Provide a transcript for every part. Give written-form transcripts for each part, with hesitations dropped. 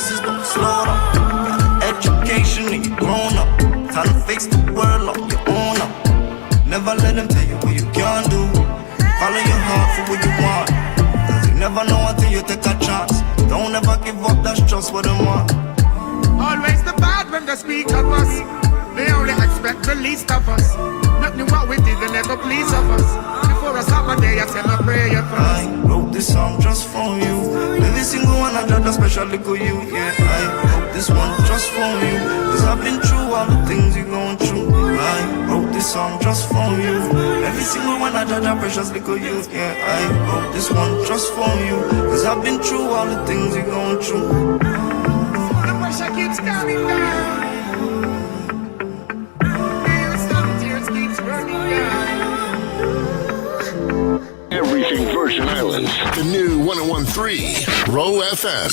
faces, but slow down. Got an education and you grown up. Time to face the world on your own up. Never let them tell you what you can do. Follow your heart for what you want. Cause you never know until you take a chance. Don't ever give up, that's just what they want. Always the bad when they speak of us. They only expect the least of us. Nothing what we did, they never please of us. Before I start my day, I send a prayer for us. I wrote this song just for you. Every single one I judge, especially for you. Yeah, I wrote this one just for you. Cause I've been through all the things you're going through. I wrote this song just for you. Every single one I judge, I preciously for you. Yeah, I wrote this one just for you. Cause I've been through all the things you're going through. The pressure keeps coming down. Everything Virgin Islands. The new 101.3 Row FM.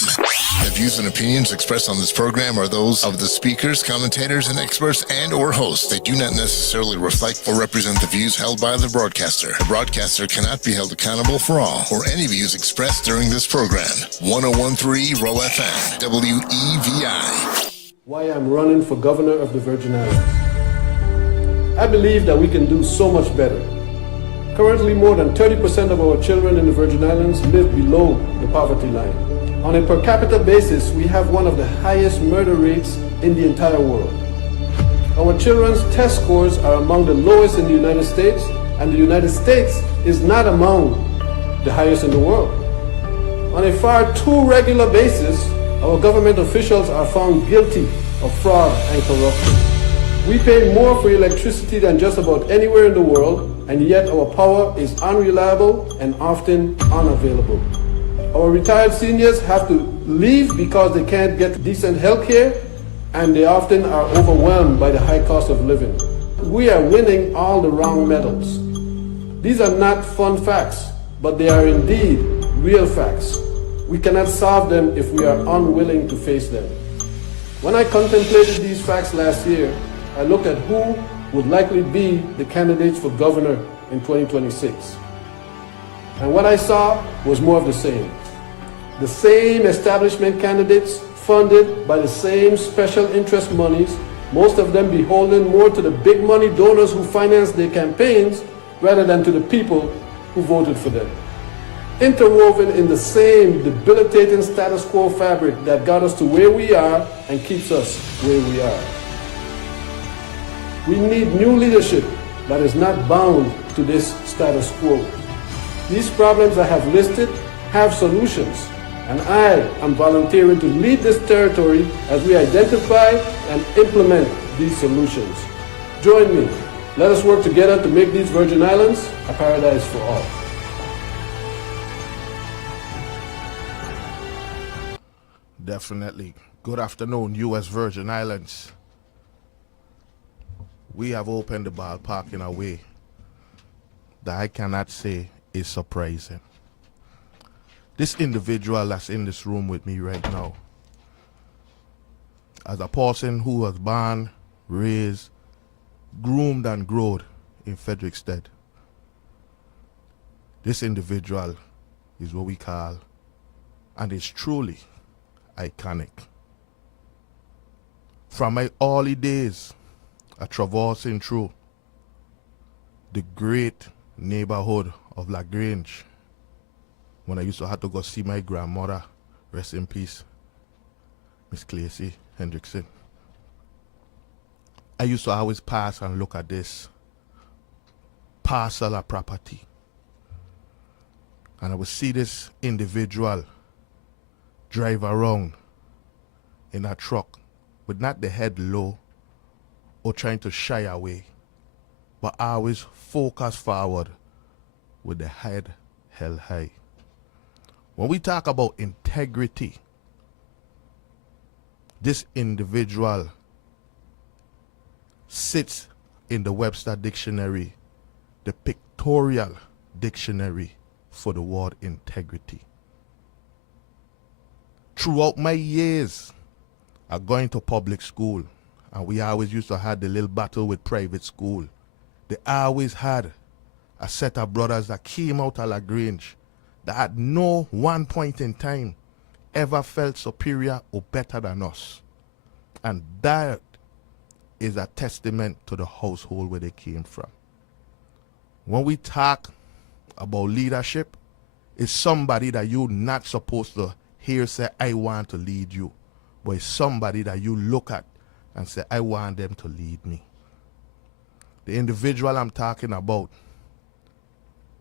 The views and opinions expressed on this program are those of the speakers, commentators, and experts and or hosts. They do not necessarily reflect or represent the views held by the broadcaster. The broadcaster cannot be held accountable for all or any views expressed during this program. 101.3 Row FM. WEVI. Why I'm running for governor of the Virgin Islands. I believe that we can do so much better. Currently, more than 30% of our children in the Virgin Islands live below the poverty line. On a per capita basis, we have one of the highest murder rates in the entire world. Our children's test scores are among the lowest in the United States, and the United States is not among the highest in the world. On a far too regular basis, our government officials are found guilty of fraud and corruption. We pay more for electricity than just about anywhere in the world, and yet our power is unreliable and often unavailable. Our retired seniors have to leave because they can't get decent health care, and they often are overwhelmed by the high cost of living. We are winning all the wrong medals. These are not fun facts, but they are indeed real facts. We cannot solve them if we are unwilling to face them. When I contemplated these facts last year, I looked at who would likely be the candidates for governor in 2026. And what I saw was more of the same. The same establishment candidates funded by the same special interest monies, most of them beholden more to the big money donors who finance their campaigns rather than to the people who voted for them. Interwoven in the same debilitating status quo fabric that got us to where we are and keeps us where we are. We need new leadership that is not bound to this status quo. These problems I have listed have solutions, and I am volunteering to lead this territory as we identify and implement these solutions. Join me. Let us work together to make these Virgin Islands a paradise for all. Definitely. Good afternoon, U.S. Virgin Islands. We have opened the ballpark in a way that I cannot say is surprising. This individual that's in this room with me right now, as a person who was born, raised, groomed and growed in Frederickstead, this individual is what we call, and is truly, iconic. From my early days, traversing through the great neighborhood of La Grange, when I used to have to go see my grandmother, rest in peace, Miss Clancy Hendrickson. I used to always pass and look at this parcel of property, and I would see this individual drive around in a truck with not the head low or trying to shy away, but always focus forward with the head held high. When we talk about integrity, this individual sits in the Webster Dictionary, the pictorial dictionary for the word integrity. Throughout my years of going to public school, and we always used to have the little battle with private school, they always had a set of brothers that came out of La Grange that at no one point in time ever felt superior or better than us. And that is a testament to the household where they came from. When we talk about leadership, it's somebody that you're not supposed to hear say, I want to lead you. But it's somebody that you look at and say, I want them to lead me. The individual I'm talking about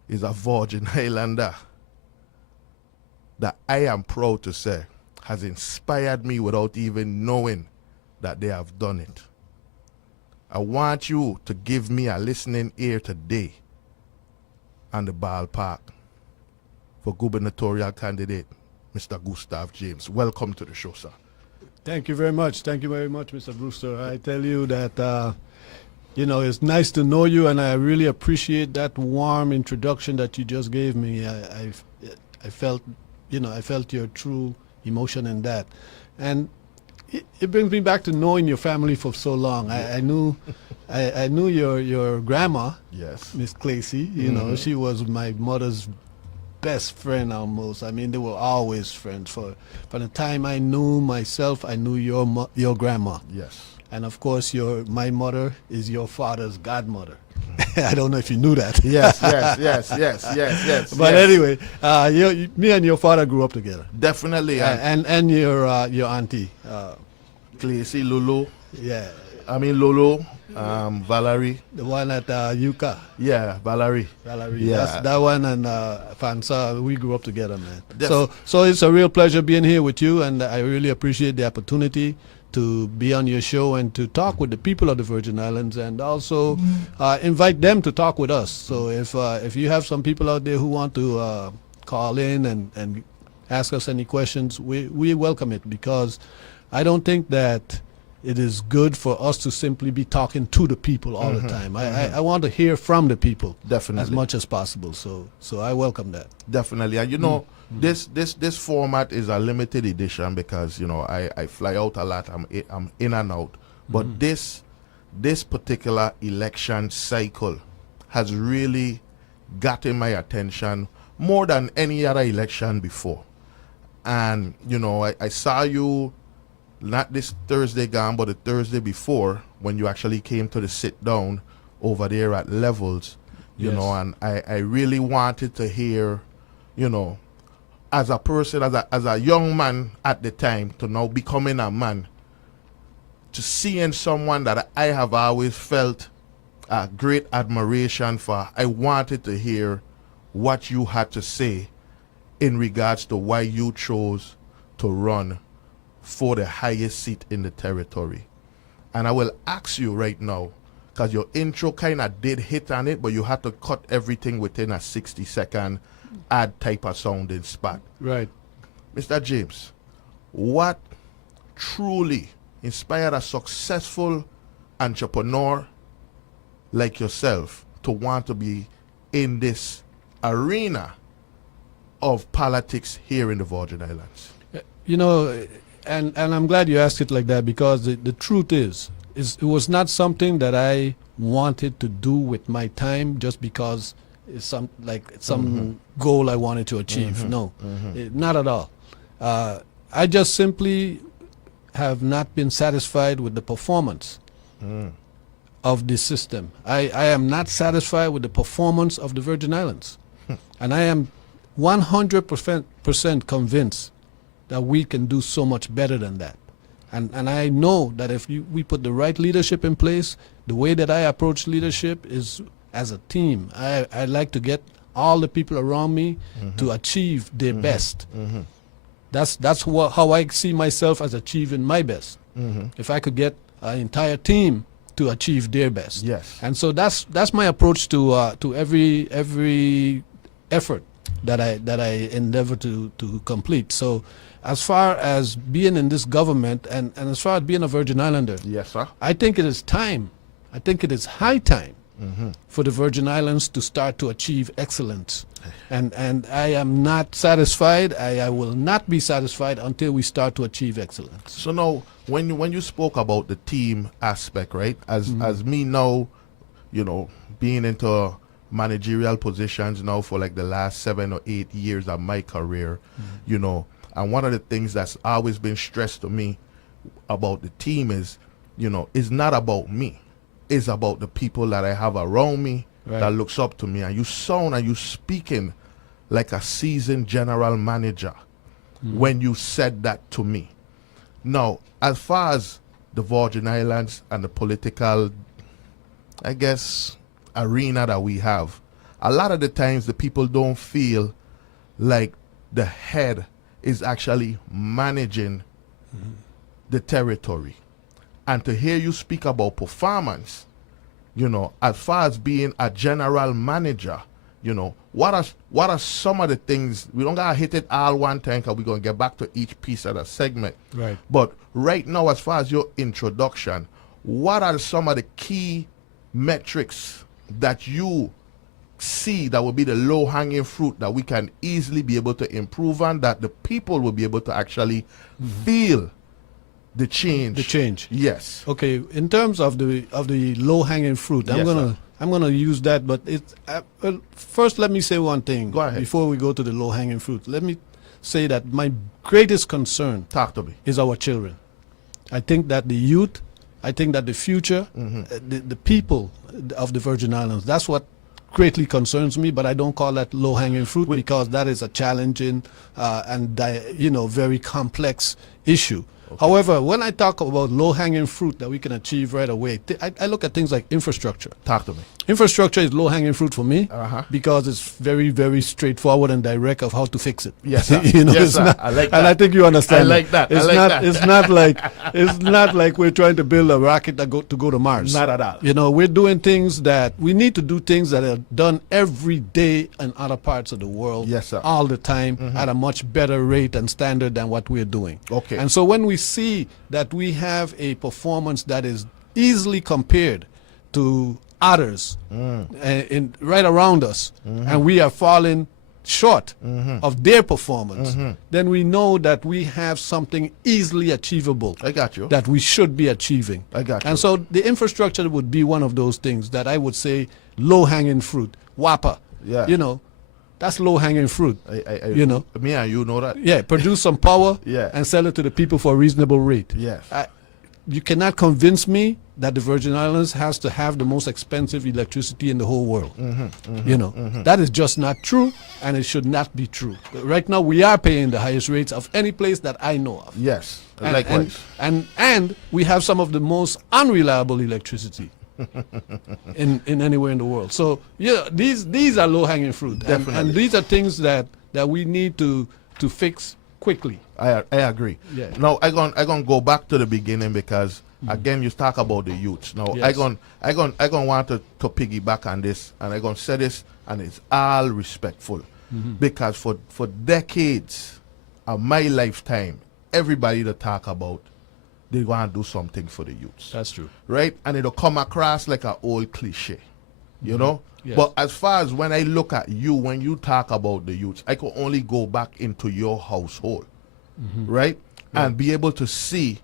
is a Virgin Islander that I am proud to say has inspired me without even knowing that they have done it. I want you to give me a listening ear today on the Ballpark for gubernatorial candidate, Mr. Gustav James. Welcome to the show, sir. Thank you very much. Thank you very much, Mr. Brewster. I tell you that, it's nice to know you, and I really appreciate that warm introduction that you just gave me. I felt, I felt your true emotion in that. And it brings me back to knowing your family for so long. I knew your grandma, Yes. Miss Clacy. You know, she was my mother's best friend almost. I mean, they were always friends. From the time I knew myself, I knew your grandma. Yes. And of course, my mother is your father's godmother. I don't know if you knew that. Yes. But anyway, me and your father grew up together. Definitely. And your auntie. Clacy, Lulu. Yeah. Lulu, Valerie. The one at Yucca. Yeah, Valerie. Yeah. That's that one, and Fansa, we grew up together, man. Def- So it's a real pleasure being here with you, and I really appreciate the opportunity to be on your show and to talk with the people of the Virgin Islands, and also invite them to talk with us. So if you have some people out there who want to call in and ask us any questions, we welcome it, because I don't think that it is good for us to simply be talking to the people all the time. I want to hear from the people. Definitely. As much as possible. So I welcome that. Definitely. And this format is a limited edition because, I fly out a lot. I'm in and out. But this particular election cycle has really gotten my attention more than any other election before. And, I saw you not this Thursday gone, but the Thursday before, when you actually came to the sit down over there at Levels, you know, and I really wanted to hear, as a person, as a young man at the time, to now becoming a man, to seeing someone that I have always felt a great admiration for. I wanted to hear what you had to say in regards to why you chose to run for the highest seat in the territory. And I will ask you right now, because your intro kind of did hit on it, but you had to cut everything within a 60-second ad type of sounding spot. Right. Mr. James, what truly inspired a successful entrepreneur like yourself to want to be in this arena of politics here in the Virgin Islands? And I'm glad you asked it like that, because the truth is it was not something that I wanted to do with my time just because it's some goal I wanted to achieve. No, not at all. I just simply have not been satisfied with the performance of the system. I am not satisfied with the performance of the Virgin Islands. And I am 100% convinced that we can do so much better than that. And I know that if we put the right leadership in place, the way that I approach leadership is as a team. I like to get all the people around me to achieve their best. That's how I see myself as achieving my best. If I could get an entire team to achieve their best. Yes. And so that's my approach to every effort that I endeavor to complete. So as far as being in this government and as far as being a Virgin Islander, Yes, sir. I think it is time. I think it is high time for the Virgin Islands to start to achieve excellence. And I am not satisfied. I will not be satisfied until we start to achieve excellence. So now, when you spoke about the team aspect, right? As me now, being into managerial positions now for like the last 7 or 8 years of my career, And one of the things that's always been stressed to me about the team is, it's not about me. It's about the people that I have around me that looks up to me. And you speaking like a seasoned general manager when you said that to me. Now, as far as the Virgin Islands and the political, I guess, arena that we have, a lot of the times the people don't feel like the head is actually managing the territory. And to hear you speak about performance, as far as being a general manager, what are some of the things, we don't gotta hit it all one time because we're gonna get back to each piece of the segment. Right. But right now, as far as your introduction, what are some of the key metrics that you see that will be the low-hanging fruit that we can easily be able to improve on, that the people will be able to actually feel the change? The change. Yes. Okay. In terms of the low-hanging fruit, I'm gonna use that. But it's well, first, let me say one thing. Go ahead. Before we go to the low-hanging fruit, let me say that my greatest concern Talk to me. is our children. I think that the youth, I think that the future, the people of the Virgin Islands, that's what greatly concerns me. But I don't call that low-hanging fruit because that is a challenging and very complex issue. Okay. However, when I talk about low-hanging fruit that we can achieve right away, I look at things like infrastructure. Talk to me. Infrastructure is low-hanging fruit for me because it's very, very straightforward and direct of how to fix it. Yes, sir. It's sir. not, I like that. and I think you understand. I like that. It's I like not. that. It's not like we're trying to build a rocket to go to Mars. Not at all. We're doing things that we need to do, things that are done every day in other parts of the world. Yes, sir. All the time at a much better rate and standard than what we're doing. Okay. And so when we see that we have a performance that is easily compared to others right around us, and we are falling short of their performance, then we know that we have something easily achievable. I got you. That we should be achieving. I got you. And so the infrastructure would be one of those things that I would say low-hanging fruit. WAPA. Yeah. That's low-hanging fruit. Me and you know that. Yeah, produce some power Yeah. and sell it to the people for a reasonable rate. Yes. You cannot convince me that the Virgin Islands has to have the most expensive electricity in the whole world. That is just not true, and it should not be true. Right now, we are paying the highest rates of any place that I know of. Yes. And, Likewise. and we have some of the most unreliable electricity in anywhere in the world. So these are low-hanging fruit, and these are things that we need to fix quickly. I agree. Yeah. Now I gonna go back to the beginning because again you talk about the youths. Now Yes. I gonna want to piggyback on this, and I gonna say this, and it's all respectful because for decades of my lifetime, everybody that talk about they want to do something for the youths. That's true. Right? And it'll come across like an old cliche, you know? Yes. But as far as when I look at you, when you talk about the youths, I could only go back into your household, right? And be able to see,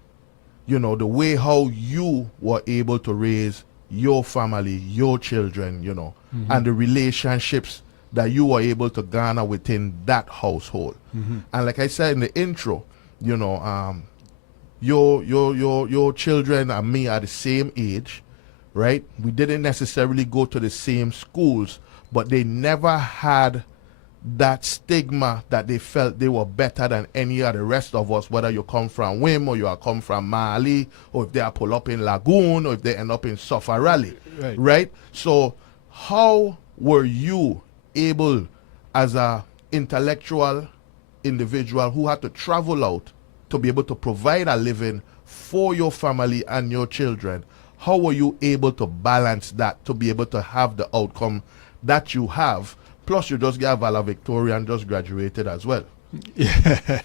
the way how you were able to raise your family, your children, and the relationships that you were able to garner within that household. And like I said in the intro, your children and me are the same age, right? We didn't necessarily go to the same schools, but they never had that stigma that they felt they were better than any of the rest of us, whether you come from Wim or you come from Mali, or if they are pull up in Lagoon, or if they end up in Sofarali, right? So how were you able, as a intellectual individual who had to travel out to be able to provide a living for your family and your children, how were you able to balance that to be able to have the outcome that you have? Plus, you just got valedictorian, just graduated as well. The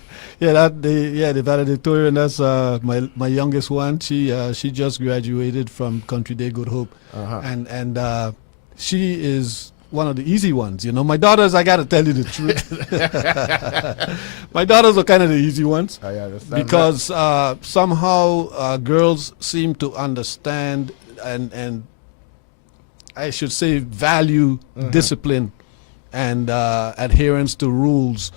valedictorian. That's my youngest one. She just graduated from Country Day Good Hope, and she is one of the easy ones. My daughters, I got to tell you the truth. My daughters are kind of the easy ones. I understand because somehow girls seem to understand and I should say value discipline and adherence to rules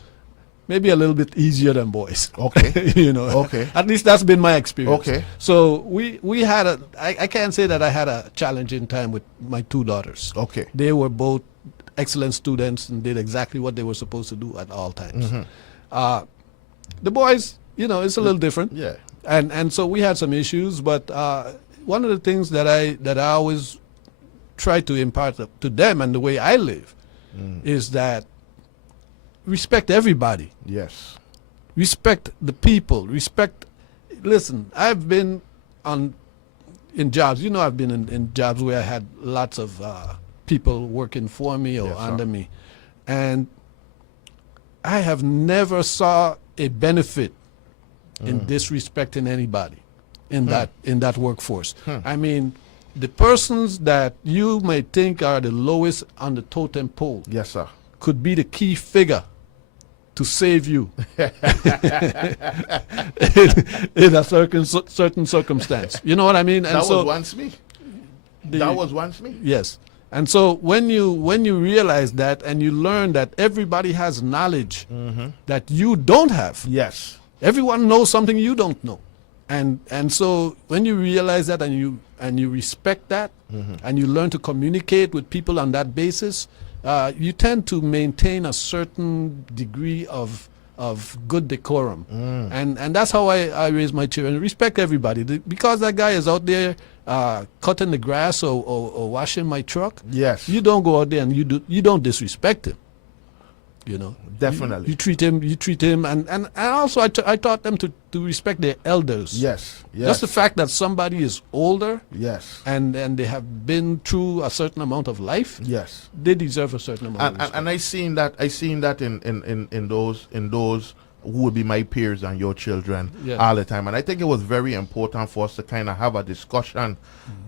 maybe a little bit easier than boys. Okay. You know. Okay. At least that's been my experience. Okay. So we had I can't say that I had a challenging time with my two daughters. Okay. They were both excellent students and did exactly what they were supposed to do at all times. The boys, you know, it's a little different. Yeah. And so we had some issues, but one of the things that I always try to impart to them and the way I live is that respect everybody. Yes. Respect the people. Listen, I've been in jobs. You know, I've been in jobs where I had lots of people working for me or Yes, sir. under me, and I have never saw a benefit in disrespecting anybody in that workforce. I mean, the persons that you may think are the lowest on the totem pole Yes, sir. could be the key figure to save you in a certain circumstance. You know what I mean? And That so was once me. That was once me. yes. And so when you realize that and you learn that everybody has knowledge that you don't have, Yes. everyone knows something you don't know, and so when you realize that and you respect that and you learn to communicate with people on that basis, you tend to maintain a certain degree of good decorum, and that's how I raise my children. Respect everybody. Because that guy is out there cutting the grass or washing my truck. Yes. You don't go out there and you don't disrespect him. You know, Definitely. You treat him, and also I taught them to respect their elders. Yes. Yes. Just the fact that somebody is older Yes. and they have been through a certain amount of life, Yes. they deserve a certain amount of respect. And I seen that in those who would be my peers and your children Yeah. all the time. And I think it was very important for us to kind of have a discussion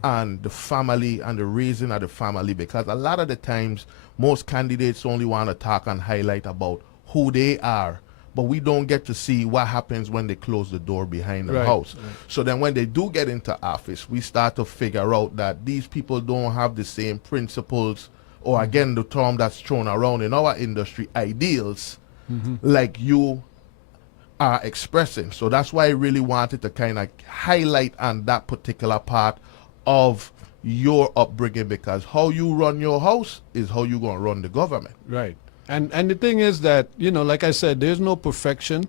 on the family and the raising of the family, because a lot of the times most candidates only want to talk and highlight about who they are, but we don't get to see what happens when they close the door behind the Right, house. right. So then when they do get into office, we start to figure out that these people don't have the same principles, or again, the term that's thrown around in our industry, ideals, like you are expressing. So that's why I really wanted to kind of highlight on that particular part of your upbringing, because how you run your house is how you going to run the government. Right. And the thing is that, you know, like I said, there's no perfection.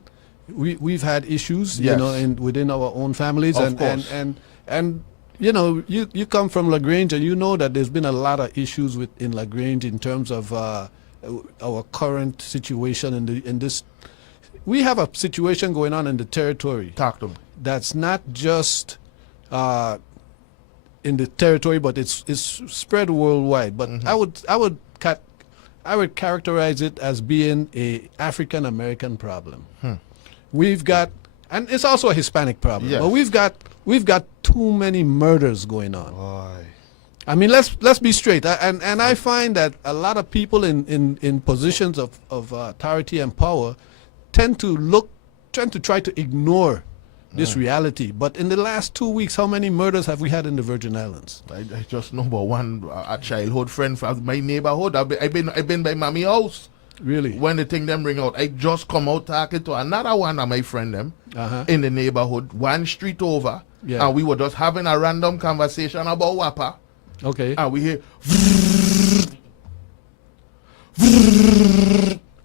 We've had issues, you Yes. know, within our own families, Of course. and you know, you come from LaGrange and you know that there's been a lot of issues in LaGrange in terms of our current situation in this. We have a situation going on in the territory Talk to me. that's not just in the territory, but it's spread worldwide. But I would characterize it as being a African American problem. We've got, and it's also a Hispanic problem. Yes. But we've got too many murders going on. Boy. I mean, let's be straight. And I find that a lot of people in positions of authority and power tend to try to ignore this reality. But in the last 2 weeks, how many murders have we had in the Virgin Islands? I just know about one, a childhood friend from my neighborhood. I've been by mommy house Really? when the thing them ring out. I just come out talking to another one of my friend them in the neighborhood, one street over, Yeah. and we were just having a random conversation about Wapa, Okay. and we hear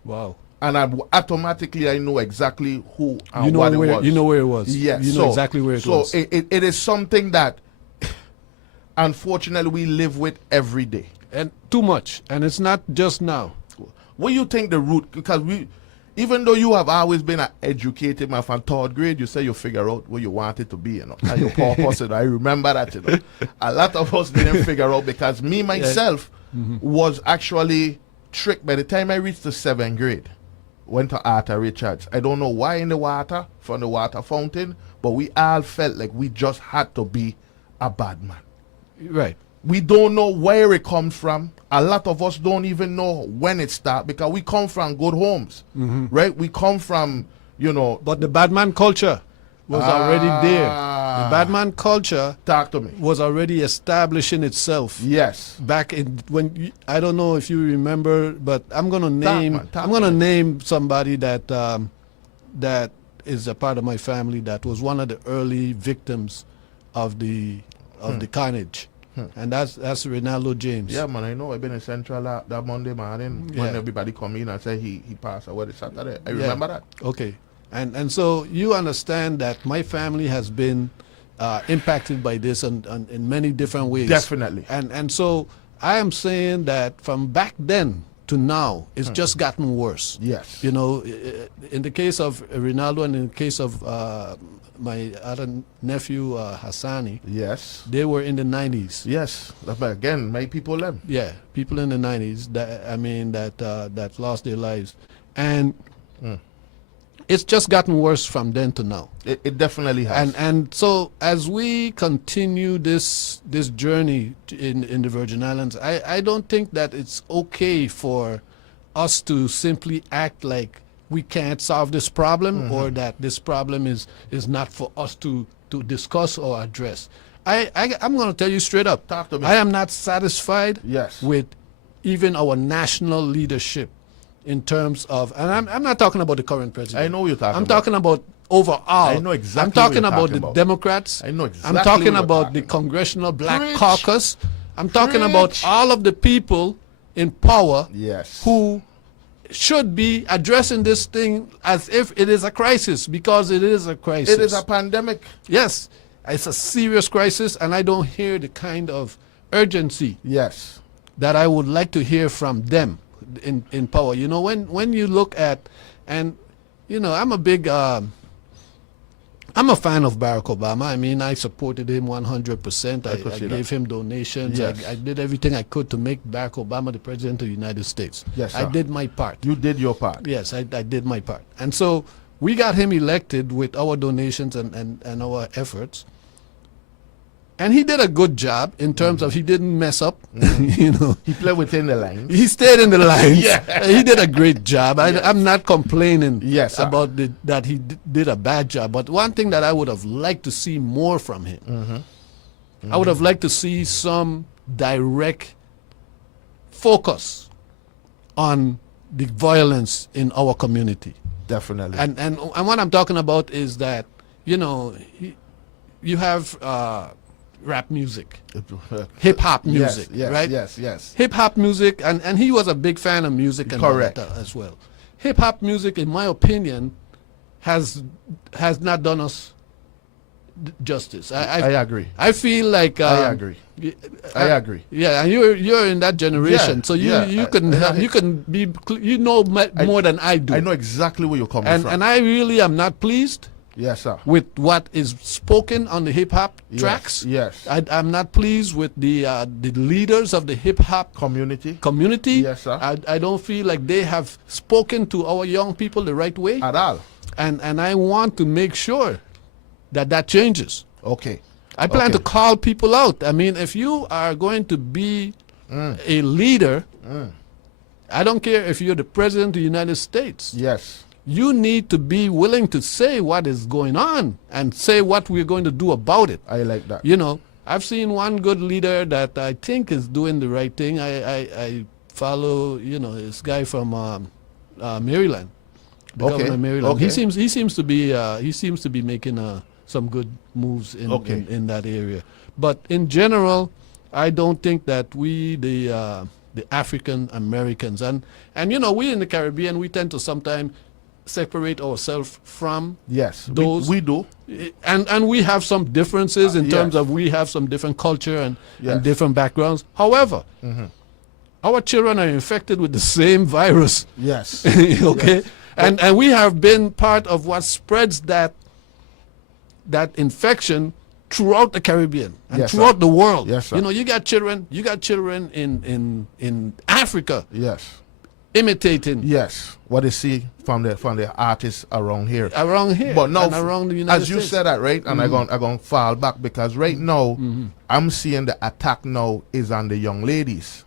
Wow. and automatically I know exactly who and You know what where it was. you know where it was. Yes. You know exactly where it was. So it is something that unfortunately we live with every day. And too much. And it's not just now. What do you think the root, because even though you have always been an educated man from third grade, you say you figure out what you wanted to be, you know, and your purpose. I remember that, you know. A lot of us didn't figure out, because me myself was actually tricked by the time I reached the 7th grade. Went to Arthur Richards. I don't know why in the water, from the water fountain, but we all felt like we just had to be a bad man. Right. We don't know where it comes from. A lot of us don't even know when it started, because we come from good homes, right? We come from, you know. But the bad man culture was already there. bad man culture Talk to me. was already establishing itself. Yes. Back in I don't know if you remember, but I'm gonna Talk to me. name somebody that that is a part of my family that was one of the early victims of the carnage, and that's Ronaldo James. Yeah, man, I know. I've been in Central that Monday morning when Yeah. everybody come in and say he passed away this Saturday. I remember that. Okay, and so you understand that my family has been impacted by this in many different ways. Definitely. And so I am saying that from back then to now, it's just gotten worse. Yes. You know, in the case of Ronaldo and in the case of my other nephew, Hassani, Yes. they were in the 90s. Yes. But again, my people them. Yeah, people in the 90s that lost their lives. And it's just gotten worse from then to now. It definitely has. And so as we continue this journey in the Virgin Islands, I don't think that it's okay for us to simply act like we can't solve this problem or that this problem is not for us to discuss or address. I'm going to tell you straight up. Talk to me. I am not satisfied Yes. with even our national leadership in terms of, and I'm not talking about the current president. I know what you're talking I'm about. talking about overall. I know exactly I'm what talking you're about talking the about. Democrats. I know I'm exactly talking what you're about talking the about. Congressional Black Preach. Caucus. I'm talking about Preach. all of the people in power Yes. who should be addressing this thing as if it is a crisis, because it is a crisis. It is a pandemic. Yes, it's a serious crisis, and I don't hear the kind of urgency Yes. that I would like to hear from them in power. You know, when you look at, and you know, I'm a fan of Barack Obama. I mean, I supported him 100%. I could see gave him donations. Yes. I did everything I could to make Barack Obama the president of the United States. Yes, I sir. did my part. You did your part. Yes, I did my part. And so we got him elected with our donations and our efforts. And he did a good job in terms of he didn't mess up. You know, He played within the lines. he stayed in the lines. Yeah. He did a great job. I'm not complaining Yes, sir. about that he did a bad job. But one thing that I would have liked to see more from him, I would have liked to see some direct focus on the violence in our community. Definitely. And what I'm talking about is that, you know, you have rap music, hip hop music, yes, right? Yes. Hip hop music, and he was a big fan of music and all Correct. that as well. Hip hop music, in my opinion, has not done us justice. I agree. I feel like I agree. I agree. Yeah, and you're in that generation, Yeah, so yeah. you can be more than I do. I know exactly where you're coming from. and I really am not pleased Yes, sir. with what is spoken on the hip hop Yes, tracks. yes. I'm not pleased with the leaders of the hip hop Community. community. Yes, sir. I don't feel like they have spoken to our young people the right way, At all. and I want to make sure that changes. Okay. I plan Okay. to call people out. I mean, if you are going to be a leader, I don't care if you're the president of the United States. Yes. You need to be willing to say what is going on and say what we're going to do about it. I like that. You know, I've seen one good leader that I think is doing the right thing. I follow, you know, this guy from Maryland, the Okay, governor of Maryland. okay. He seems to be making some good moves in that area. But in general, I don't think that we the African Americans and you know, we in the Caribbean, we tend to sometimes separate ourselves from Yes. those We do. and we have some differences in terms yes. of we have some different culture and Yes. different backgrounds. However, our children are infected with the same virus. Yes. Okay, and we have been part of what spreads that infection throughout the Caribbean and Yes, sir. throughout the world. Yes, sir. You know, you got children in Africa Yes. imitating Yes. What they see from the artists around here. around here But now, and around the United as you States. said that, right, and I'm going to fall back because right now, I'm seeing the attack now is on the young ladies.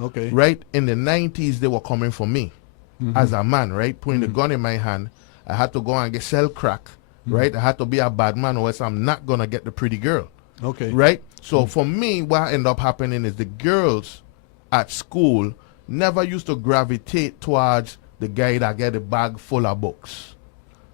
Okay. Right? In the 90s, they were coming for me as a man, right? Putting the gun in my hand. I had to go and sell crack right? I had to be a bad man or else I'm not going to get the pretty girl. Okay. Right? So for me, what ended up happening is the girls at school never used to gravitate towards the guy that get a bag full of books.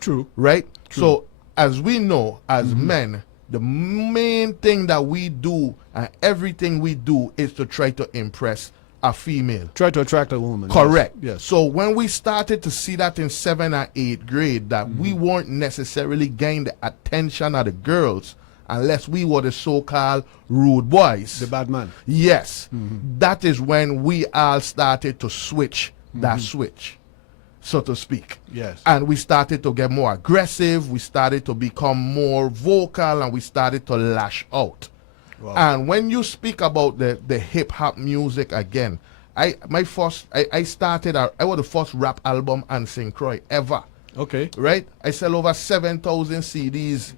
True. Right? So as we know, as men, the main thing that we do and everything we do is to try to impress a female. Try to attract a woman. Correct. Yes. So when we started to see that in 7th and 8th grade, that we weren't necessarily getting the attention of the girls unless we were the so-called rude boys. The bad man. Yes. That is when we all started to switch that switch, so to speak. Yes. And we started to get more aggressive. We started to become more vocal, and we started to lash out. Wow. And when you speak about the hip hop music again, I was the first rap album and Syncroy ever. Okay. Right? I sell over 7,000 CDs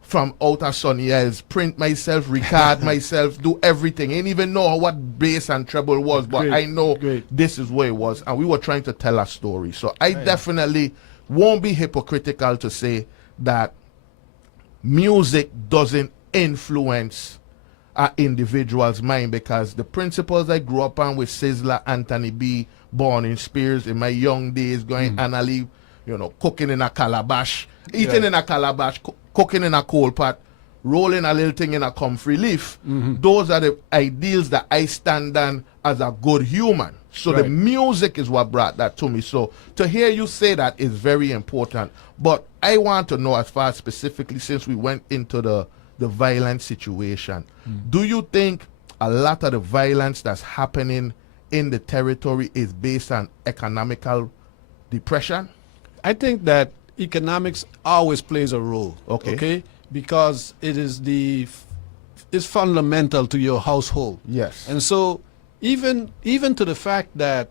from out of Sunny Hills, print myself, record myself, do everything. Ain't even know what bass and treble was, but Great, I know great. this is where it was. And we were trying to tell a story. So I definitely won't be hypocritical to say that music doesn't influence an individual's mind, because the principles I grew up on with Sizzler, Anthony B, Born in Spears in my young days, going anally, cooking in a calabash, eating in a calabash, cooking in a coal pot, rolling a little thing in a comfrey leaf. Those are the ideals that I stand on as a good human. So the Right. music is what brought that to me. So to hear you say that is very important. But I want to know, as far as specifically, since we went into the violent situation, do you think a lot of the violence that's happening in the territory is based on economical depression? I think that economics always plays a role. Okay. Okay. Because it is it's fundamental to your household. Yes. And so even to the fact that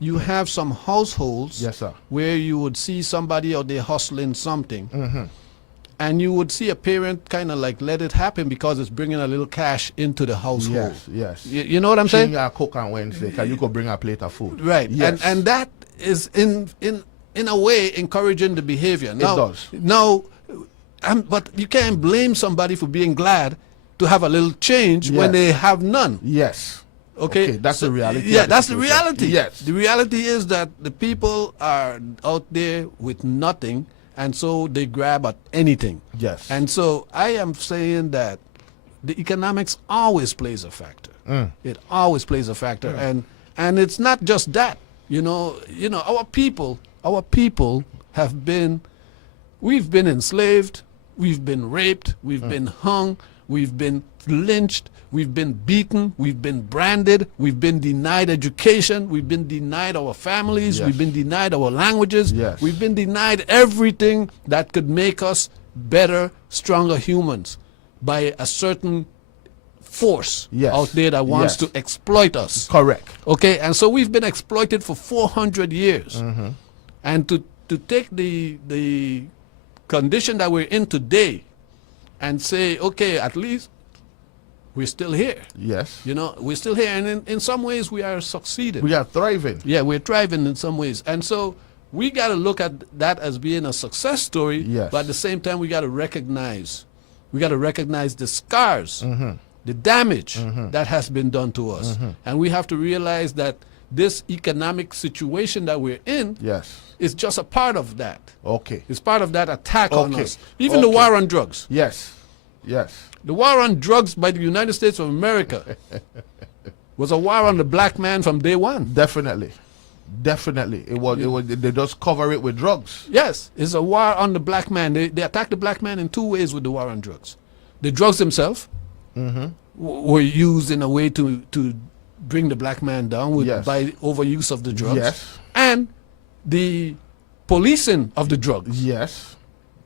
you have some households Yes, sir. where you would see somebody out there hustling something, and you would see a parent kind of like let it happen because it's bringing a little cash into the household. Yes. You know what I'm saying? Saying cook on Wednesday, because you could bring a plate of food. Right. Yes. And that is in a way encouraging the behavior. Now, does. Now, but you can't blame somebody for being glad to have a little change when Yes. they have none. Yes. Okay, That's the reality. Yeah, of the that's the situation. reality. Yes. The reality is that the people are out there with nothing, and so they grab at anything. Yes. And so I am saying that the economics always plays a factor. It always plays a factor, and it's not just that. Our people have been, we've been enslaved, we've been raped, we've been hung, we've been lynched, we've been beaten, we've been branded, we've been denied education, we've been denied our families, Yes. we've been denied our languages, Yes. we've been denied everything that could make us better, stronger humans by a certain force Yes. out there that wants Yes. to exploit us. Correct. Okay, and so we've been exploited for 400 years. And to take the condition that we're in today and say, okay, at least we're still here. Yes. We're still here, and in some ways we are succeeding. We are thriving. Yeah, we're thriving in some ways. And so we got to look at that as being a success story, Yes. but at the same time we got to recognize the scars, the damage that has been done to us. And we have to realize that this economic situation that we're in Yes. is just a part of that. Okay. It's part of that attack on Okay. us. Even the Okay. war on drugs. Yes. Yes. The war on drugs by the United States of America was a war on the black man from day one. Definitely. It was. They just cover it with drugs. Yes, it's a war on the black man. They attacked the black man in two ways with the war on drugs. The drugs themselves were used in a way to bring the black man down Yes. by overuse of the drugs. Yes. And the policing of the drugs Yes.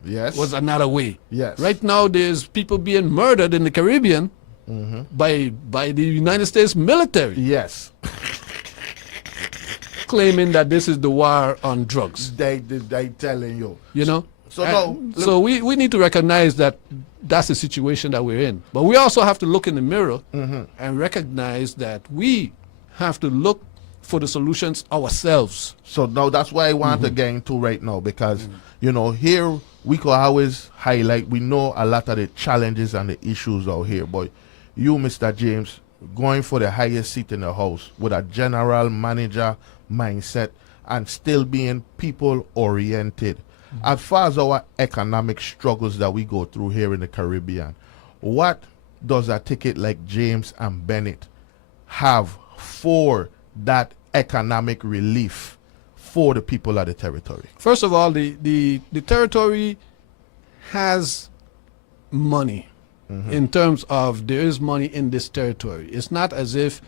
Yes. was another way. Yes. Right now, there's people being murdered in the Caribbean by the United States military, Yes. claiming that this is the war on drugs. They telling you. So And now, so we need to recognize that that's the situation that we're in. But we also have to look in the mirror and recognize that we have to look for the solutions ourselves. So now that's why I want to get into right now, because here we could always highlight, we know a lot of the challenges and the issues out here, but you, Mr. James, going for the highest seat in the house with a general manager mindset and still being people oriented. As far as our economic struggles that we go through here in the Caribbean, what does a ticket like James and Bennett have for that economic relief for the people of the territory? First of all, the territory has money in terms of there is money in this territory. It's not as if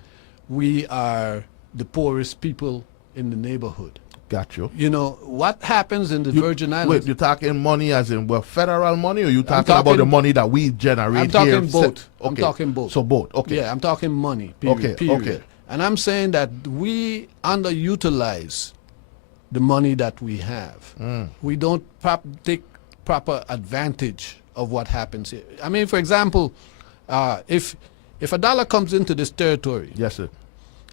we are the poorest people in the neighborhood. Got you. You know, what happens in the Virgin Islands? Wait, you're talking money as in federal money, or you talking about the money that we generate I'm talking here? both. Okay. I'm talking both. So both, okay. Yeah, I'm talking money, Okay, period. okay. And I'm saying that we underutilize the money that we have. We don't take proper advantage of what happens here. I mean, for example, if a dollar comes into this territory, Yes, sir.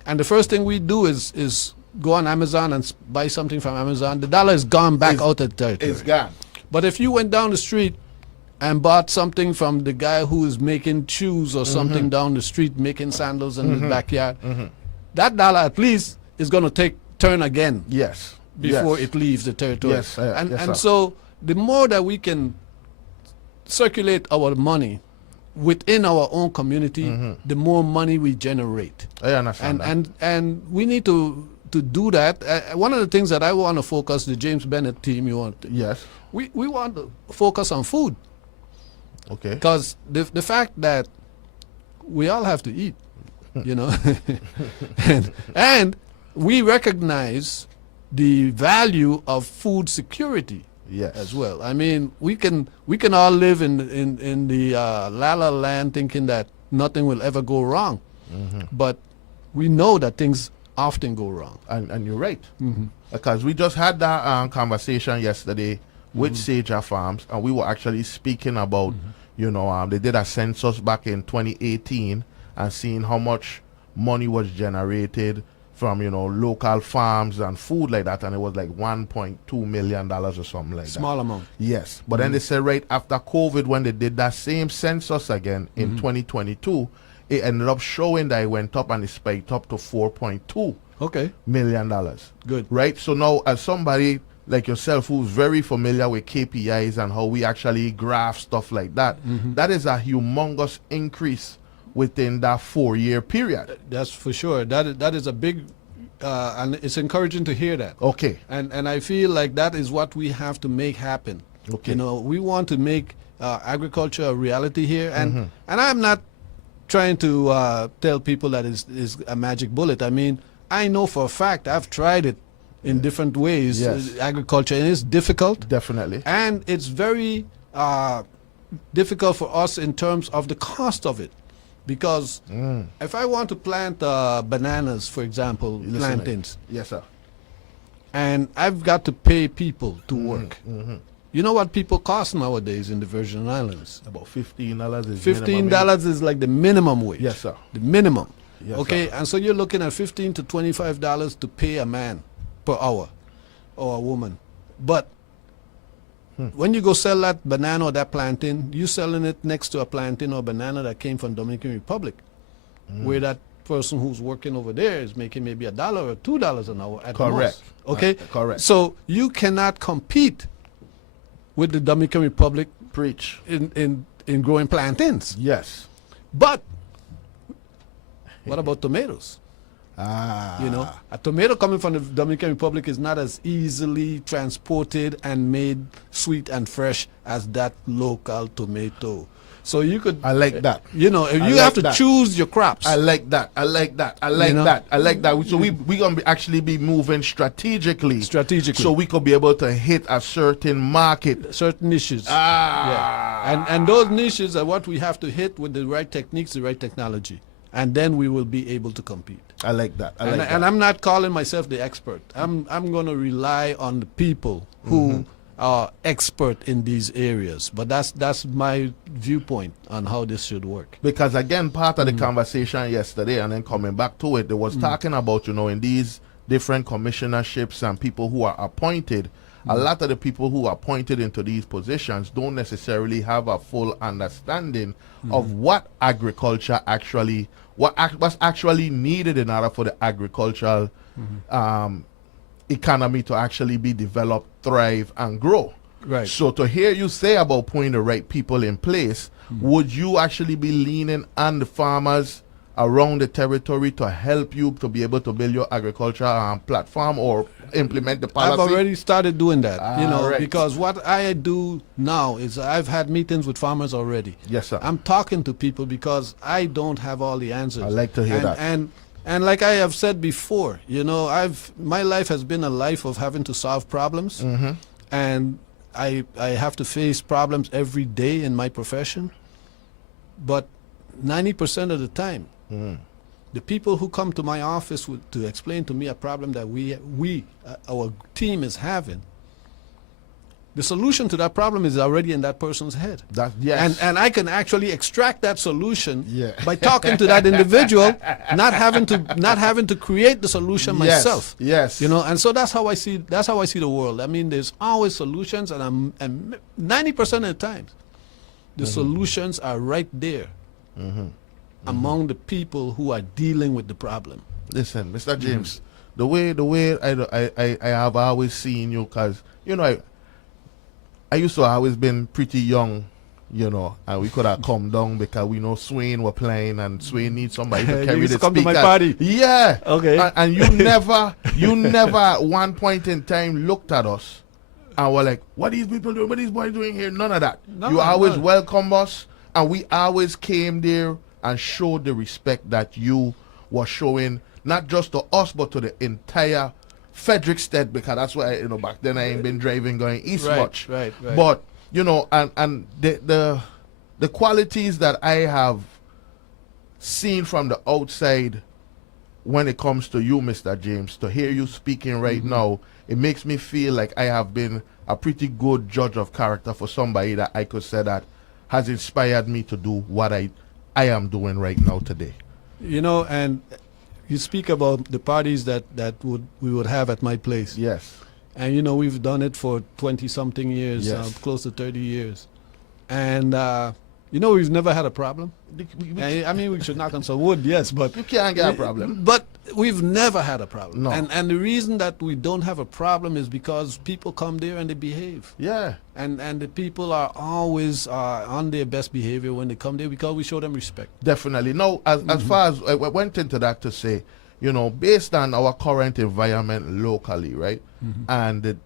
and the first thing we do is go on Amazon and buy something from Amazon, the dollar is gone back out of the territory. It's gone. But if you went down the street and bought something from the guy who is making shoes or something down the street, making sandals in his backyard, that dollar at least is going to turn again Yes. before Yes. it leaves the territory. Yes, and yes, and sir. so the more that we can circulate our money within our own community, the more money we generate. I understand that. And we need to do that. One of the things that I want to focus, the James Bennett team, Yes. we want to focus on food, Okay. because the fact that we all have to eat, you know, and we recognize the value of food security Yes. as well. I mean, we can all live in the la la land thinking that nothing will ever go wrong, but we know that things often go wrong. And you're right. Because we just had that conversation yesterday with Saja Farms, and we were actually speaking about, you know, they did a census back in 2018 and seeing how much money was generated from, you know, local farms and food like that, and it was like $1.2 million or something like that. Small amount. Yes. But then they said right after COVID, when they did that same census again in 2022, it ended up showing that it went up and it spiked up to $4.2 Okay. million. Good. Right? So now, as somebody like yourself who's very familiar with KPIs and how we actually graph stuff like that, that is a humongous increase within that 4-year period. That's for sure. That is a big, and it's encouraging to hear that. Okay. And I feel like that is what we have to make happen. Okay. You know, we want to make agriculture a reality here, and I'm not trying to tell people that is a magic bullet. I mean, I know for a fact I've tried it in different ways. Yes. Agriculture, and it's difficult. Definitely. And it's very difficult for us in terms of the cost of it. Because if I want to plant bananas, for example, Listen, plantains, yes, sir. and I've got to pay people to work. You know what people cost nowadays in the Virgin Islands? About $15 is $15 is like the minimum wage. Yes, sir. The minimum. Yes, okay, sir. and so you're looking at $15 to $25 to pay a man per hour or a woman. But when you go sell that banana or that plantain, you're selling it next to a plantain or banana that came from Dominican Republic, where that person who's working over there is making maybe $1 or $2 an hour at Correct. most. Okay? Correct. So you cannot compete with the Dominican Republic Preach. in growing plantains. Yes. But what about tomatoes? You know, a tomato coming from the Dominican Republic is not as easily transported and made sweet and fresh as that local tomato. So you could, I like that. you know, if I you like have to that. choose your crops. I like that. I like that. I like You know? that. I like that. So we gonna actually be moving strategically. Strategically. So we could be able to hit a certain market. Certain niches. Yeah. And those niches are what we have to hit with the right techniques, the right technology. And then we will be able to compete. I like that. I like that. And I'm not calling myself the expert. I'm going to rely on the people who are expert in these areas. But that's my viewpoint on how this should work. Because again, part of the conversation yesterday, and then coming back to it, they was talking about, you know, in these different commissionerships and people who are appointed, a lot of the people who are appointed into these positions don't necessarily have a full understanding of what agriculture actually, what's actually needed in order for the agricultural economy to actually be developed, thrive, and grow. Right. So to hear you say about putting the right people in place, would you actually be leaning on the farmers around the territory to help you to be able to build your agriculture platform or implement the policy? I've already started doing that, Right. because what I do now is I've had meetings with farmers already. Yes, sir. I'm talking to people because I don't have all the answers. I like to hear that. And like I have said before, my life has been a life of having to solve problems, and I have to face problems every day in my profession. But 90% of the time, the people who come to my office to explain to me a problem that our team is having, the solution to that problem is already in that person's head. Yes. And I can actually extract that solution Yeah. by talking to that individual, not having to create the solution myself. Yes. And so that's how I see the world. I mean, there's always solutions, and 90% of the times, the solutions are right there among the people who are dealing with the problem. Listen, Mr. James, the way I have always seen you, because I used to always been pretty young, and we could have come down because we know Swain were playing, and Swain needs somebody to You carry used the to come to my speaker. party. Yeah. Okay. And you never at one point in time looked at us and were like, what are these people doing? What are these boys doing here? None of that. You always welcome us, and we always came there and showed the respect that you were showing, not just to us, but to the entire Frederickstead, because that's why back then I ain't been driving going east much. Right. But and the qualities that I have seen from the outside when it comes to you, Mr. James, to hear you speaking right now, it makes me feel like I have been a pretty good judge of character for somebody that I could say that has inspired me to do what I am doing right now today. And you speak about the parties that we would have at my place. Yes. And we've done it for 20-something years, Yes. close to 30 years. And we've never had a problem. I mean, we should knock on some wood, yes, but You can't get a problem. But we've never had a problem. No. And the reason that we don't have a problem is because people come there and they behave. Yeah. And the people are always on their best behavior when they come there because we show them respect. Definitely. No, as far as I went into that to say, based on our current environment locally, right? And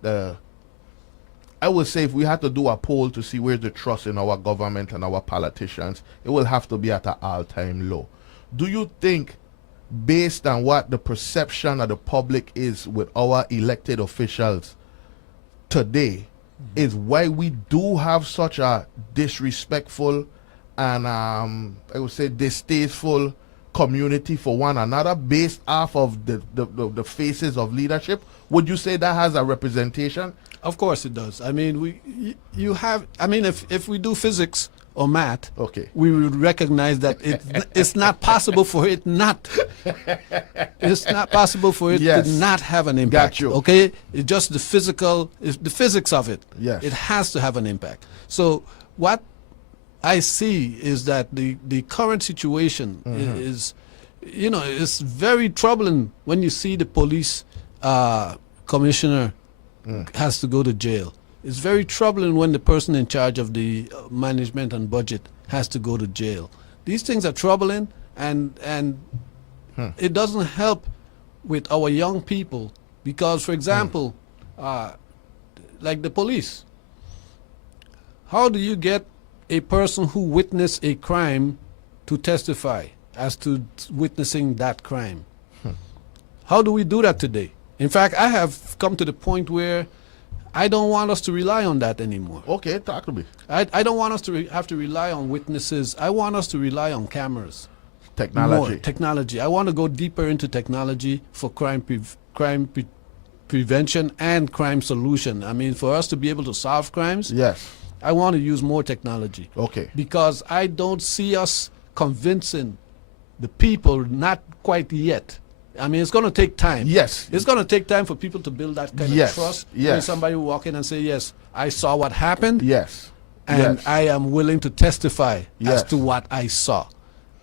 I would say if we had to do a poll to see where's the trust in our government and our politicians, it will have to be at an all-time low. Do you think, based on what the perception of the public is with our elected officials today, is why we do have such a disrespectful and I would say distasteful community for one another based off of the faces of leadership? Would you say that has a representation? Of course it does. I mean, if we do physics or math, Okay. we would recognize that it's not possible for it not. It's not possible for it Yes. to not have an impact. Got you. Okay, it's just the physics of it. Yes. It has to have an impact. So what I see is that the current situation is, it's very troubling when you see the police commissioner has to go to jail. It's very troubling when the person in charge of the management and budget has to go to jail. These things are troubling, and it doesn't help with our young people because, for example, like the police, how do you get a person who witnessed a crime to testify as to witnessing that crime? How do we do that today? In fact, I have come to the point where I don't want us to rely on that anymore. Okay, talk to me. I don't want us to have to rely on witnesses. I want us to rely on cameras. Technology. More technology. I want to go deeper into technology for crime prevention and crime solution. I mean, for us to be able to solve crimes, Yes. I want to use more technology. Okay. Because I don't see us convincing the people, not quite yet, I mean, it's going to take time. Yes. It's going to take time for people to build that kind Yes, of trust. yes. When somebody will walk in and say, yes, I saw what happened. Yes. And yes. I am willing to testify as Yes. to what I saw.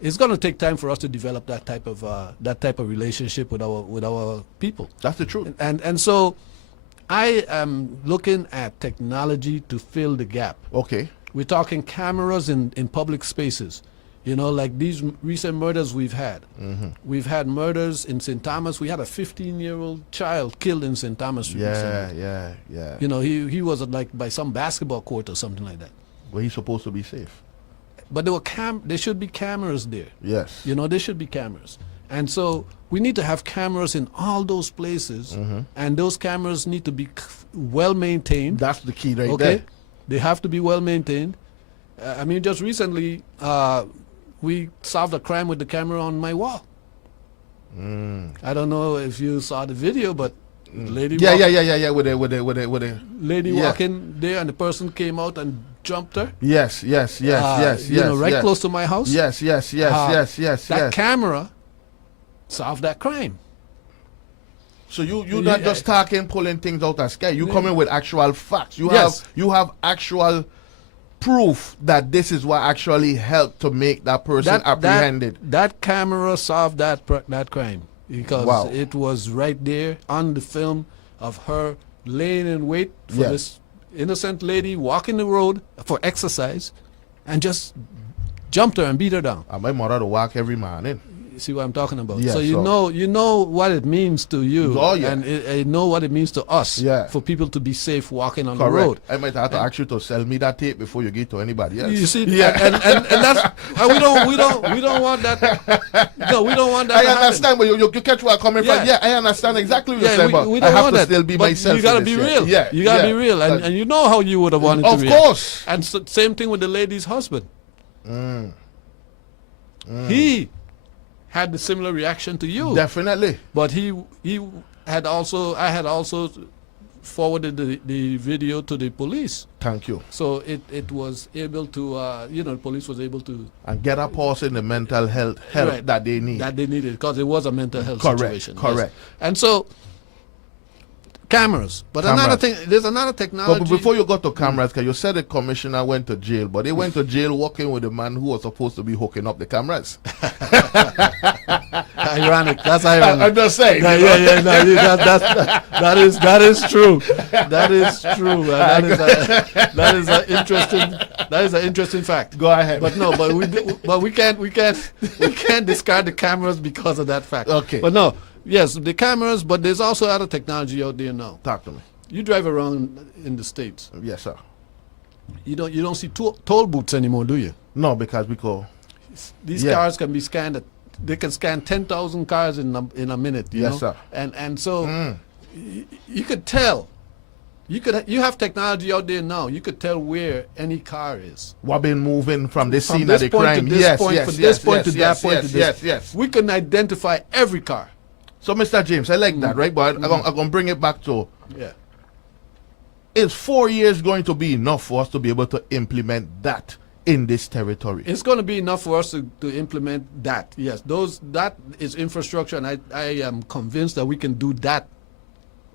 It's going to take time for us to develop that type of relationship with our people. That's the truth. And so I am looking at technology to fill the gap. Okay. We're talking cameras in public spaces. You know, like these recent murders we've had. Mm-hmm. We've had murders in St. Thomas. We had a 15-year-old child killed in St. Thomas. Yeah, recently. yeah. You know, he was like by some basketball court or something like that. Well, he's supposed to be safe. But there should be cameras there. Yes. You know, there should be cameras. And so we need to have cameras in all those places, Mm-hmm. and those cameras need to be well maintained. That's the key right Okay? there. They have to be well maintained. I mean, just recently, we solved a crime with the camera on my wall. I don't know if you saw the video, but the lady Yeah. With a. lady Yeah. walking there, and the person came out and jumped her. Yes. You know, right close to my house. Yes. That camera solved that crime. So you not just talking, pulling things out of sky. You coming with actual facts. Yes. You have actual proof that this is what actually helped to make that person apprehended. That camera solved that crime because Wow. it was right there on the film of her laying in wait for Yes. this innocent lady walking the road for exercise, and just jumped her and beat her down. And my mother to walk every morning. You see what I'm talking about? Yeah, so so- you know what it means to you, Oh, yeah. and I know what it means to us. Yeah. For people to be safe walking on Correct. the road. I might have to ask you to sell me that tape before you give to anybody else. You see, Yeah. and that's we don't want that. No, we don't want that. I to happen. understand, but you catch where I'm coming Yeah. from. Yeah, I understand exactly what you're saying, but we I don't have want to that. still be But myself. You gotta in be this, real. Yeah, You gotta yeah. be real, and you know how you would have wanted to Of be. course. And so, same thing with the lady's husband. He had the similar reaction to you, Definitely. but I had also forwarded the video to the police, Thank you. so it was able to the police was able to And get a person the mental health help Right. that they need. that they needed, because it was a mental health Correct, situation. correct. And so cameras. But Cameras. another thing, there's another technology. But before you got to cameras, because you said the commissioner went to jail, but they went to jail working with the man who was supposed to be hooking up the cameras. Ironic. That's ironic. I'm just saying. Yeah, you know? yeah, no, that is true. That is true. That is an interesting fact. Go ahead. But no, we can't discard the cameras because of that fact. Okay. But no, yes, the cameras, but there's also other technology out there now. Talk to me. You drive around in the States. Yes, sir. You don't see toll booths anymore, do you? No, because we go. These Yeah. cars can be scanned. They can scan 10,000 cars in a minute. You Yes, know? sir. And so you could tell. You have technology out there now. You could tell where any car is. What been moving from the From scene this of the point crime? to this Yes, point, yes, from yes, this point yes, to that yes, point yes, to this. yes, yes. We can identify every car. So, Mr. James, I like that, right? But I'm going to bring it back to, Yeah. is 4 years going to be enough for us to be able to implement that in this territory? It's going to be enough for us to implement that. Yes, that is infrastructure, and I am convinced that we can do that.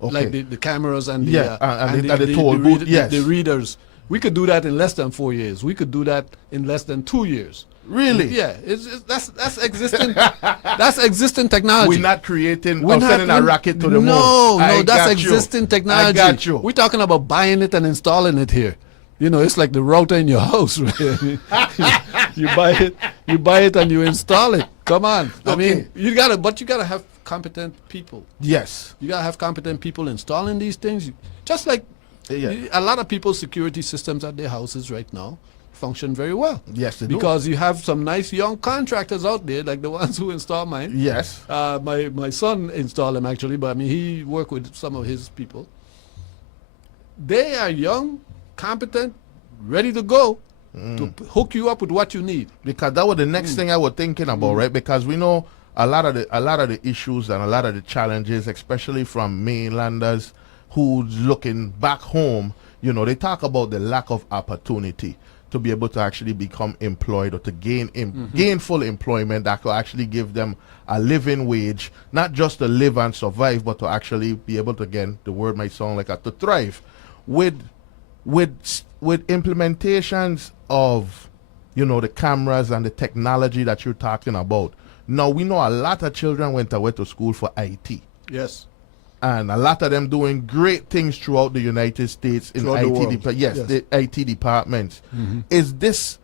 Okay. Like the cameras and the Yeah, and the toll booth, yes. the readers. We could do that in less than 4 years. We could do that in less than 2 years. Really? Yeah, that's existing. That's existing technology. We're not creating We're or not- sending a we're- rocket to the moon. No, I that's got you. existing technology. I got you. We're talking about buying it and installing it here. You know, it's like the router in your house. Right? you buy it and you install it. Come on. I mean, you gotta have competent people. Yes. You gotta have competent people installing these things. Just like Yeah. a lot of people's security systems at their houses right now function very well. Yes, they do. Because you have some nice young contractors out there, like the ones who install mine. Yes. My son installed them actually, but I mean he worked with some of his people. They are young, competent, ready to go to hook you up with what you need. Because that was the next thing I was thinking about, right? Because we know a lot of the issues and a lot of the challenges, especially from mainlanders who's looking back home. You know, they talk about the lack of opportunity to be able to actually become employed or to gain gainful employment that will actually give them a living wage, not just to live and survive, but to actually be able to, again, the word might sound like to thrive. With implementations of, you know, the cameras and the technology that you're talking about, now we know a lot of children went away to school for IT. Yes. And a lot of them doing great things throughout the United States in Throughout the world. the IT departments. Is this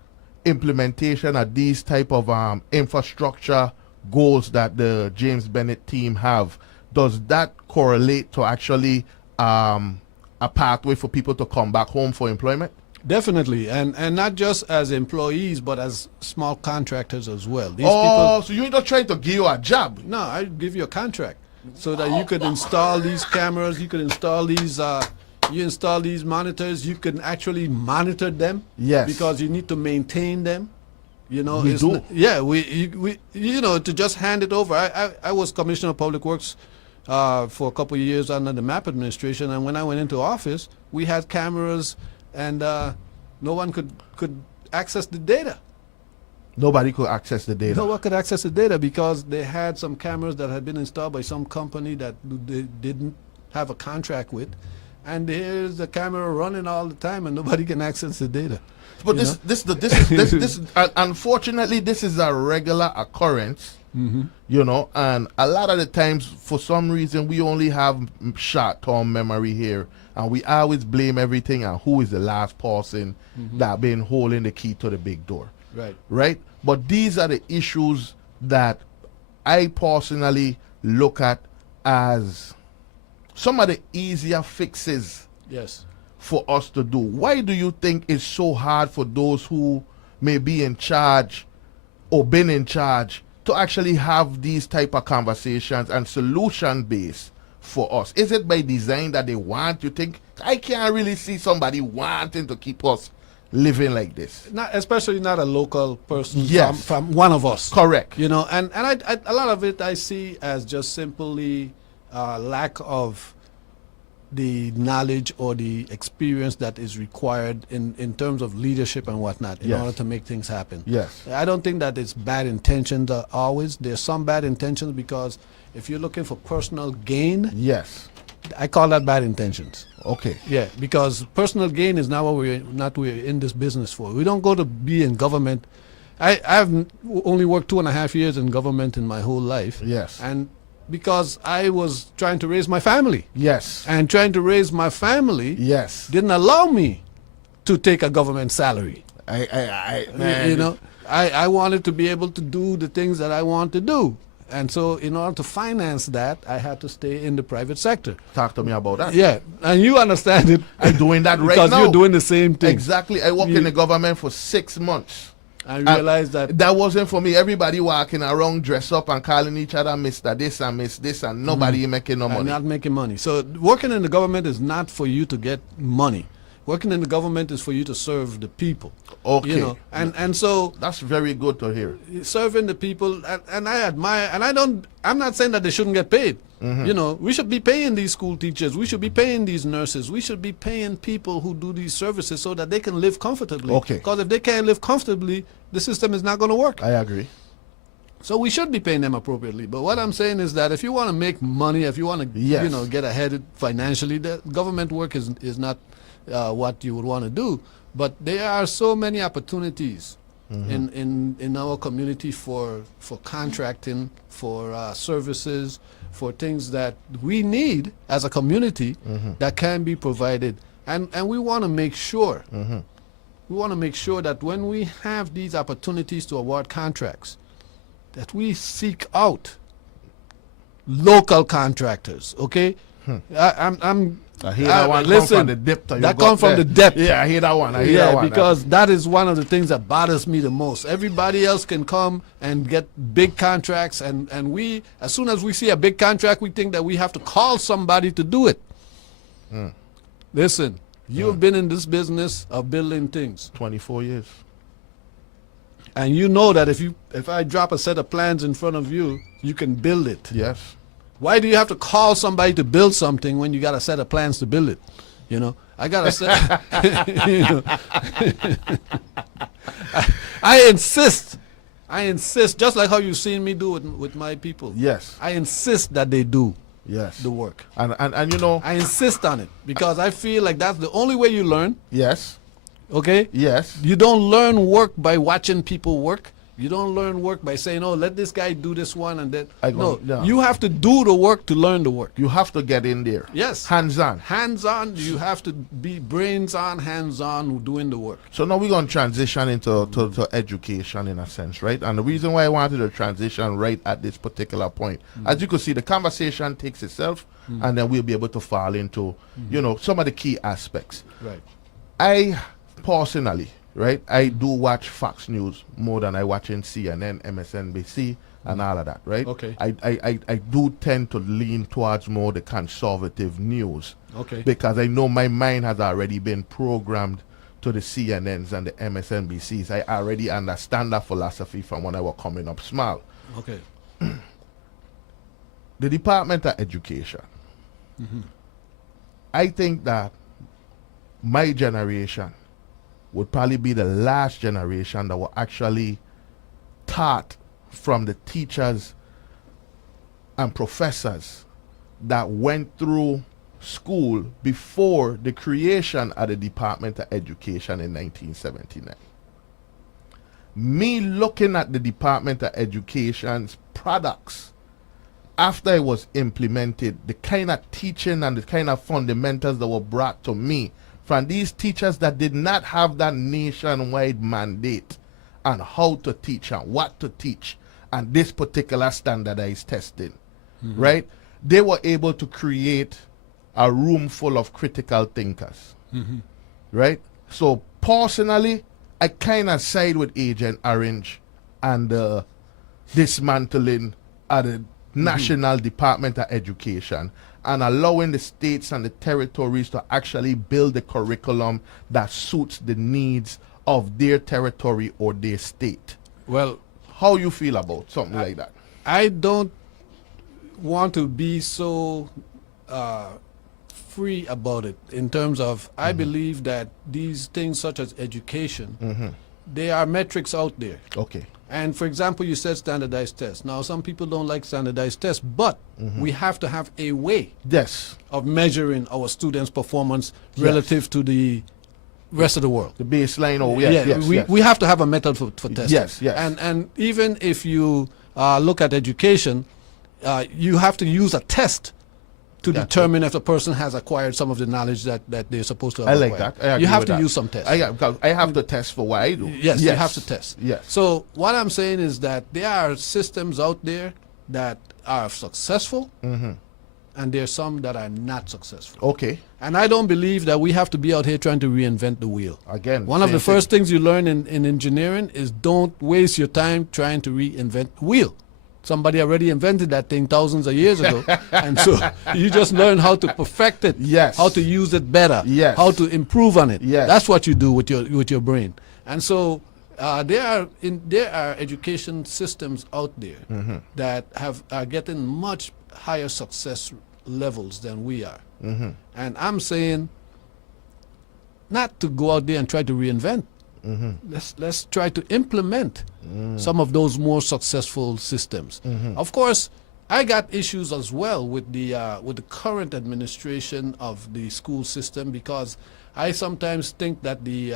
implementation of these type of infrastructure goals that the James Bennett team have, does that correlate to actually a pathway for people to come back home for employment? Definitely, and not just as employees, but as small contractors as well. These So you're just trying to give you a job? No, I give you a contract so that you could install these cameras, you could install these, you install these monitors, you can actually monitor them. Yes. Because you need to maintain them. You know, We do. Yeah, we you know, to just hand it over. I was Commissioner of Public Works for a couple of years under the MAP administration, and when I went into office, we had cameras, and no one could access the data. Nobody could access the data. No one could access the data because they had some cameras that had been installed by some company that they didn't have a contract with, and here's the camera running all the time, and nobody can access the data. But unfortunately, this is a regular occurrence. You know, and a lot of the times, for some reason, we only have short-term memory here, and we always blame everything on who is the last person that been holding the key to the big door. Right? But these are the issues that I personally look at as some of the easier fixes Yes. for us to do. Why do you think it's so hard for those who may be in charge or been in charge to actually have these type of conversations and solution based for us? Is it by design that they want? You think? I can't really see somebody wanting to keep us living like this. Not especially not a local person. Yes. From one of us. Correct. You know, and I a lot of it I see as just simply lack of the knowledge or the experience that is required in terms of leadership and whatnot in Yes. order to make things happen. Yes. I don't think that it's bad intentions always. There's some bad intentions because if you're looking for personal gain, Yes. I call that bad intentions. Okay. Yeah, because personal gain is not what we're in this business for. We don't go to be in government. I've only worked 2.5 years in government in my whole life. Yes. And because I was trying to raise my family. Yes. And trying to raise my family Yes. didn't allow me to take a government salary. Man, You know, I wanted to be able to do the things that I want to do. And so in order to finance that, I had to stay in the private sector. Talk to me about that. Yeah, and you understand it. I'm doing that right because now. you're doing the same thing. Exactly. I worked in the government for 6 months. I realized that. That wasn't for me. Everybody walking around dressed up and calling each other Mr. This and Miss This, and nobody making no I'm money. not making money. So working in the government is not for you to get money. Working in the government is for you to serve the people. Okay. You know, and so That's very good to hear. serving the people, and I admire, and I'm not saying that they shouldn't get paid. You know, we should be paying these school teachers. We should be paying these nurses. We should be paying people who do these services so that they can live comfortably. Okay. Because if they can't live comfortably, the system is not going to work. I agree. So we should be paying them appropriately. But what I'm saying is that if you want to make money, if you want to, Yes. you know, get ahead financially, the government work is not what you would want to do. But there are so many opportunities in our community for contracting, for services, for things that we need as a community that can be provided. And we want to make sure. We want to make sure that when we have these opportunities to award contracts, that we seek out local contractors. Okay, I hear that one listen, come from the depth. that come from the depth. Yeah, I hear that one. I hear that one. Because that is one of the things that bothers me the most. Everybody else can come and get big contracts, and we, as soon as we see a big contract, we think that we have to call somebody to do it. Listen, you've been in this business of building things, 24 years. and you know that if I drop a set of plans in front of you, you can build it. Yes. Why do you have to call somebody to build something when you got a set of plans to build it? You know, I gotta say, you know, I insist, just like how you've seen me do with my people. Yes. I insist that they do Yes. the work. And you know. I insist on it because I feel like that's the only way you learn. Yes. Okay? Yes. You don't learn work by watching people work. You don't learn work by saying, oh, let this guy do this one and then. No, you have to do the work to learn the work. You have to get in there. Yes. Hands on. Hands on. You have to be brains on, hands on, doing the work. So now we're going to transition into to education in a sense, right? And the reason why I wanted to transition right at this particular point, as you can see, the conversation takes itself, and then we'll be able to fall into, you know, some of the key aspects. Right. I personally, right, I do watch Fox News more than I watch in CNN, MSNBC, and all of that, right? Okay. I do tend to lean towards more the conservative news. Okay. Because I know my mind has already been programmed to the CNNs and the MSNBCs. I already understand that philosophy from when I was coming up small. Okay. The Department of Education. I think that my generation would probably be the last generation that were actually taught from the teachers and professors that went through school before the creation of the Department of Education in 1979. Me looking at the Department of Education's products after it was implemented, the kind of teaching and the kind of fundamentals that were brought to me from these teachers that did not have that nationwide mandate on how to teach and what to teach and this particular standardized testing, right? They were able to create a room full of critical thinkers, right? So personally, I kind of side with Agent Orange and the dismantling of the National Department of Education and allowing the states and the territories to actually build the curriculum that suits the needs of their territory or their state. Well, how you feel about something like that? I don't want to be so free about it in terms of I believe that these things such as education, there are metrics out there. Okay. And for example, you said standardized tests. Now, some people don't like standardized tests, but we have to have a way Yes. of measuring our students' performance relative to the rest of the world. The baseline, oh yes, we have to have a method for testing. Yes, yes. And even if you look at education, you have to use a test to determine if a person has acquired some of the knowledge that they're supposed to have I like acquired. that. I agree you have with to that. use some tests. I have to test for what I do. Yes, you have to test. Yes. So what I'm saying is that there are systems out there that are successful, and there are some that are not successful. Okay. And I don't believe that we have to be out here trying to reinvent the wheel. Again, one of the same first things you learn in engineering is don't waste your time trying to reinvent the wheel. Somebody already invented that thing thousands of years ago, and so you just learn how to perfect it, Yes. how to use it better, Yes. how to improve on it. Yes. That's what you do with your brain. And so there are education systems out there that are getting much higher success levels than we are. And I'm saying not to go out there and try to reinvent. Let's try to implement some of those more successful systems. Of course, I got issues as well with the current administration of the school system, because I sometimes think that the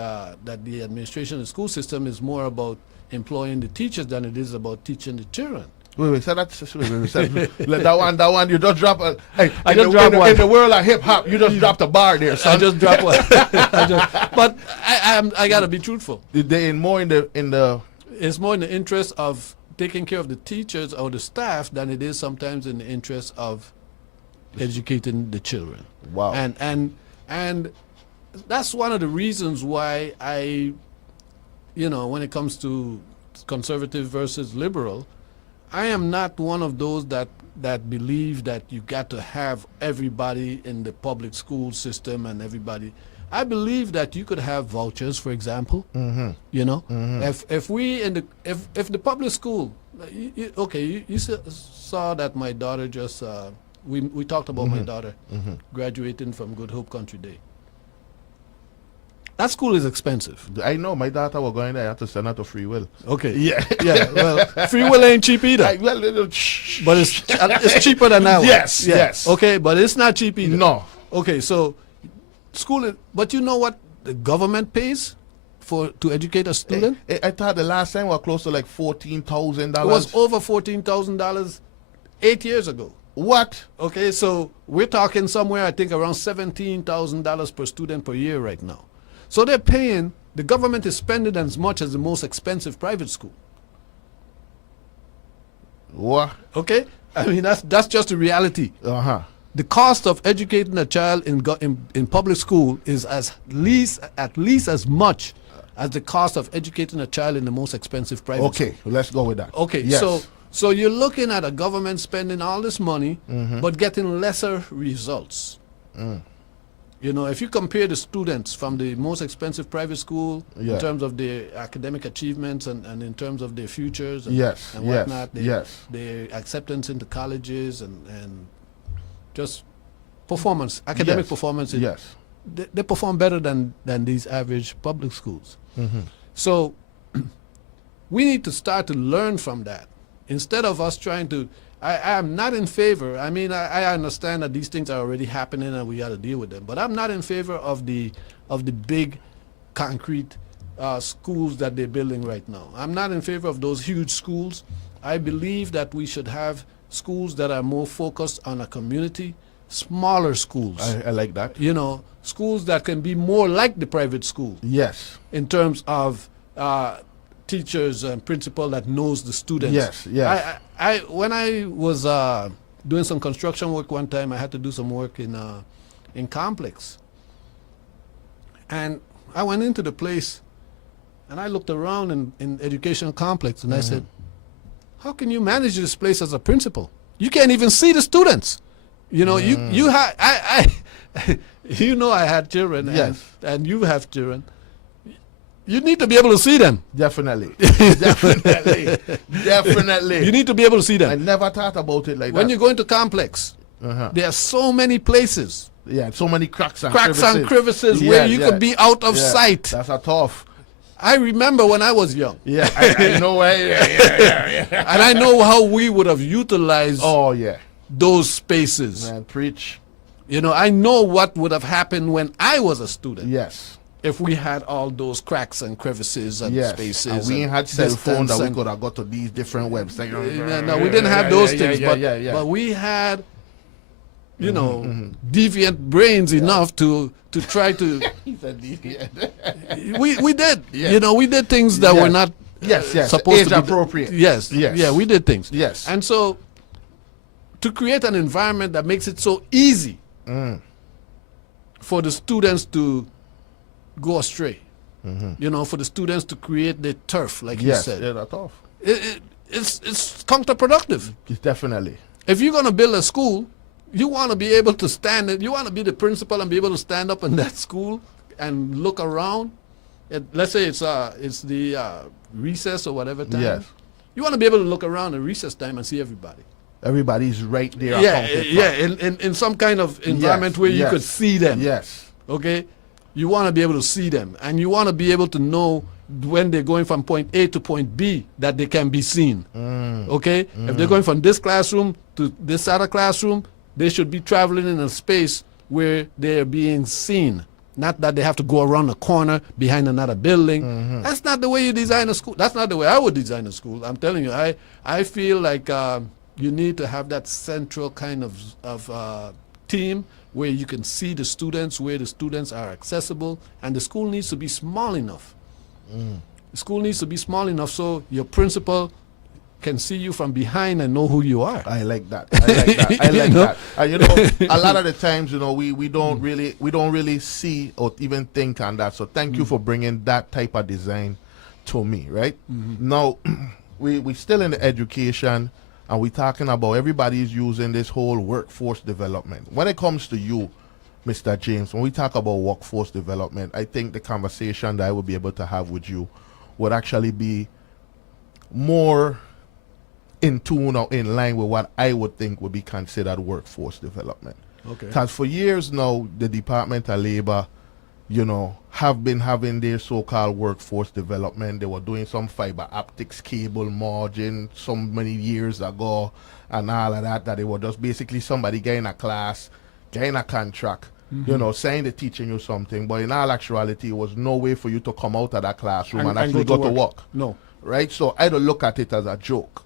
administration of the school system is more about employing the teachers than it is about teaching the children. Wait, so that's that one you just drop a hey, I just dropped one. In the world of hip hop, you just dropped a bar there, son. I just dropped one. But I gotta be truthful. They more in the It's more in the interest of taking care of the teachers or the staff than it is sometimes in the interest of educating the children. Wow. And that's one of the reasons why I, when it comes to conservative versus liberal, I am not one of those that believe that you got to have everybody in the public school system and everybody. I believe that you could have vouchers, for example. If we if the public school, you saw that my daughter just we talked about my daughter graduating from Good Hope Country Day. that school is expensive. I know my daughter was going there. I had to send her to Free Will. Okay. Yeah. Yeah. Well, free will ain't cheap either. But it's cheaper than that one. Yes, Yeah. yes. Okay, but it's not cheap either. No. Okay, so but you know what the government pays to educate a student? I thought the last time was close to like $14,000. It was over $14,000 8 years ago. What? Okay, so we're talking somewhere, I think, around $17,000 per student per year right now. So they're paying, the government is spending as much as the most expensive private school. What? Okay? I mean, that's just the reality. Uh-huh. The cost of educating a child in public school is at least as much as the cost of educating a child in the most expensive private school. Okay, let's go with that. Okay, Yes. so you're looking at a government spending all this money, but getting lesser results. You know, if you compare the students from the most expensive private school Yeah. in terms of their academic achievements and in terms of their futures and, Yes, and yes, whatnot, yes. their acceptance into colleges and just performance, academic Yes, performance, yes. they perform better than these average public schools. So we need to start to learn from that. Instead of us trying to, I am not in favor, I mean, I understand that these things are already happening and we got to deal with them, but I'm not in favor of the big concrete schools that they're building right now. I'm not in favor of those huge schools. I believe that we should have schools that are more focused on a community, smaller schools. I like that. You know, schools that can be more like the private school Yes. in terms of teachers and principal that knows the students. Yes, yes. When I was doing some construction work one time, I had to do some work in Complex. And I went into the place and I looked around in educational complex and I said, how can you manage this place as a principal? You can't even see the students. You know, you had you know I had children Yes. and you have children. You need to be able to see them. Definitely. Definitely. Definitely. You need to be able to see them. I never thought about it like When that. you go into complex, there are so many places, Yeah, so many cracks and crevices where you could be out of Yeah, sight. That's a tough. I remember when I was young, Yeah, I know why. Yeah. and I know how we would have utilized Oh, yeah. those spaces. Man, preach. You know, I know what would have happened when I was a student Yes. if we had all those cracks and crevices and Yes. spaces. And we ain't had cell phone distance that we and- could have got to these different websites. No, we didn't have those things, but Yeah. we had, you know, deviant brains enough to try to. He said deviant. We did, Yeah. you know, we did things that were not Yes. supposed Age to be appropriate. Yes, Yes. yeah, we did things. Yes. And so, to create an environment that makes it so easy for the students to go astray, you know, for the students to create the turf, like you Yes. said, Yeah, that's tough. it's counterproductive. It's definitely. If you're going to build a school, you want to be able to stand it. You want to be the principal and be able to stand up in that school and look around. Let's say it's the recess or whatever time. Yes. You want to be able to look around at recess time and see everybody. Everybody's right there. Yeah, accounted for. yeah. In some kind of environment where you yes. could see them. Yes. Okay, you want to be able to see them, and you want to be able to know when they're going from point A to point B that they can be seen. Okay, if they're going from this classroom to this other classroom, they should be traveling in a space where they're being seen, not that they have to go around a corner behind another building. That's not the way you design a school. That's not the way I would design a school. I'm telling you, I feel like you need to have that central kind of team where you can see the students, where the students are accessible, and the school needs to be small enough. The school needs to be small enough so your principal can see you from behind and know who you are. I like that. I like that. I like You know? that. And you know, a lot of the times, you know, we don't really see or even think on that. So thank you for bringing that type of design to me, right? Now, we still in the education, and we're talking about everybody's using this whole workforce development. When it comes to you, Mr. James, when we talk about workforce development, I think the conversation that I would be able to have with you would actually be more in tune or in line with what I would think would be considered workforce development. Okay. Because for years now, the Department of Labor you know, have been having their so-called workforce development. They were doing some fiber optics cable margin so many years ago and all of that, that they were just basically somebody getting a class, getting a contract, you know, saying they're teaching you something, but in all actuality, it was no way for you to come out of that classroom and actually go to work. No. Right? So I don't look at it as a joke.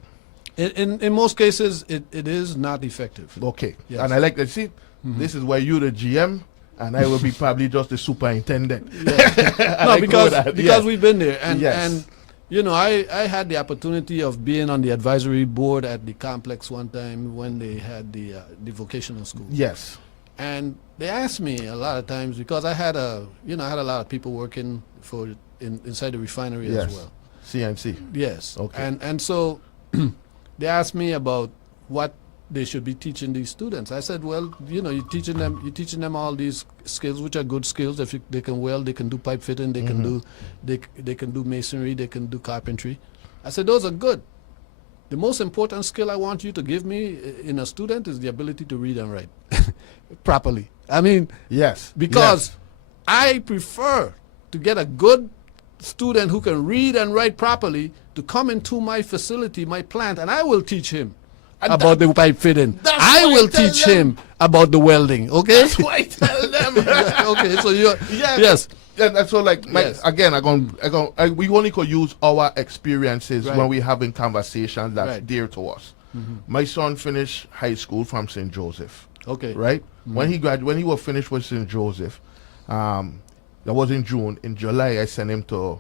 In most cases, it is not effective. Okay. Yes. And I like to see, this is where you're the GM, and I will be probably just the superintendent. No, because we've been there, and Yes. and you know, I had the opportunity of being on the advisory board at the complex one time when they had the vocational school. Yes. And they asked me a lot of times, because I had a lot of people working inside the refinery Yes. as well. CNC. Yes. Okay. And so they asked me about what they should be teaching these students. I said, well, you know, you're teaching them all these skills, which are good skills. If they can weld, they can do pipe fitting, they can do they can do masonry, they can do carpentry. I said, those are good. The most important skill I want you to give me in a student is the ability to read and write properly. I mean, Yes. because Yes. I prefer to get a good student who can read and write properly to come into my facility, my plant, and I will teach him And about the pipe fitting. that's I why I will tell teach them. him about the welding. Okay. That's why I tell them. Okay. So you. Yes. Yes. And so, like, Yes. again, we only could use our experiences Right. when we having conversations that's Right. dear to us. My son finished high school from St. Joseph, Okay. right? When he was finished with St. Joseph, that was in June. In July, I sent him to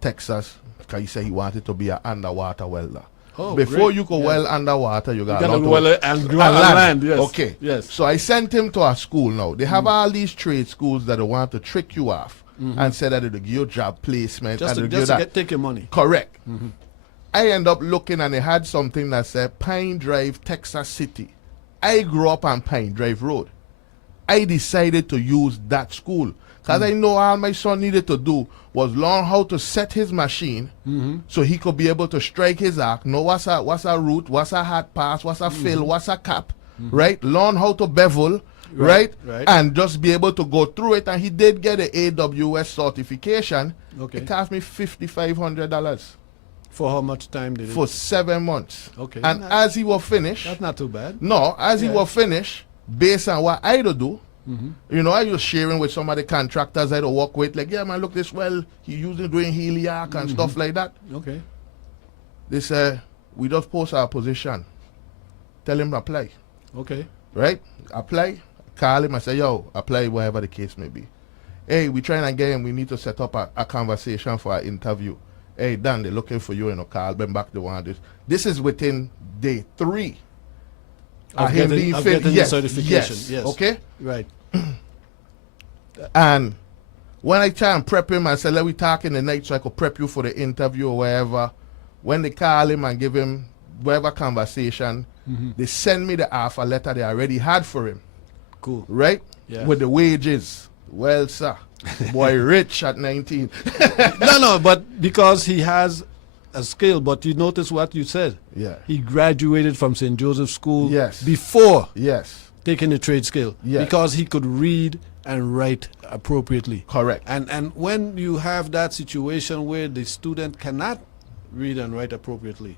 Texas because he said he wanted to be an underwater welder. Oh, Before great. you could Yes. weld underwater, you got You gotta to weld it and go on land, yes. Okay. Yes. So I sent him to a school now. They have all these trade schools that want to trick you off and say that it'll give you job placement. Just and to, it'll give you that. take your money. Correct. I end up looking and they had something that said Pine Drive, Texas City. I grew up on Pine Drive Road. I decided to use that school because I know all my son needed to do was learn how to set his machine so he could be able to strike his arc, know what's a root, what's a hot pass, what's a fill, what's a cap, right? Learn how to bevel, right? Right. And just be able to go through it. And he did get an AWS certification. Okay. It cost me $5,500 For how much time did it? for 7 months. Okay. And as he was finished, That's not too bad. no, as he Yeah. was finished, based on what I do, you know, I was sharing with some of the contractors I work with, like, yeah, man, look this well, he using doing heliac and stuff like that. Okay. They say, we just post our position. Tell him to apply, Okay. right? Apply, call him and say, yo, apply whatever the case may be. Hey, we trying to get him, we need to set up a conversation for an interview. Hey, Dan, they're looking for you, call them back, they want this. This is within day 3. Of getting the yes, certification. Yes. Okay? Right. And when I try and prep him, I say, let me talk in the night so I could prep you for the interview or wherever. When they call him and give him whatever conversation, they send me the offer letter they already had for him, Cool. right? Yeah. With the wages. Well, sir, boy rich at 19. No, but because he has a skill, but you notice what you said. Yeah. He graduated from St. Joseph School Yes. before Yes, taking the trade skill. Yes. Because he could read and write appropriately. correct. And when you have that situation where the student cannot read and write appropriately,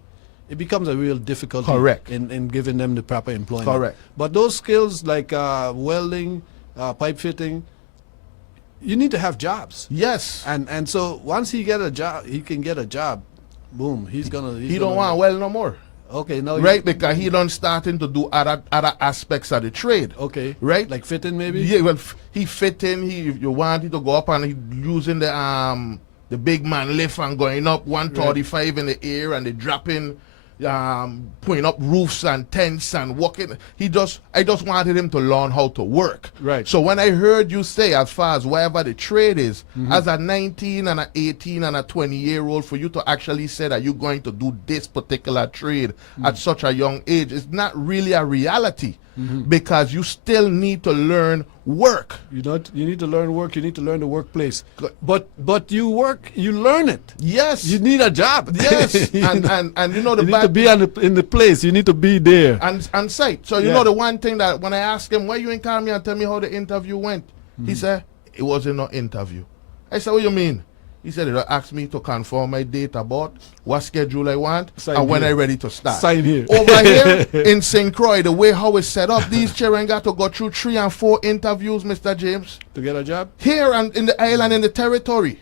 it becomes a real difficulty Correct. in giving them the proper employment. Correct. But those skills like welding, pipe fitting, you need to have jobs. Yes. And so once he get a job, he can get a job. Boom, he's gonna. He don't want well no more. Okay, now Right? Because he done starting to do other aspects of the trade. Okay, Right? like fitting maybe. Yeah, well, he fit in. You want him to go up and he using the big man lift and going up 135 in the air and they dropping, putting up roofs and tents and walking. I just wanted him to learn how to work. Right. So when I heard you say, as far as whatever the trade is, as a 19 and a 18 and a 20-year-old, for you to actually say that you're going to do this particular trade at such a young age, it's not really a reality. Because you still need to learn work. You need to learn work. You need to learn the workplace. But you work. You learn it. Yes. You need a job. Yes. You know, and you know the you need bad to be in the place. You need to be there. and site. So you Yeah. know the one thing that when I asked him, why you ain't call me and tell me how the interview went, he said, It wasn't no interview. I said, what you mean? He said, they asked me to confirm my date about what schedule I want Sign and when here. I'm ready to start. Sign here. Over here in St. Croix, the way how it's set up, these children got to go through 3 and 4 interviews, Mr. James. To get a job? Here and in the island, in the territory.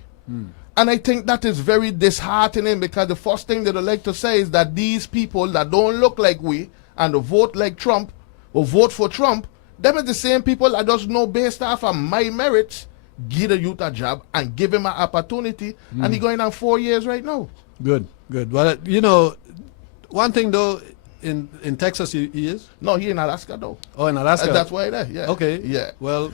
And I think that is very disheartening because the first thing that I like to say is that these people that don't look like we and vote like Trump or vote for Trump, them are the same people that just know based off of my merits, give the youth a job and give him an opportunity. And he going on 4 years right now. Good, good. Well, you know, one thing though, in Texas he is? No, he in Alaska though. Oh, in Alaska? That's why there, yeah. Okay. Yeah. Well,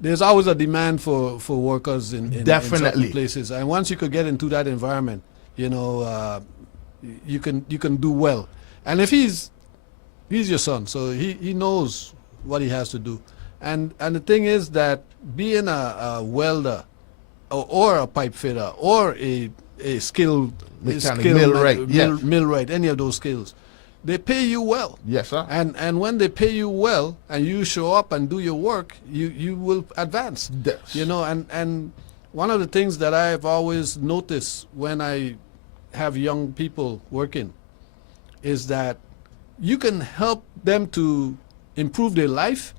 there's always a demand for workers in Definitely. certain places, and once you could get into that environment, you know, you can do well. And if he's your son, so he knows what he has to do. And the thing is that being a welder or a pipe fitter or a skilled Mechanic, millwright, yes. millwright, any of those skills, they pay you well. Yes, sir. And when they pay you well and you show up and do your work, you will advance. Yes. You know, and one of the things that I've always noticed when I have young people working is that you can help them to improve their life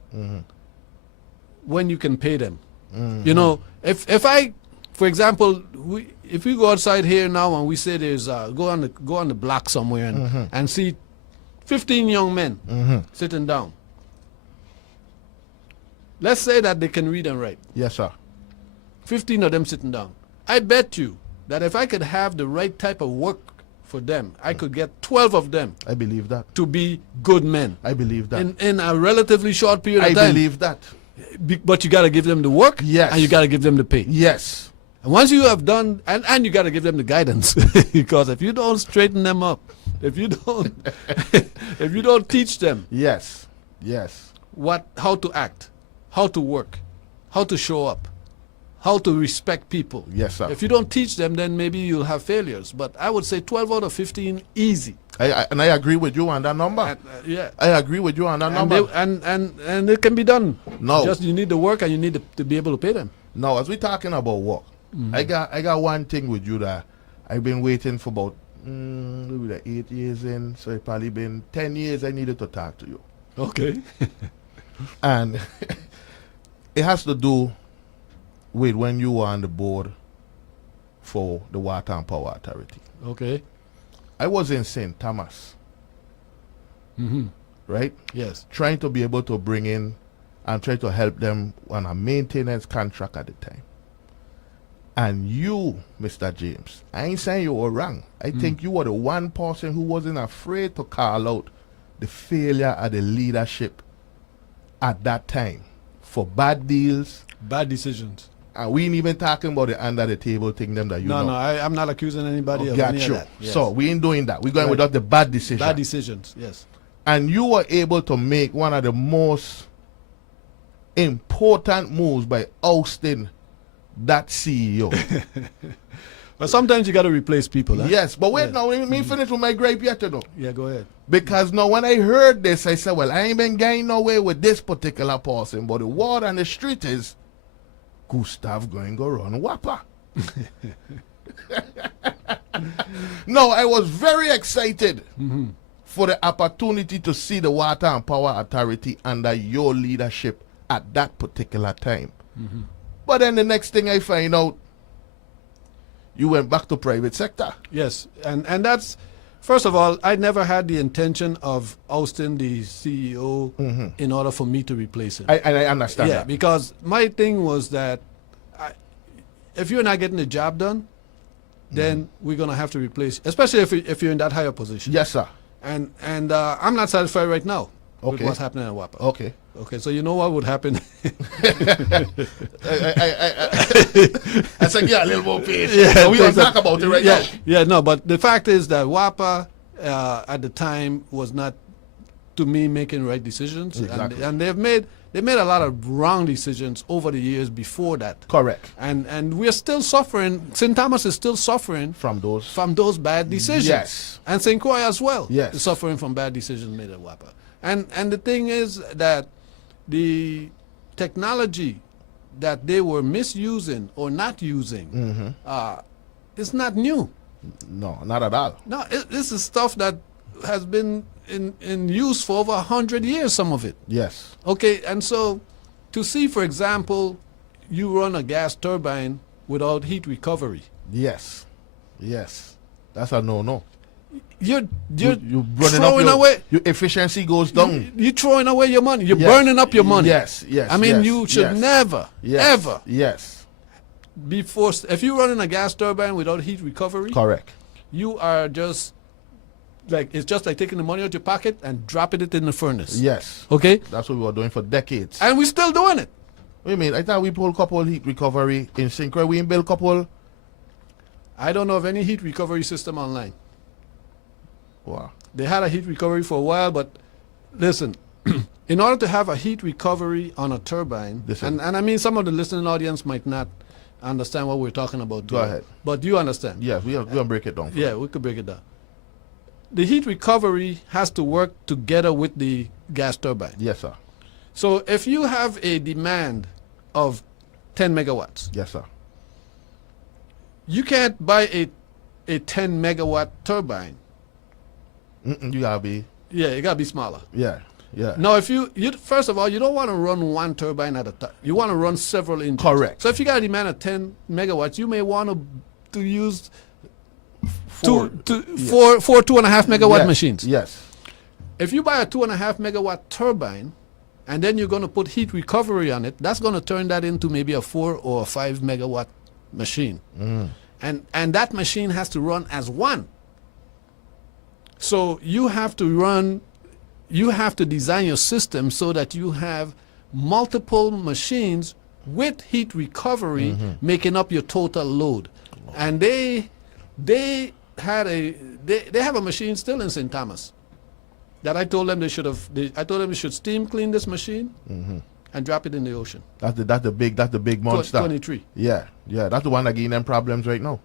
when you can pay them. You know, if I, for example, if we go outside here now and we say there's go on the block somewhere and see 15 young men sitting down. Let's say that they can read and write. Yes, sir. 15 of them sitting down. I bet you that if I could have the right type of work for them, I could get 12 of them I believe that. to be good men I believe that. in a relatively short period of I time. believe that. But you got to give them the work, Yes. and you got to give them the pay. Yes. And once you have done, and you got to give them the guidance, because if you don't straighten them up, if you don't teach them Yes. Yes. how to act, how to work, how to show up, how to respect people. Yes, sir. If you don't teach them, then maybe you'll have failures. But I would say 12 out of 15, easy. And I agree with you on that number. And, yeah. I agree with you on that And, number. and it can be done. No. Just you need the work and you need to be able to pay them. Now, as we talking about work, I got one thing with you that I've been waiting for about maybe like 8 years in, so it's probably been 10 years I needed to talk to you. Okay. And it has to do with when you were on the board for the Water and Power Authority. Okay. I was in St. Thomas, right? Yes. Trying to be able to bring in and try to help them on a maintenance contract at the time. And you, Mr. James, I ain't saying you were wrong. I think you were the one person who wasn't afraid to call out the failure of the leadership at that time for bad deals. Bad decisions. And we ain't even talking about the under the table thing them that you know. No, I'm not accusing anybody of Got any you. of that. Yes. So we ain't doing that. We're going Right. without the bad decision. Bad decisions, yes. And you were able to make one of the most important moves by ousting that CEO. But sometimes you got to replace people. Huh? Yes, but wait Yeah. now, let me finish with my gripe yet, you know. Yeah, go ahead. Because now when I heard this, I said, well, I ain't been getting nowhere with this particular person, but the word on the street is Gustav going to run Whopper. No, I was very excited for the opportunity to see the Water and Power Authority under your leadership at that particular time. But then the next thing I find out, you went back to private sector. Yes, and that's, first of all, I never had the intention of ousting the CEO in order for me to replace him. I understand Yeah, that. because my thing was that if you're not getting the job done, then we're going to have to replace, especially if you're in that higher position. Yes, sir. And I'm not satisfied right now with Okay. what's happening at WAPA. Okay. Okay, so you know what would happen? I said, yeah, a little more patience. We don't talk about it right yeah, now. Yeah, no, but the fact is that WAPA at the time was not, to me, making right decisions. Exactly. And they made a lot of wrong decisions over the years before that. Correct. And we're still suffering. St. Thomas is still suffering From those. from those bad decisions. Yes. And St. Croix as well Yes. is suffering from bad decisions made at WAPA. And the thing is that the technology that they were misusing or not using, it's not new. No, not at all. No, this is stuff that has been in use for over 100 years, some of it. Yes. Okay, and so to see, for example, you run a gas turbine without heat recovery. Yes. Yes. That's a no-no. You're You running throwing up away. your efficiency goes down. You're throwing away your money. You're Yes. burning up your money. Yes, yes. I mean, yes, you should yes, never, yes, ever Yes. be forced. If you're running a gas turbine without heat recovery, Correct. you are just like, it's just like taking the money out your pocket and dropping it in the furnace. Yes. Okay? That's what we were doing for decades. And we're still doing it. What do you mean? I thought we pulled couple heat recovery in Synchro. We ain't build couple. I don't know of any heat recovery system online. Wow. They had a heat recovery for a while, but listen, in order to have a heat recovery on a turbine, Listen. and I mean some of the listening audience might not understand what we're talking about. Go today, ahead. But you understand. Yes, we're going to break it down. Yeah, we could break it down. The heat recovery has to work together with the gas turbine. Yes, sir. So if you have a demand of 10 megawatts, Yes, sir. you can't buy a 10 megawatt turbine. You got to be. Yeah, it got to be smaller. Yeah. Yeah. No, if you first of all, you don't want to run one turbine at a time. You want to run several engines. Correct. So if you got a demand of 10 megawatts, you may want to use Four. four 2.5 megawatt Yes, machines. Yes. If you buy a 2.5 megawatt turbine, and then you're going to put heat recovery on it, that's going to turn that into maybe a 4 or a 5 megawatt machine. And that machine has to run as one. So you have to design your system so that you have multiple machines with heat recovery making up your total load. And they have a machine still in St. Thomas that I told them they should steam clean this machine and drop it in the ocean. That's the big monster. 23. Yeah. Yeah. That's the one that giving them problems right now.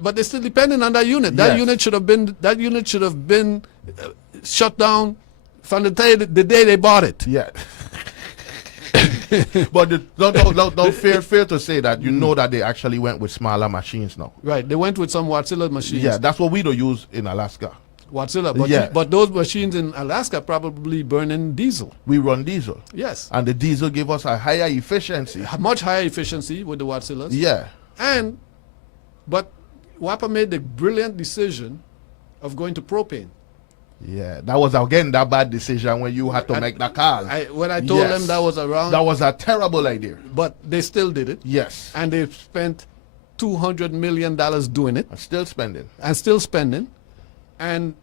But they're still depending on that unit. That Yes. unit should have been shut down from the day they bought it. Yeah. But don't fair to say that you know that they actually went with smaller machines now. Right. They went with some Wärtsilä machines. Yeah, that's what we don't use in Alaska. Wärtsilä. Yeah. But those machines in Alaska probably burning diesel. We run diesel. Yes. And the diesel give us a higher efficiency. Much higher efficiency with the Wärtsiläs. Yeah. But WAPA made the brilliant decision of going to propane. Yeah. That was again that bad decision when you had to make that call. When I told them that was around. That was a terrible idea. But they still did it. Yes. And they spent $200 million doing it. And still spending. And still spending. And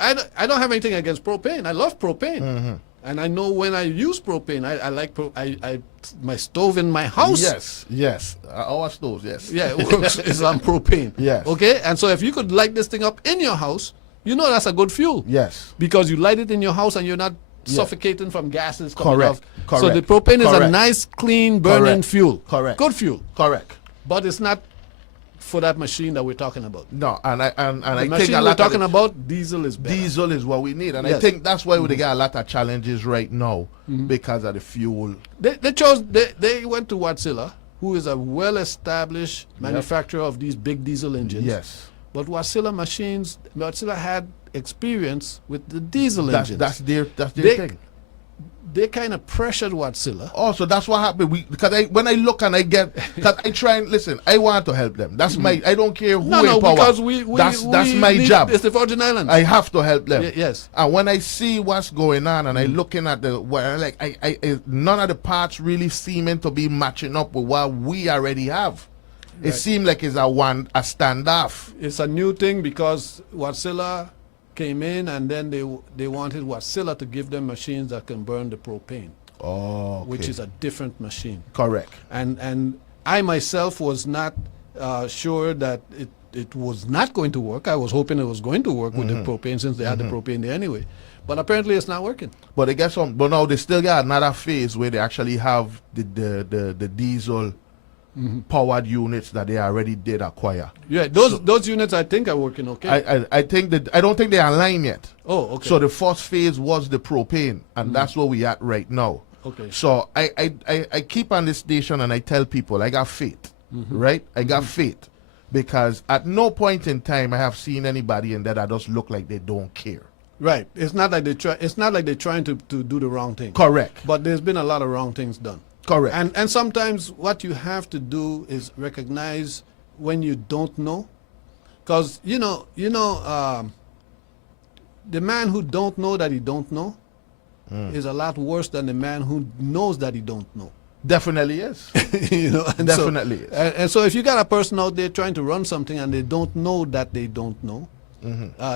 I don't have anything against propane. I love propane. And I know when I use propane, I like my stove in my house. Yes. Yes. Our stoves, yes. Yeah, it works. It's on propane. Yes. Okay? And so if you could light this thing up in your house, you know that's a good fuel. Yes. Because you light it in your house and you're not suffocating from gases coming Correct. off. Correct. So the propane is a Correct. nice, clean, burning Correct. fuel. Correct. Good fuel. Correct. But it's not for that machine that we're talking about. No, and I The think machine a we're lot talking of about, diesel is better. diesel is what we need, and I Yes. think that's why we got a lot of challenges right now because of the fuel. They went to Wärtsilä, who is a well-established manufacturer of these big diesel engines. Yes. But Wärtsilä had experience with the diesel That's engines. their thing. They kind of pressured Wärtsilä. Also, that's what happened. When I look and I get, because I try and listen, I want to help them. That's my. I don't care who in power. Because that's my job. It's the Virgin Islands. I have to help them. Yes. And when I see what's going on, and I looking at none of the parts really seeming to be matching up with what we already have. It seemed like it's a standoff. It's a new thing because Wärtsilä came in and then they wanted Wärtsilä to give them machines that can burn the propane. Oh, okay. Which is a different machine. Correct. And I myself was not sure that it was not going to work. I was hoping it was going to work with the propane since they had the propane there anyway. But apparently it's not working. But they get some. But now they still got another phase where they actually have the diesel powered units that they already did acquire. Yeah, those units I think are working okay. I think that I don't think they're online yet. Oh, okay. So the first phase was the propane, and that's where we at right now. Okay. So I keep on this station and I tell people I got faith, right? I got faith because at no point in time I have seen anybody in there that just look like they don't care. Right. It's not like it's not like they're trying to do the wrong thing. Correct. But there's been a lot of wrong things done. Correct. And sometimes what you have to do is recognize when you don't know, because the man who don't know that he don't know is a lot worse than the man who knows that he don't know. Definitely is. And Definitely is. And so if you got a person out there trying to run something and they don't know that they don't know,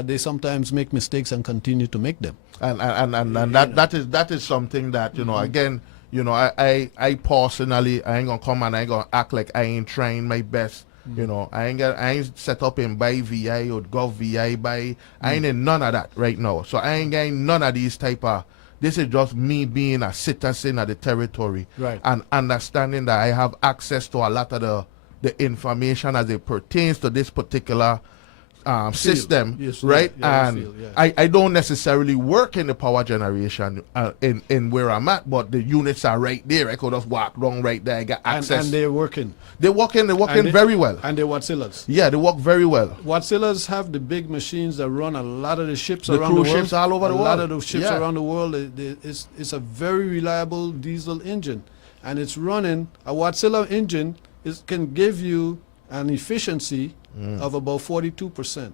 they sometimes make mistakes and continue to make them. And that is something that again, I personally, I ain't gonna come and I ain't gonna act like I ain't trying my best. I ain't set up in buy VI or gov VI buy. I ain't in none of that right now. So I ain't getting none of these type of. This is just me being a citizen of the territory, right, and understanding that I have access to a lot of the information as it pertains to this particular system, yes, right? yeah, And field, yeah. I don't necessarily work in the power generation in where I'm at, but the units are right there. I could just walk wrong right there. I got access. And they're working. They're working very well. And they're Watsillas. Yeah, they work very well. Watsillas have the big machines that run a lot of the ships The around the world. cruise ships all over the world. A lot of those ships Yeah. around the world. It's a very reliable diesel engine, and it's running. A Watsilla engine can give you an efficiency of about 42%.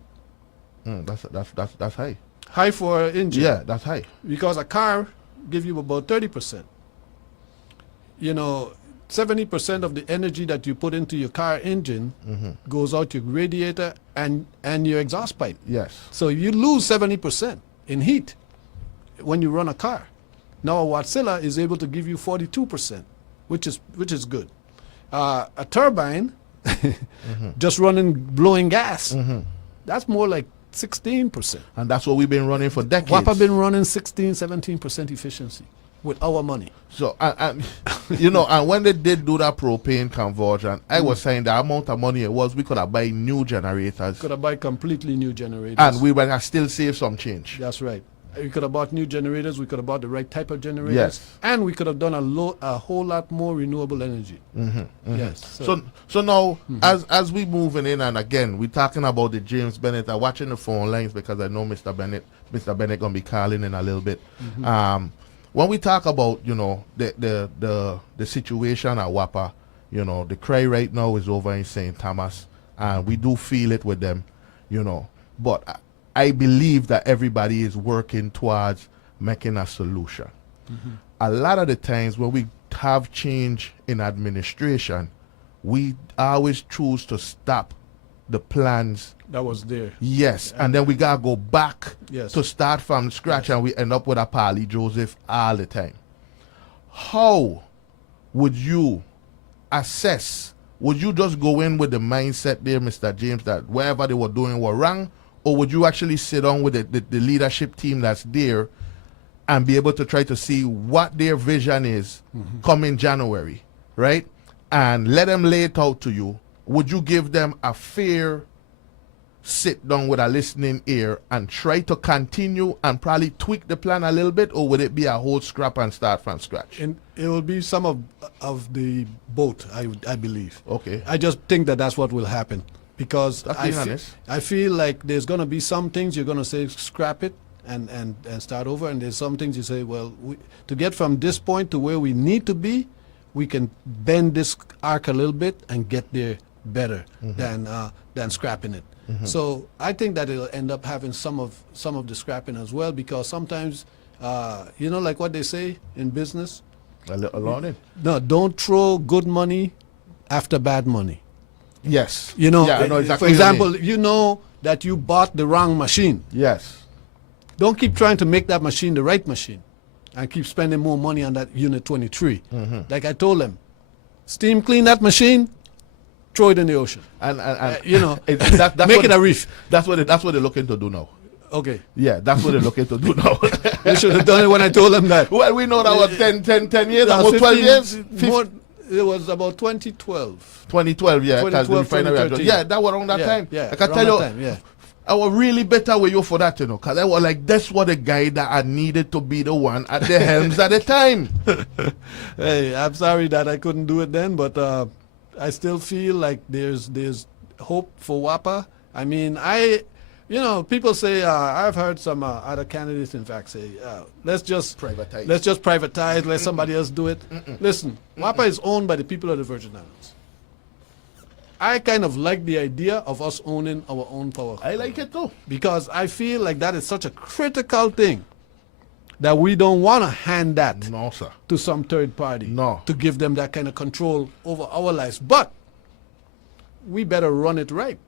That's high. High for an engine. Yeah, that's high. Because a car gives you about 30%. 70% of the energy that you put into your car engine goes out your radiator and your exhaust pipe. Yes. So you lose 70% in heat when you run a car. Now a Watsilla is able to give you 42%, which is good. A turbine, just blowing gas, that's more like 16%. And that's what we've been running for decades. WAPA been running 16, 17% efficiency with our money. So, and when they did do that propane conversion, I was saying the amount of money it was, we could have buy new generators. Could have bought completely new generators. And we would have still save some change. That's right. We could have bought new generators. We could have bought the right type of generators. Yes. And we could have done a whole lot more renewable energy. Yes. So now, as we moving in, and again, we're talking about the James Bennett. I'm watching the phone lines because I know Mr. Bennett gonna be calling in a little bit. When we talk about the situation at WAPA, the cry right now is over in St. Thomas, and we do feel it with them, but I believe that everybody is working towards making a solution. A lot of the times when we have change in administration, we always choose to stop the plans that was there. Yes, and then we gotta go back Yes. to start from scratch, and we end up with a Pali Joseph all the time. How would you assess? Would you just go in with the mindset there, Mr. James, that whatever they were doing were wrong, or would you actually sit down with the leadership team that's there and be able to try to see what their vision is coming January, right? And let them lay it out to you. Would you give them a fair sit down with a listening ear and try to continue and probably tweak the plan a little bit, or would it be a whole scrap and start from scratch? And it will be some of the both, I believe. Okay. I just think that's what will happen, because That's being honest. I feel like there's going to be some things you're going to say scrap it and start over, and there's some things you say, well, to get from this point to where we need to be, we can bend this arc a little bit and get there better than scrapping it. So I think that it'll end up having some of the scrapping as well, because sometimes like what they say in business, A lot in. no, don't throw good money after bad money. Yes. Yeah, I know exactly for what you example, mean. you know that you bought the wrong machine. Yes. Don't keep trying to make that machine the right machine and keep spending more money on that Unit 23. Like I told them, steam clean that machine, throw it in the ocean. And That's make it a reef. That's what they're looking to do now. Okay. Yeah, that's what they're looking to do now. They should have done it when I told them that. Well, we know that was 10 years, No, almost 12 15 years. more- it was about 2012. 2012, yeah. 'cause the 2012, refinery had 2013. yeah, that was around that time. Yeah, I can around tell you, that time, yeah. I was really better with you for that, you know, because I was like, that's what the guy that I needed to be the one at the helms at the time. Hey, I'm sorry that I couldn't do it then, but I still feel like there's hope for WAPA. I mean, people say, I've heard some other candidates, in fact, say, let's just privatize, let somebody else do it. Listen, WAPA is owned by the people of the Virgin Islands. I kind of like the idea of us owning our own power. I like it too. Because I feel like that is such a critical thing that we don't want to hand that No, sir. to some third party. No. To give them that kind of control over our lives. But we better run it right.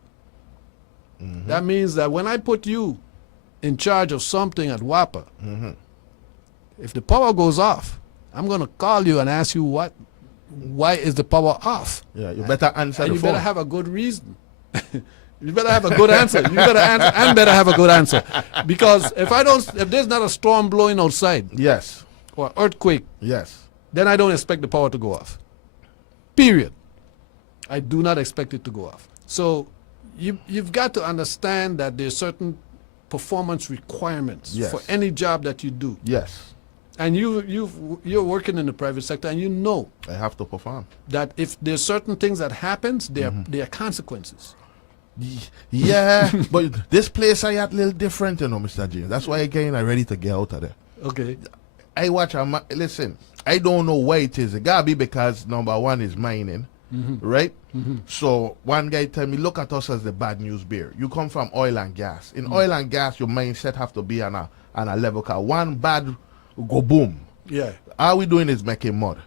That means that when I put you in charge of something at WAPA, if the power goes off, I'm going to call you and ask you why is the power off? Yeah, you better answer And the you phone. better have a good reason. You better have a good answer. You better answer and better have a good answer. Because if there's not a storm blowing outside Yes. or earthquake, Yes. then I don't expect the power to go off. Period. I do not expect it to go off. So you've got to understand that there's certain performance requirements Yes. for any job that you do. Yes. And you're working in the private sector, and you know I have to perform. that if there's certain things that happens, there are consequences. Yeah, but this place I had a little different, you know, Mr. James. That's why again I'm ready to get out of there. Okay. I watch listen, I don't know why it is. It gotta be because number one is mining, right? So one guy tell me, look at us as the bad news bearer. You come from oil and gas. In oil and gas, your mindset have to be on a level. Cause one bad go boom. Yeah. All we doing is making mud.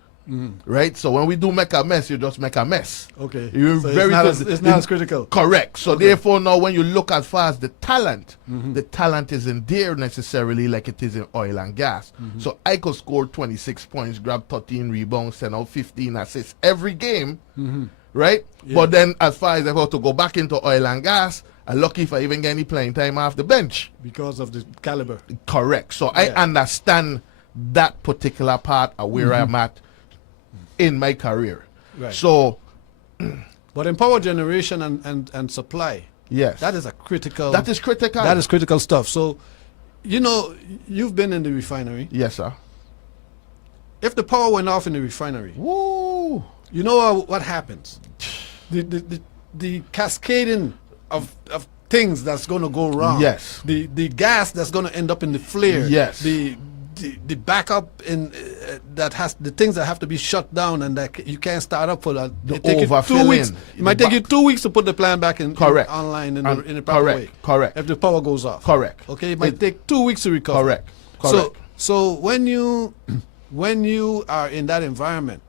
Right? So when we do make a mess, you just make a mess. Okay. You're So very it's not as critical. Correct. So therefore now when you look as far as the talent isn't there necessarily like it is in oil and gas. So I could score 26 points, grab 13 rebounds, send out 15 assists every game. Right? Yeah. But then as far as I have to go back into oil and gas, I'm lucky if I even get any playing time off the bench. Because of the caliber. Correct. So I understand that particular part of where I'm at in my career. Right. So But in power generation and supply, yes. that is a critical. That is critical. That is critical stuff. So, you've been in the refinery. Yes, sir. If the power went off in the refinery, Woo. you know what happens? The cascading of things that's going to go wrong. Yes. The gas that's going to end up in the flare. Yes. The backup in that has the things that have to be shut down and that you can't start up for that. The It take you 2 overfilling. weeks. It might take you 2 weeks to put the plan back in Correct. online in And the proper way. correct. If the power goes off. Correct. Okay, it might take 2 weeks to recover. Correct. Correct. So when you are in that environment,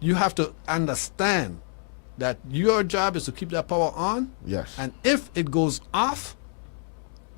you have to understand that your job is to keep that power on. Yes. And if it goes off,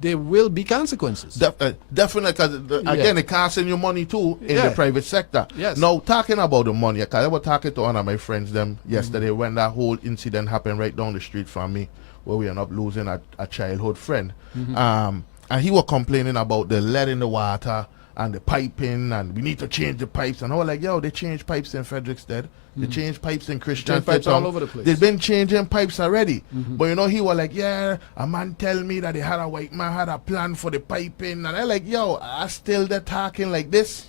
there will be consequences. Definitely, because again, it costing you money too in the private sector. Yes. Now, talking about the money, because I was talking to one of my friends them yesterday when that whole incident happened right down the street from me, where we ended up losing a childhood friend. And he was complaining about the lead in the water and the piping, and we need to change the pipes. And I was like, yo, they changed pipes in Frederickstead. They changed pipes in Christian. Pipes all over the place. They've been changing pipes already. But he was like, yeah, a man tell me that a white man had a plan for the piping. And I like, yo, I still there talking like this.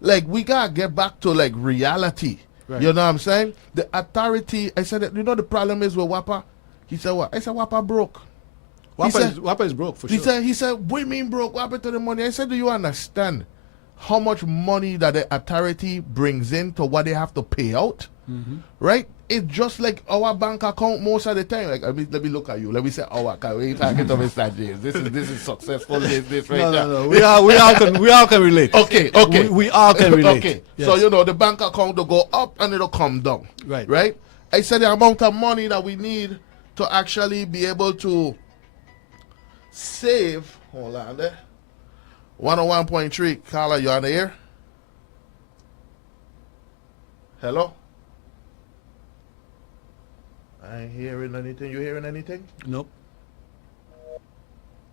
Like, we got to get back to like reality. Right. You know what I'm saying? The authority, I said, the problem is with WAPA? He said, what? I said, WAPA broke. WAPA is broke for sure. He said, what do you mean broke? What happened to the money? I said, do you understand how much money that the authority brings in to what they have to pay out? Right? It's just like our bank account most of the time. Like, let me look at you. Let me say our account. We talking to Mr. James. This is successful. This right now. No. We all can relate. Okay. We all can relate. Okay. Yes. So the bank account will go up and it'll come down. Right. Right? I said the amount of money that we need to actually be able to save. Hold on there. 101.3. Carla, you on the air? Hello? I ain't hearing anything. You hearing anything? Nope.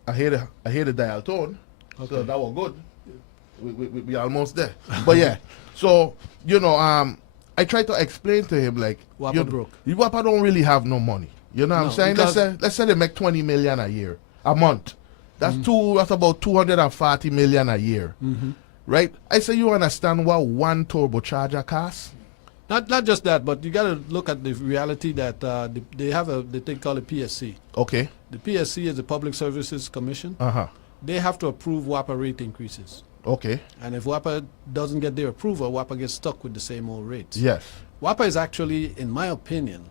I hear the dial tone. Okay. So that was good. We almost there. But yeah. So, I try to explain to him like WAPA broke. WAPA don't really have no money. You know what I'm No, saying? Let's say they make 20 million a month. That's that's about 240 million a year. Right? I say you understand what one turbocharger costs? Not just that, but you got to look at the reality that they have the thing called a PSC. Okay. The PSC is the Public Services Commission. Uh-huh. They have to approve WAPA rate increases. Okay. And if WAPA doesn't get their approval, WAPA gets stuck with the same old rates. Yes. WAPA is actually, in my opinion,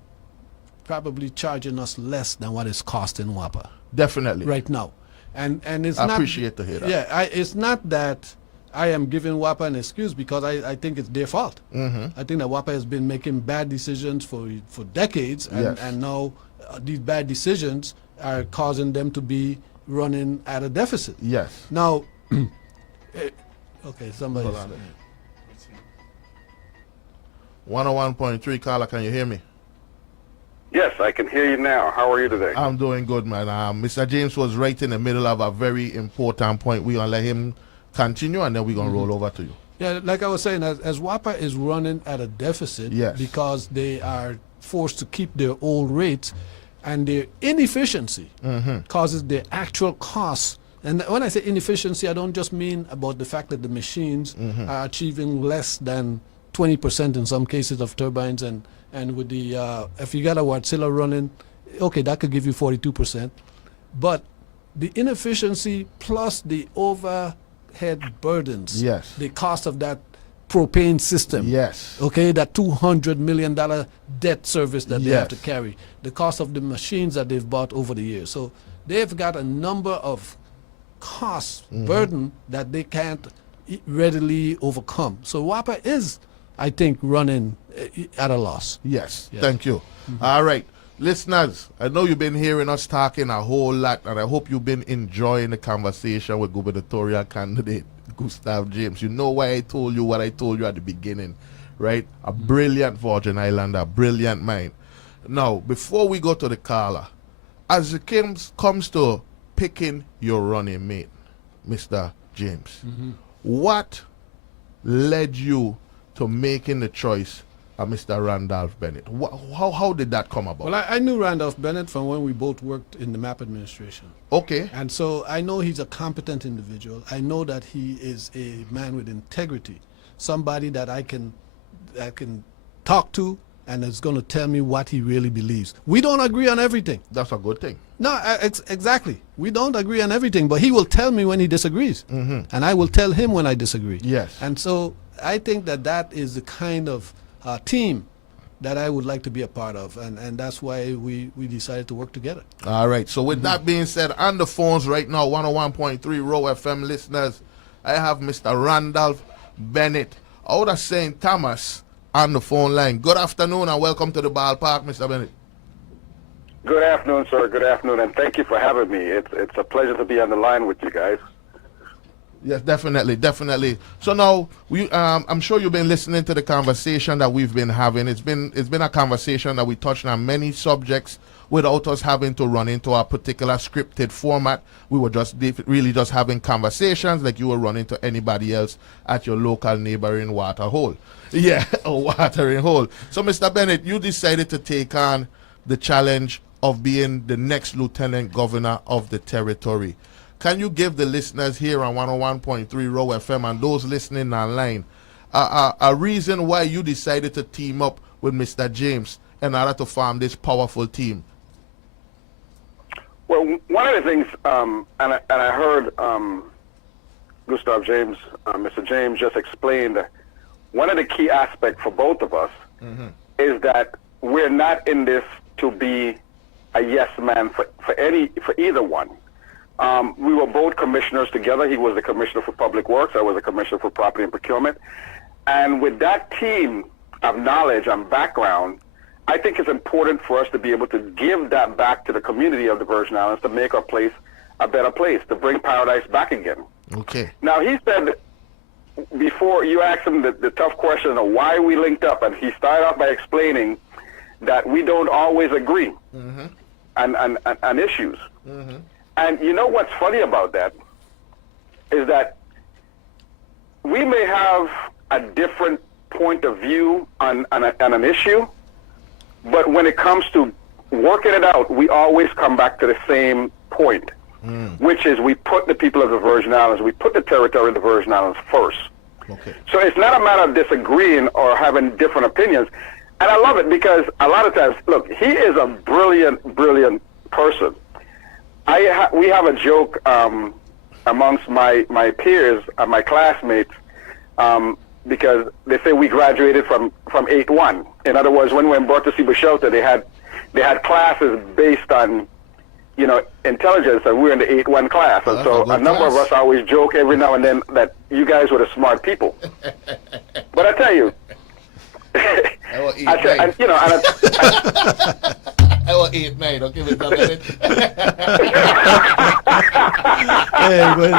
probably charging us less than what it's costing WAPA Definitely. right now. And it's I not... appreciate to hear that. Yeah, it's not that I am giving WAPA an excuse, because I think it's their fault. I think that WAPA has been making bad decisions for decades, and, Yes. and now these bad decisions are causing them to be running at a deficit. Yes. Now, okay, somebody. Hold on. 101.3, Carla, can you hear me? Yes, I can hear you now. How are you today? I'm doing good, man. Mr. James was right in the middle of a very important point. We're going to let him continue, and then we're going to roll over to you. Yeah, like I was saying, as WAPA is running at a deficit, Yes. because they are forced to keep their old rates, and their inefficiency causes their actual costs. And when I say inefficiency, I don't just mean about the fact that the machines are achieving less than 20% in some cases of turbines, and with the if you got a Wärtsilä running, okay, that could give you 42%, but the inefficiency plus the overhead burdens, Yes. the cost of that propane system, Yes. okay, that $200 million debt service that they have to Yes. carry, the cost of the machines that they've bought over the years. So they've got a number of costs, burden that they can't readily overcome. So WAPA is, I think, running at a loss. Yes. Yes. Thank you. All right. Listeners, I know you've been hearing us talking a whole lot, and I hope you've been enjoying the conversation with gubernatorial candidate Gustav James. You know why I told you what I told you at the beginning, right? A brilliant Virgin Islander, a brilliant mind. Now, before we go to the caller, as it comes to picking your running mate, Mr. James, what led you to making the choice of Mr. Randolph Bennett? How did that come about? Well, I knew Randolph Bennett from when we both worked in the MAP administration. Okay. And so I know he's a competent individual. I know that he is a man with integrity, somebody that I can talk to and is going to tell me what he really believes. We don't agree on everything. That's a good thing. No, exactly. We don't agree on everything, but he will tell me when he disagrees, and I will tell him when I disagree. Yes. And so I think that is the kind of team that I would like to be a part of, and that's why we decided to work together. All right. So with that being said, on the phones right now, 101.3 Row FM listeners, I have Mr. Randolph Bennett out of St. Thomas on the phone line. Good afternoon and welcome to the ballpark, Mr. Bennett. Good afternoon, sir. Good afternoon, and thank you for having me. It's a pleasure to be on the line with you guys. Yes, definitely, definitely. So now I'm sure you've been listening to the conversation that we've been having. It's been a conversation that we touched on many subjects without us having to run into a particular scripted format. We were just really just having conversations like you were running to anybody else at your local neighboring water hole. Yeah, a watering hole. So, Mr. Bennett, you decided to take on the challenge of being the next lieutenant governor of the territory. Can you give the listeners here on 101.3 Row FM and those listening online a reason why you decided to team up with Mr. James in order to form this powerful team? Well, one of the things, and I heard Gustav James, Mr. James, just explained one of the key aspects for both of us is that we're not in this to be a yes man for either one. We were both commissioners together. He was the commissioner for public works. I was the commissioner for property and procurement. And with that team of knowledge and background, I think it's important for us to be able to give that back to the community of the Virgin Islands to make our place a better place, to bring paradise back again. Okay. Now, he said, before you asked him the tough question of why we linked up, and he started off by explaining that we don't always agree on issues. And you know what's funny about that is that we may have a different point of view on an issue, but when it comes to working it out, we always come back to the same point, which is we put the people of the Virgin Islands, we put the territory of the Virgin Islands first. Okay. So it's not a matter of disagreeing or having different opinions. And I love it because a lot of times, look, he is a brilliant, brilliant person. We have a joke amongst my peers and my classmates because they say we graduated from 8-1. In other words, when we were in Bortosí Shelter, they had classes based on, you know, intelligence, and we were in the 8-1 class. And so a number of us always joke every now and then that you guys were the smart people. But I tell you, I will eat 9. Okay, with that. Hey, but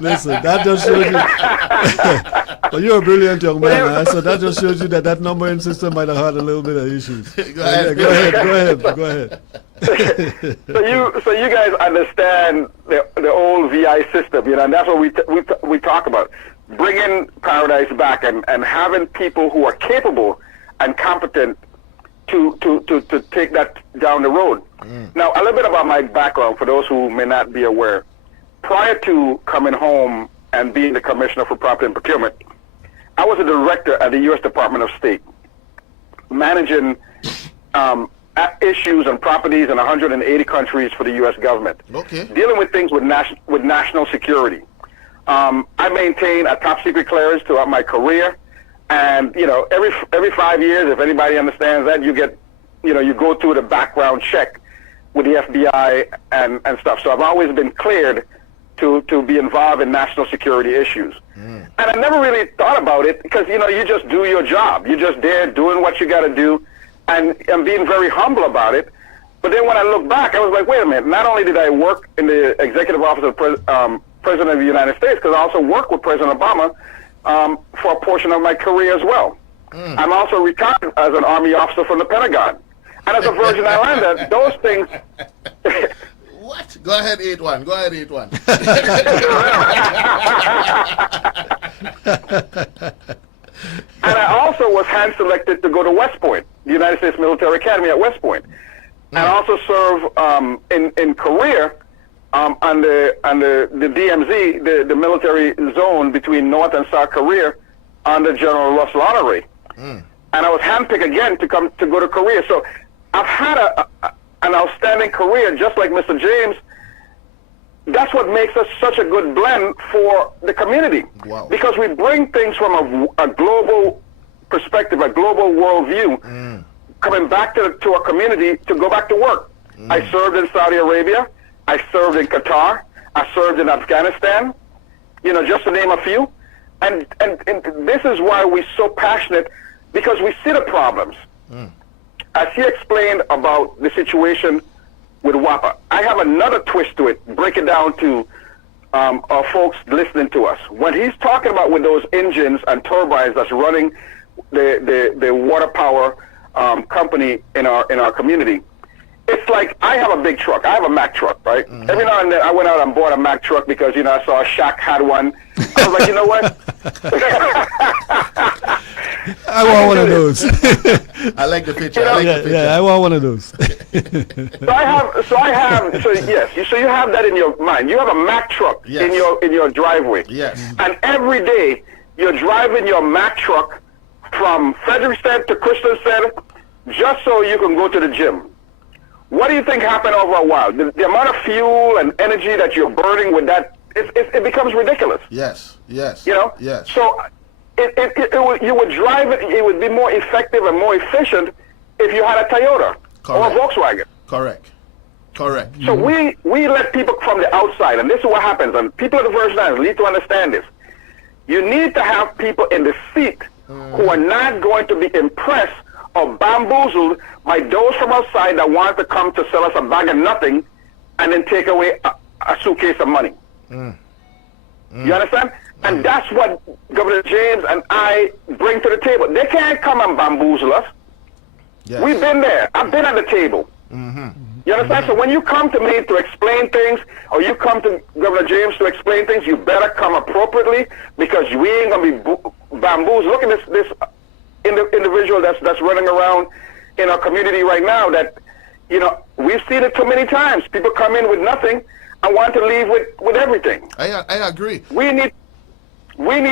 listen, that just shows you. But you're a brilliant young man, so that just shows you that numbering system might have had a little bit of issues. Go ahead. So you guys understand the old VI system, you know, and that's what we talk about. Bringing Paradise back and having people who are capable and competent to take that down the road. Now, a little bit about my background for those who may not be aware. Prior to coming home and being the Commissioner for Property and Procurement, I was a director at the U.S. Department of State, managing issues and properties in 180 countries for the U.S. government, dealing with things with national security. I maintain a top secret clearance throughout my career, and you know, every 5 years, if anybody understands that, you get, you know, you go through the background check with the FBI and stuff. So I've always been cleared to be involved in national security issues. And I never really thought about it because, you know, you just do your job. You're just there doing what you got to do, and being very humble about it. But then when I look back, I was like, wait a minute. Not only did I work in the executive office of President of the United States, because I also worked with President Obama for a portion of my career as well. I'm also retired as an Army officer from the Pentagon. And as a Virgin Islander, those things... What? Go ahead, 8-1. And I also was hand-selected to go to West Point, the United States Military Academy at West Point. And I also serve in Korea on the DMZ, the military zone between North and South Korea, under General Russell Honore Ray. And I was handpicked again to go to Korea. So I've had an outstanding career, just like Mr. James. That's what makes us such a good blend for the community. Wow. Because we bring things from a global perspective, a global worldview, coming back to our community to go back to work. I served in Saudi Arabia. I served in Qatar. I served in Afghanistan. You know, just to name a few. And this is why we're so passionate, because we see the problems. As he explained about the situation with WAPA, I have another twist to it, break it down to our folks listening to us. When he's talking about with those engines and turbines that's running the water power company in our community, it's like I have a big truck. I have a Mack truck, right? Every now and then I went out and bought a Mack truck because, you know, I saw Shaq had one. I was like, you know what? I want one of those. I like the picture. You know, I want one of those. So you have that in your mind. You have a Mack truck in your driveway. Yes. And every day you're driving your Mack truck from Frederickstead to Christensen just so you can go to the gym. What do you think happened over a while? The amount of fuel and energy that you're burning with that, it becomes ridiculous. Yes. You know? Yes. So you would drive it, it would be more effective and more efficient if you had a Toyota or a Volkswagen. Correct. So we let people from the outside, and this is what happens, and people of the Virgin Islands need to understand this. You need to have people in the seat who are not going to be impressed or bamboozled by those from outside that want to come to sell us a bag of nothing and then take away a suitcase of money. You understand? And that's what Governor James and I bring to the table. They can't come and bamboozle us. Yes. We've been there. I've been at the table. You understand? So when you come to me to explain things, or you come to Governor James to explain things, you better come appropriately, because we ain't going to be bamboozled. Look at this individual that's running around in our community right now that, you know, we've seen it too many times. People come in with nothing and want to leave with everything. I agree. We need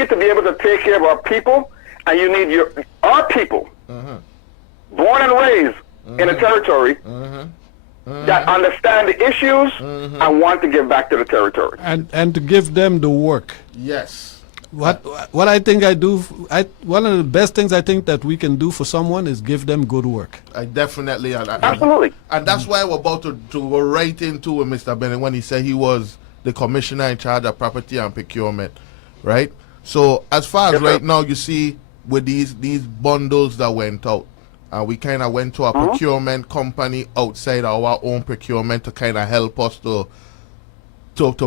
to be able to take care of our people, and you need our people, born and raised in a territory, that understand the issues and want to give back to the territory. And to give them the work. Yes. What I think I do, one of the best things I think that we can do for someone is give them good work. I definitely. Absolutely. And that's why we're about to go right into it, Mr. Bennett, when he said he was the commissioner in charge of property and procurement, right? So as far as right now, you see with these bundles that went out, we kind of went to a procurement company outside our own procurement to kind of help us to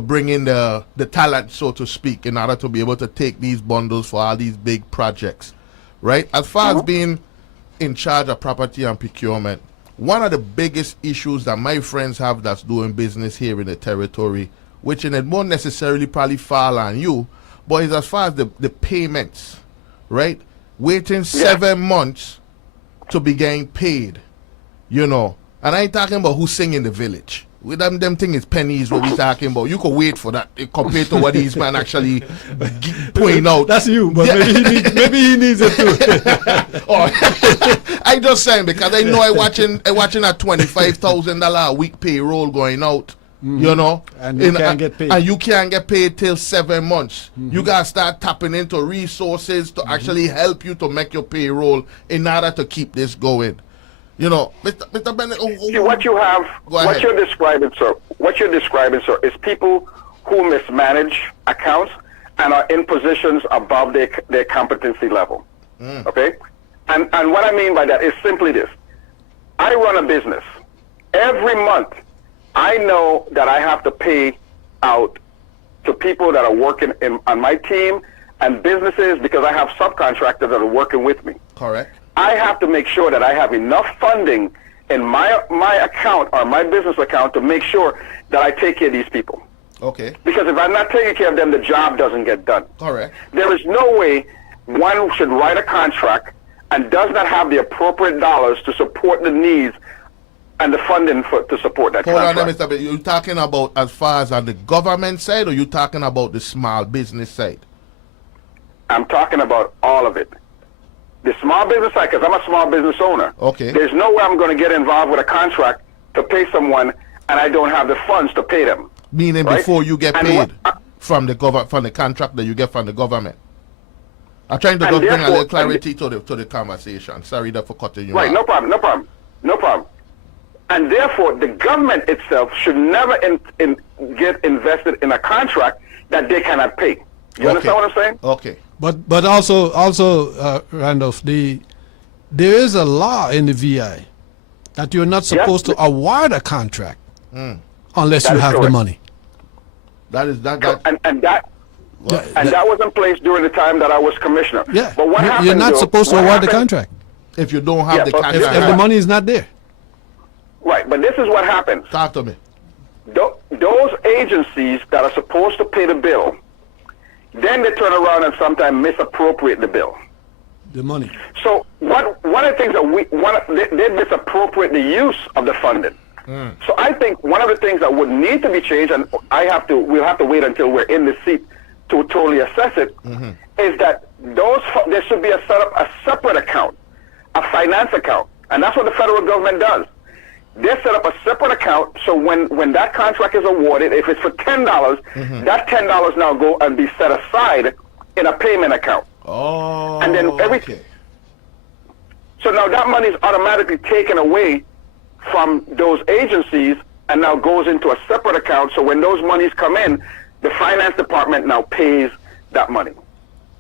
bring in the talent, so to speak, in order to be able to take these bundles for all these big projects, right? As far as being in charge of property and procurement, one of the biggest issues that my friends have that's doing business here in the territory, which it won't necessarily probably fall on you, but is as far as the payments, right? Waiting 7 months to be getting paid, you know. And I ain't talking about who's singing the village. With them thing is pennies what we talking about. You could wait for that compared to what these man actually point out. That's you, but maybe he needs it too. I just saying because I know I watching a $25,000 a week payroll going out. You know, and you can't get paid. And you can't get paid till 7 months. You gotta start tapping into resources to actually help you to make your payroll in order to keep this going. You know, Mr. Bennett. See, what you're describing, sir, is people who mismanage accounts and are in positions above their competency level. Okay? And what I mean by that is simply this. I run a business. Every month, I know that I have to pay out to people that are working on my team and businesses because I have subcontractors that are working with me. Correct. I have to make sure that I have enough funding in my account or my business account to make sure that I take care of these people. Okay. Because if I'm not taking care of them, the job doesn't get done. Correct. There is no way one should write a contract and does not have the appropriate dollars to support the needs and the funding to support that contract. Hold on, Mr. Bennett. You talking about as far as on the government side, or you talking about the small business side? I'm talking about all of it. The small business side, because I'm a small business owner. Okay. There's no way I'm going to get involved with a contract to pay someone and I don't have the funds to pay them. Meaning right? before you get paid from the contract that you get from the government. I'm trying to just bring a little clarity to the conversation. Sorry for cutting you off. Right, no problem. And therefore, the government itself should never get invested in a contract that they cannot pay. You understand what I'm saying? Okay. But also, Randolph, there is a law in the VI that you're not supposed to award a contract unless you have the money. And that was in place during the time that I was commissioner. Yeah, but what happened? You're not supposed to award the contract if you don't have the contract. If the money is not there. Right, but this is what happens. Talk to me. Those agencies that are supposed to pay the bill, then they turn around and sometimes misappropriate the bill. The money. So one of the things that they misappropriate the use of the funding. So I think one of the things that would need to be changed, and we'll have to wait until we're in the seat to totally assess it, is that there should be a separate account, a finance account, and that's what the federal government does. They set up a separate account, so when that contract is awarded, if it's for $10, that $10 now go and be set aside in a payment account. Oh, and then okay. So now that money is automatically taken away from those agencies and now goes into a separate account. So when those monies come in, the finance department now pays that money.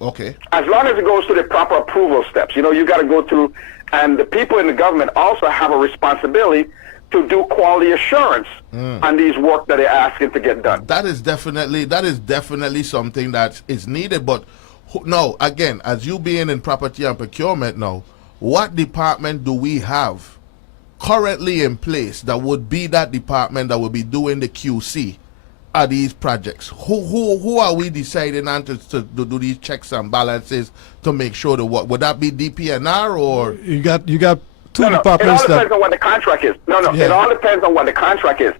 Okay. As long as it goes through the proper approval steps. You know, you got to go through, and the people in the government also have a responsibility to do quality assurance on these work that they're asking to get done. That is definitely something that is needed. But now, again, as you being in property and procurement now, what department do we have currently in place that would be that department that will be doing the QC of these projects? Who are we deciding on to do these checks and balances to make sure that what would that be DPNR or you got two No, it all departments depends that. on what the contract is. Yeah. It all depends on what the contract is.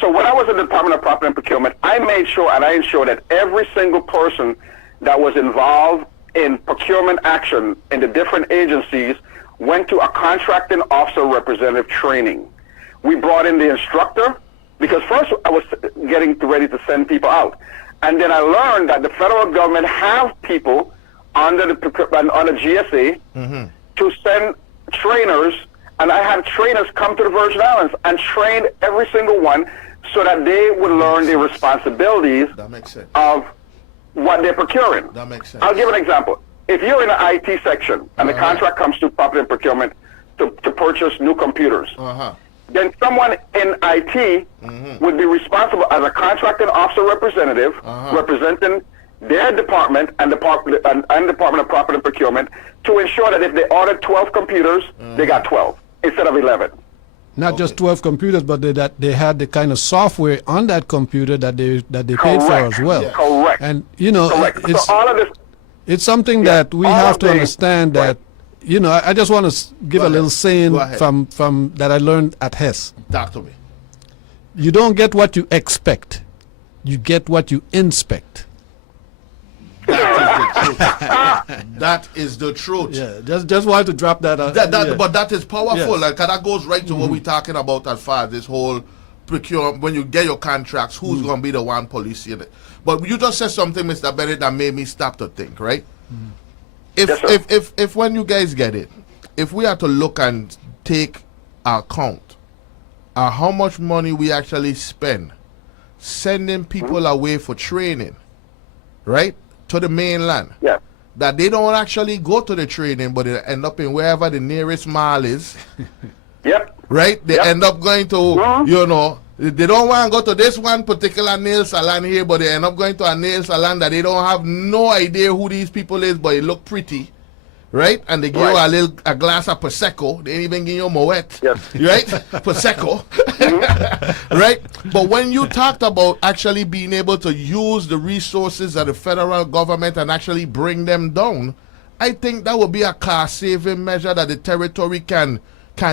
So when I was in the Department of Property and Procurement, I made sure and I ensured that every single person that was involved in procurement action in the different agencies went to a contracting officer representative training. We brought in the instructor because first I was getting ready to send people out. And then I learned that the federal government have people under the GSA to send trainers, and I had trainers come to the Virgin Islands and train every single one so that they would learn the responsibilities That makes sense. of what they're procuring. That makes sense. I'll give an example. If you're in the IT section and the contract comes to property and procurement to purchase new computers, then someone in IT would be responsible as a contracting officer representative representing their department and Department of Property and Procurement to ensure that if they ordered 12 computers, they got 12 instead of 11. Not just 12 computers, but they had the kind of software on that computer that they paid for as well. Correct. And you know, Correct. it's So all of this, it's something Yeah, that we all have of to the- understand that. You know, I just want to give Go a little ahead. saying Go ahead. from that I learned at Hess. Talk to me. You don't get what you expect, you get what you inspect. That is the truth. Yeah, just wanted to drop that. Yeah. But that is powerful. Yes. Like, that goes right to what we're talking about as far as this whole procurement. When you get your contracts, who's going to be the one policing it? But you just said something, Mr. Bennett, that made me stop to think, right? If, Yes, sir. if when you guys get it, if we are to look and take our count how much money we actually spend sending people away for training, right, to the mainland, yeah. that they don't actually go to the training, but they end up in wherever the nearest mall is, Yep. right? They Yep. end up going to, you know, they don't want to go to this one particular nail salon here, but they end up going to a nail salon that they don't have no idea who these people is, but it look pretty, right? And they give Right. you a glass of Prosecco. They ain't even give you Moet, Yes. right? Prosecco, right? But when you talked about actually being able to use the resources of the federal government and actually bring them down, I think that would be a cost-saving measure that the territory can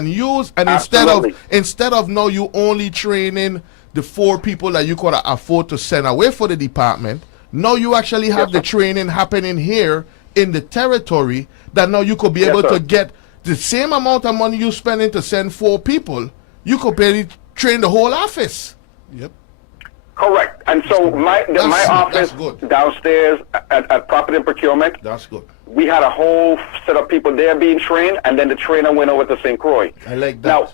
use. And Absolutely. instead of now you only training the 4 people that you could afford to send away for the department, now you actually have the training happening here in the territory, that now you could be able sir. to get the same amount of money you spending to send 4 people, you could barely train the whole office. Yep. Correct. And so my That's office good. downstairs at Property and Procurement, That's good. we had a whole set of people there being trained, and then the trainer went over to St. Croix. I like that. Now,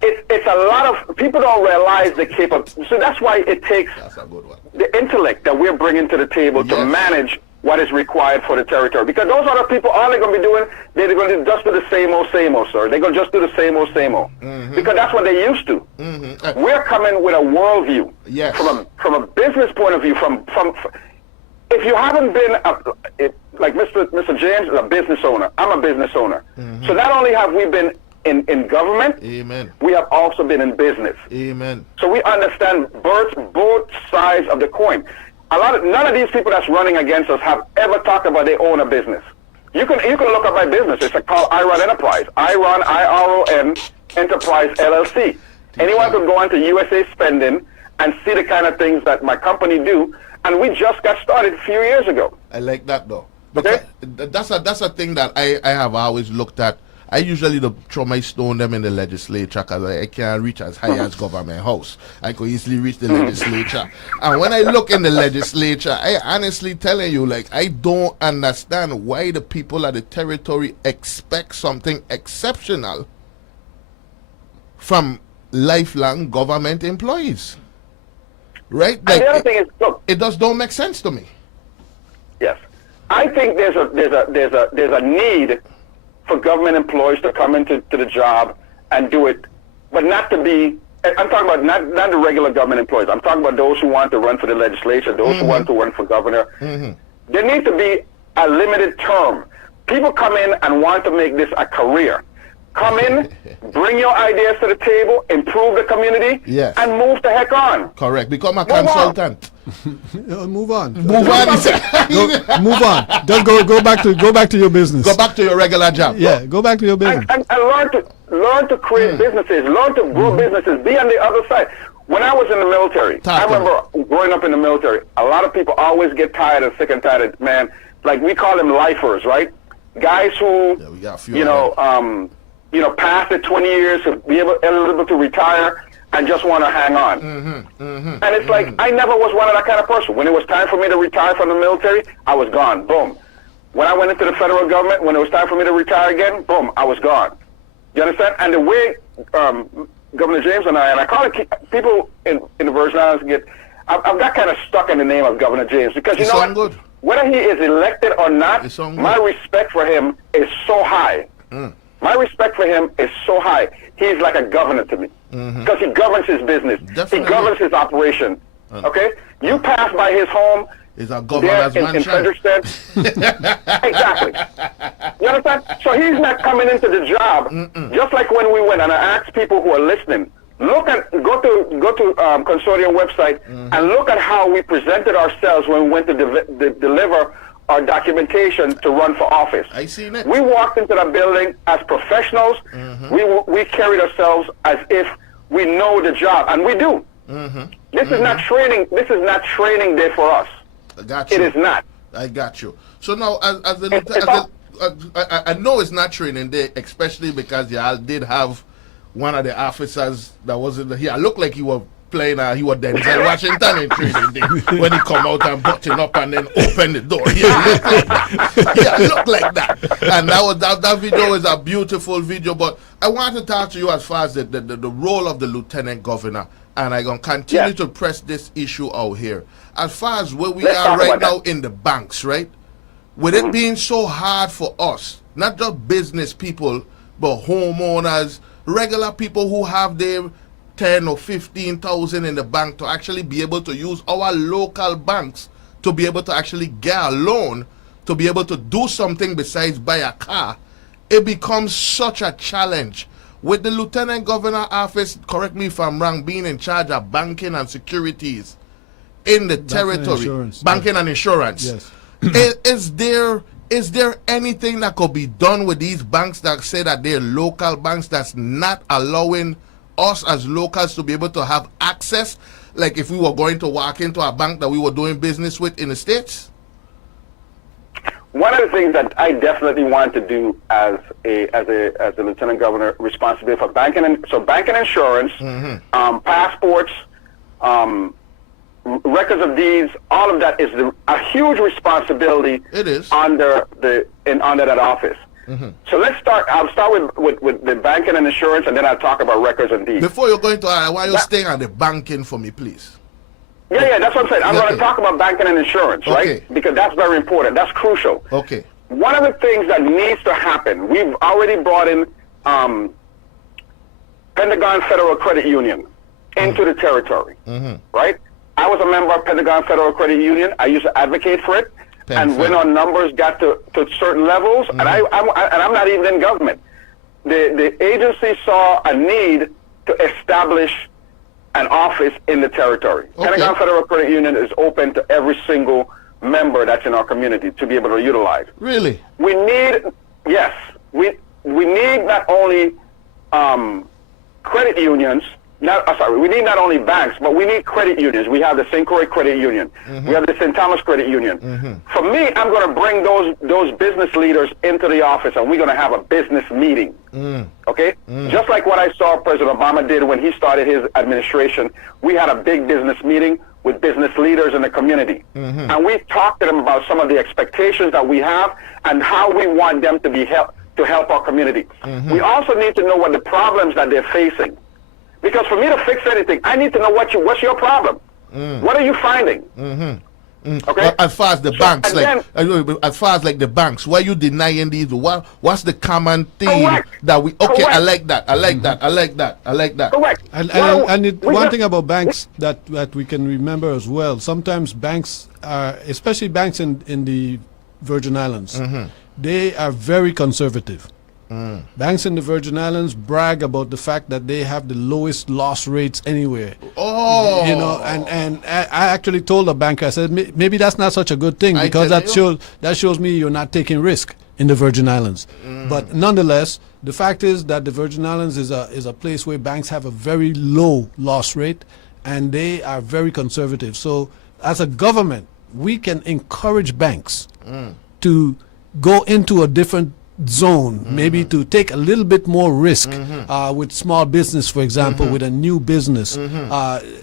it's a lot of people don't realize the capability. So that's why it takes That's a good one. the intellect that we're bringing to the table to Yes. manage what is required for the territory. Because those other people, all they're going to be doing, they're going to just do the same old, sir. They're going to just do the same old. Because that's what they're used to. We're coming with a worldview. Yes. From a business point of view, from if you haven't been, like Mr. James is a business owner, I'm a business owner. So not only have we been in government, Amen. we have also been in business. Amen. So we understand both sides of the coin. None of these people that's running against us have ever talked about they own a business. You can look up my business. It's called IRON Enterprise. IRON, IRON Enterprise LLC. Anyone can go on to USA Spending and see the kind of things that my company do. And we just got started a few years ago. I like that though. Because that's a thing that I have always looked at. I usually throw my stone them in the legislature because I can't reach as high as government house. I could easily reach the legislature. And when I look in the legislature, I honestly telling you, like, I don't understand why the people of the territory expect something exceptional from lifelong government employees. Right? And the other thing is, look, it just don't make sense to me. yes, I think there's a need for government employees to come into the job and do it, but not to be. I'm talking about not the regular government employees. I'm talking about those who want to run for the legislature, those who want to run for governor. There needs to be a limited term. People come in and want to make this a career. Come in, bring your ideas to the table, improve the community, Yes. and move the heck on. Correct. Become a Move on. consultant. Move on. Move on. he said. Move on. Just go back to your business. Go back to your regular job. Yeah, go back to your business. And learn to create businesses, learn to grow businesses, be on the other side. When I was in the military, I remember growing up in the military, a lot of people always get tired and sick and tired, man. Like we call them lifers, right? Guys who, past the 20 years to be eligible to retire and just want to hang on. And it's like, I never was one of that kind of person. When it was time for me to retire from the military, I was gone. Boom. When I went into the federal government, when it was time for me to retire again, boom, I was gone. You understand? And the way Governor James and I call it, people in the Virgin Islands I've got kind of stuck in the name of Governor James because you know what? Good. Whether he is elected or not, my respect for him is so high. My respect for him is so high. He's like a governor to me because he governs his business. Definitely. He governs his operation. Okay? You pass by his home. Is a governor's in Frederickstead. Exactly. You understand? So he's not coming into the job. Just like when we went, and I asked people who are listening, go to Consortium website and look at how we presented ourselves when we went to deliver our documentation to run for office. I seen it. We walked into that building as professionals. We carried ourselves as if we know the job, and we do. This is not training. This is not training day for us. I got you. It is not. I got you. So now, I know it's not training day, especially because y'all did have one of the officers that was in here. Looked like he was playing. He was Denzel Washington in training day when he come out and button up and then open the door. Yeah, looked like that. And that video is a beautiful video. But I want to talk to you as far as the role of the lieutenant governor. And I'm going to continue to press this issue out here. As far as where we are right now in the banks, right? With it being so hard for us, not just business people, but homeowners, regular people who have their 10 or 15,000 in the bank to actually be able to use our local banks to be able to actually get a loan, to be able to do something besides buy a car, it becomes such a challenge. With the Lieutenant Governor office, correct me if I'm wrong, being in charge of banking and securities in the territory, banking and insurance. Yes. Is there anything that could be done with these banks that say that they're local banks that's not allowing us as locals to be able to have access, like if we were going to walk into a bank that we were doing business with in the States? One of the things that I definitely want to do as a lieutenant governor, responsible for banking and insurance, passports, records of deeds, all of that is a huge responsibility. It is under that office. So let's start. I'll start with the banking and insurance, and then I'll talk about records and deeds. Before you're going to, I want you to stay on the banking for me, please. Yeah, that's what I'm saying. I'm going to talk about banking and insurance, right? Because that's very important. That's crucial. Okay. One of the things that needs to happen, we've already brought in Pentagon Federal Credit Union into the territory, right? I was a member of Pentagon Federal Credit Union. I used to advocate for it. And when our numbers got to certain levels, and I'm not even in government, the agency saw a need to establish an office in the territory. Pentagon Federal Credit Union is open to every single member that's in our community to be able to utilize. Really? We need, yes, we need not only credit unions, we need not only banks, but we need credit unions. We have the St. Croix Credit Union. We have the St. Thomas Credit Union. For me, I'm going to bring those business leaders into the office, and we're going to have a business meeting. Okay? Just like what I saw President Obama did when he started his administration, we had a big business meeting with business leaders in the community. And we talked to them about some of the expectations that we have and how we want them to be to help our community. We also need to know what the problems that they're facing. Because for me to fix anything, I need to know what's your problem. What are you finding? Okay. As far as the banks, as far as like the banks, why are you denying these? What's the common theme that we? Okay, I like that. I like that. I like that. I like that. Correct. And one thing about banks that we can remember as well. Sometimes banks are, especially banks in the Virgin Islands, they are very conservative. Banks in the Virgin Islands brag about the fact that they have the lowest loss rates anywhere. You know, and I actually told a banker, I said, maybe that's not such a good thing because that shows me you're not taking risk. in the Virgin Islands. But nonetheless, the fact is that the Virgin Islands is a place where banks have a very low loss rate, and they are very conservative. So as a government, we can encourage banks to go into a different zone, maybe to take a little bit more risk with small business, for example, with a new business,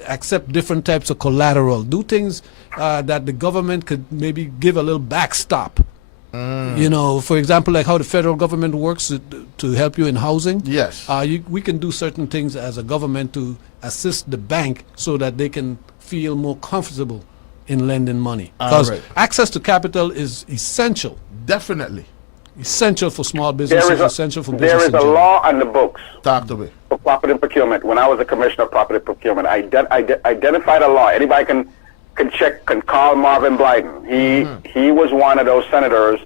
accept different types of collateral, do things that the government could maybe give a little backstop. You know, for example, like how the federal government works to help you in housing. Yes. We can do certain things as a government to assist the bank so that they can feel more comfortable in lending money. Because access to capital is essential. Definitely. Essential for small businesses, essential for business. There is a law on the books Talk to me. for property procurement. When I was a commissioner of property procurement, I identified a law. Anybody can check, can call Marvin Blyden. He was one of those senators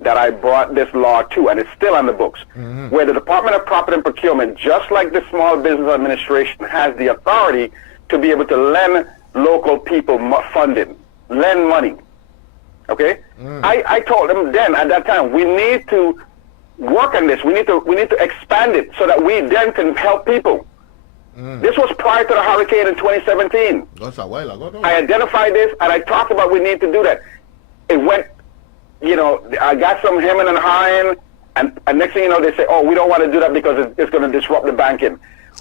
that I brought this law to, and it's still on the books, where the Department of Property and Procurement, just like the Small Business Administration, has the authority to be able to lend local people funding, lend money. Okay? I told them then at that time, we need to work on this. We need to expand it so that we then can help people. This was prior to the hurricane in 2017. That's a while ago. I identified this and I talked about we need to do that. It went, you know, I got some hemming and hawing, and next thing you know, they say, oh, we don't want to do that because it's going to disrupt the banking.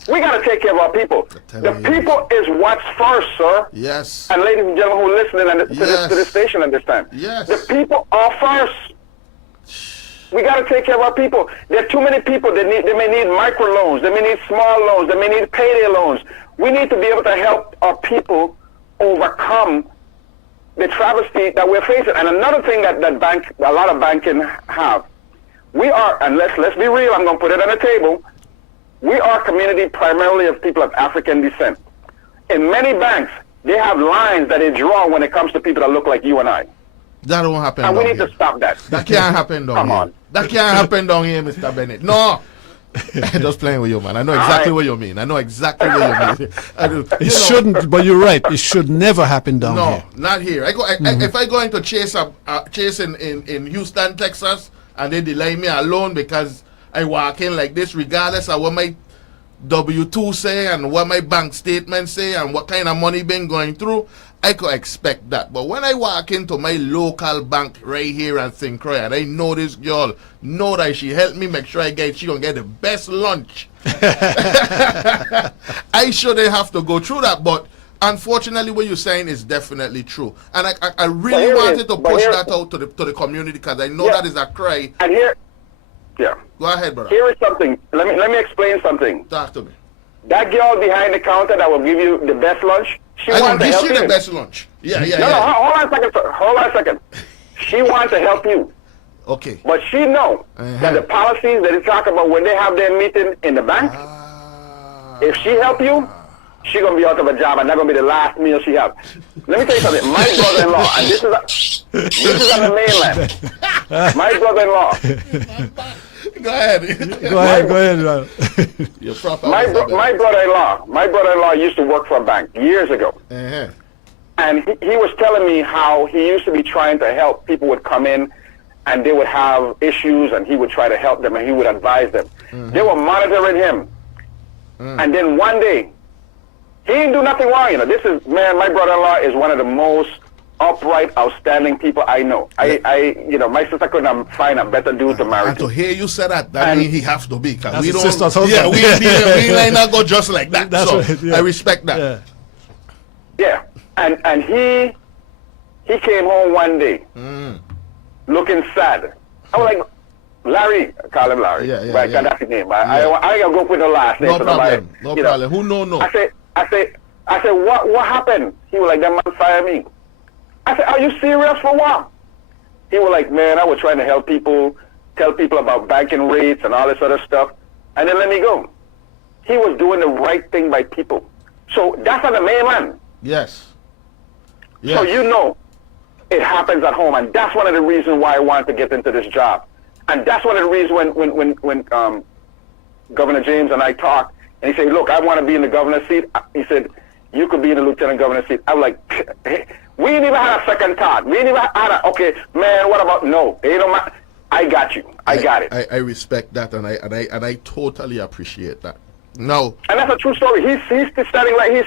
We got to take care of our people. The people is what's first, sir. Yes. And ladies and gentlemen who are listening to this station at this time. Yes. The people are first. We got to take care of our people. There are too many people. They may need microloans. They may need small loans. They may need payday loans. We need to be able to help our people overcome the travesty that we're facing. And another thing that a lot of banking have, we are, and let's be real, I'm going to put it on the table, we are a community primarily of people of African descent. In many banks, they have lines that they draw when it comes to people that look like you and I. That don't happen. And we need to stop that. That can't happen down Come here. on. That can't happen down here, Mr. Bennett. No. I'm just playing with you, man. I know exactly what you mean. I know exactly what you mean. It shouldn't, but you're right. It should never happen down here. No, not here. If I go into chase in Houston, Texas, and they delay me alone because I walk in like this, regardless of what my W-2 say and what my bank statement say and what kind of money been going through, I could expect that. But when I walk into my local bank right here in St. Croix, and I know this girl, know that she helped me make sure she gonna get the best lunch. I shouldn't have to go through that, but unfortunately what you're saying is definitely true. And I really wanted to push that out to the community because I know that is a cry. And here, Go ahead, brother. here is something. Let me explain something. Talk to me. That girl behind the counter that will give you the best lunch, she I wants gonna to help give you you. the best lunch. Yeah. No, hold on a second, sir. Hold on a second. She wants to help you. Okay. But she know that the policies that they talk about when they have their meeting in the bank, if she help you, she gonna be out of a job, and that's gonna be the last meal she have. Let me tell you something. My brother-in-law, and this is on the mainland. My brother-in-law. Go ahead. Go ahead. You're proper. My brother-in-law used to work for a bank years ago. And he was telling me how he used to be trying to help people would come in and they would have issues and he would try to help them and he would advise them. They were monitoring him. And then one day, he didn't do nothing wrong. You know, my brother-in-law is one of the most upright, outstanding people I know. My sister couldn't find a better dude to marry And to to. hear you say that means he have to be. Cause we his don't. sister's husband. Yeah, we ain't not go just like that. That's so right, yeah. I respect that. Yeah. And he came home one day looking sad. I was like, Larry, I call him Larry. Yeah, right, yeah. that's his name. I ain't gonna go with the last name. No so problem. nobody, No problem. Who no? I said, what happened? He was like, that man fired me. I said, are you serious for what? He was like, man, I was trying to help people, tell people about banking rates and all this other stuff, and then let me go. He was doing the right thing by people. So that's on the mainland. Yes. So you know it happens at home, and that's one of the reasons why I wanted to get into this job. And that's one of the reasons when Governor James and I talked, and he said, look, I want to be in the governor's seat. He said, you could be in the lieutenant governor's seat. I was like, hey, we didn't even have a second thought. We didn't even have okay, man, what about, no. It don't matter. I got you. I got it. I respect that, and I totally appreciate that. No. And that's a true story. He's standing right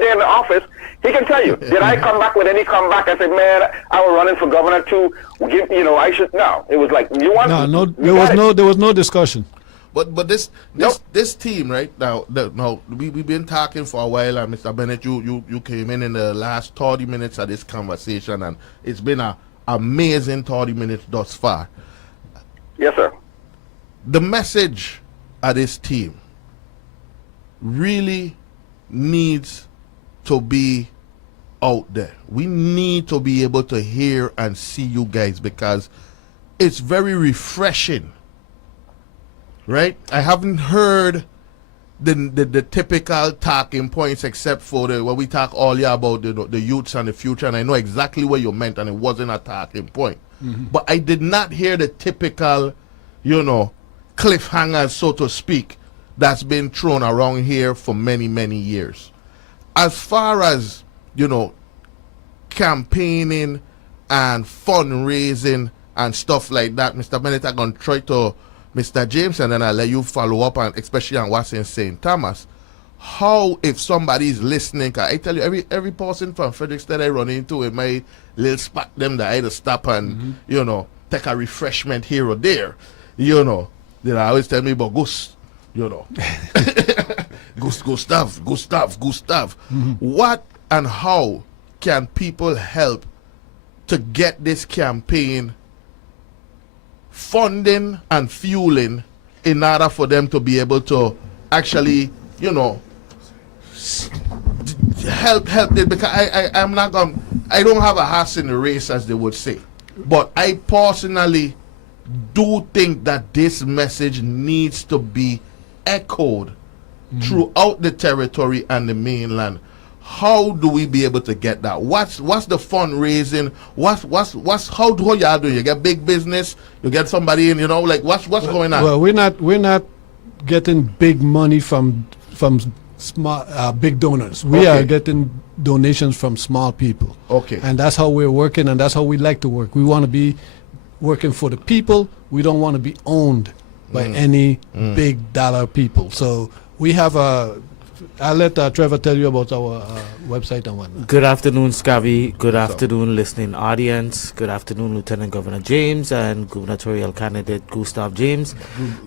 there in the office. He can tell you. Did I come back with any comeback? I said, man, I was running for governor too. I should. No, it was like you want. No, there was no discussion. But this team right now, we've been talking for a while, and Mr. Bennett, you came in the last 30 minutes of this conversation, and it's been an amazing 30 minutes thus far. Yes, sir. The message of this team really needs to be out there. We need to be able to hear and see you guys, because it's very refreshing. Right? I haven't heard the typical talking points, except for when we talk earlier about the youths and the future, and I know exactly what you meant, and it wasn't a talking point. But I did not hear the typical, cliffhangers, so to speak, that's been thrown around here for many, many years. As far as, campaigning and fundraising and stuff like that, Mr. Bennett, I'm going to try to Mr. James, and then I'll let you follow up, and especially on what's in St. Thomas. How, if somebody's listening, cause I tell you, every person from Fredericksburg I run into, it might little spot them that I had to stop and, take a refreshment here or there. They always tell me about Gustav. What and how can people help to get this campaign funding and fueling in order for them to be able to actually, help it? Because I don't have a horse in the race, as they would say, but I personally do think that this message needs to be echoed throughout the territory and the mainland. How do we be able to get that? What's the fundraising? How y'all doing? You get big business, you get somebody in, what's going on? Well, we're not getting big money from small big donors. We are getting donations from small people. Okay. And that's how we're working, and that's how we like to work. We want to be working for the people. We don't want to be owned by any big dollar people. So we have I'll let Trevor tell you about our website and whatnot. Good afternoon, Scavi. Good afternoon, listening audience. Good afternoon, Lieutenant Governor James and gubernatorial candidate Gustav James.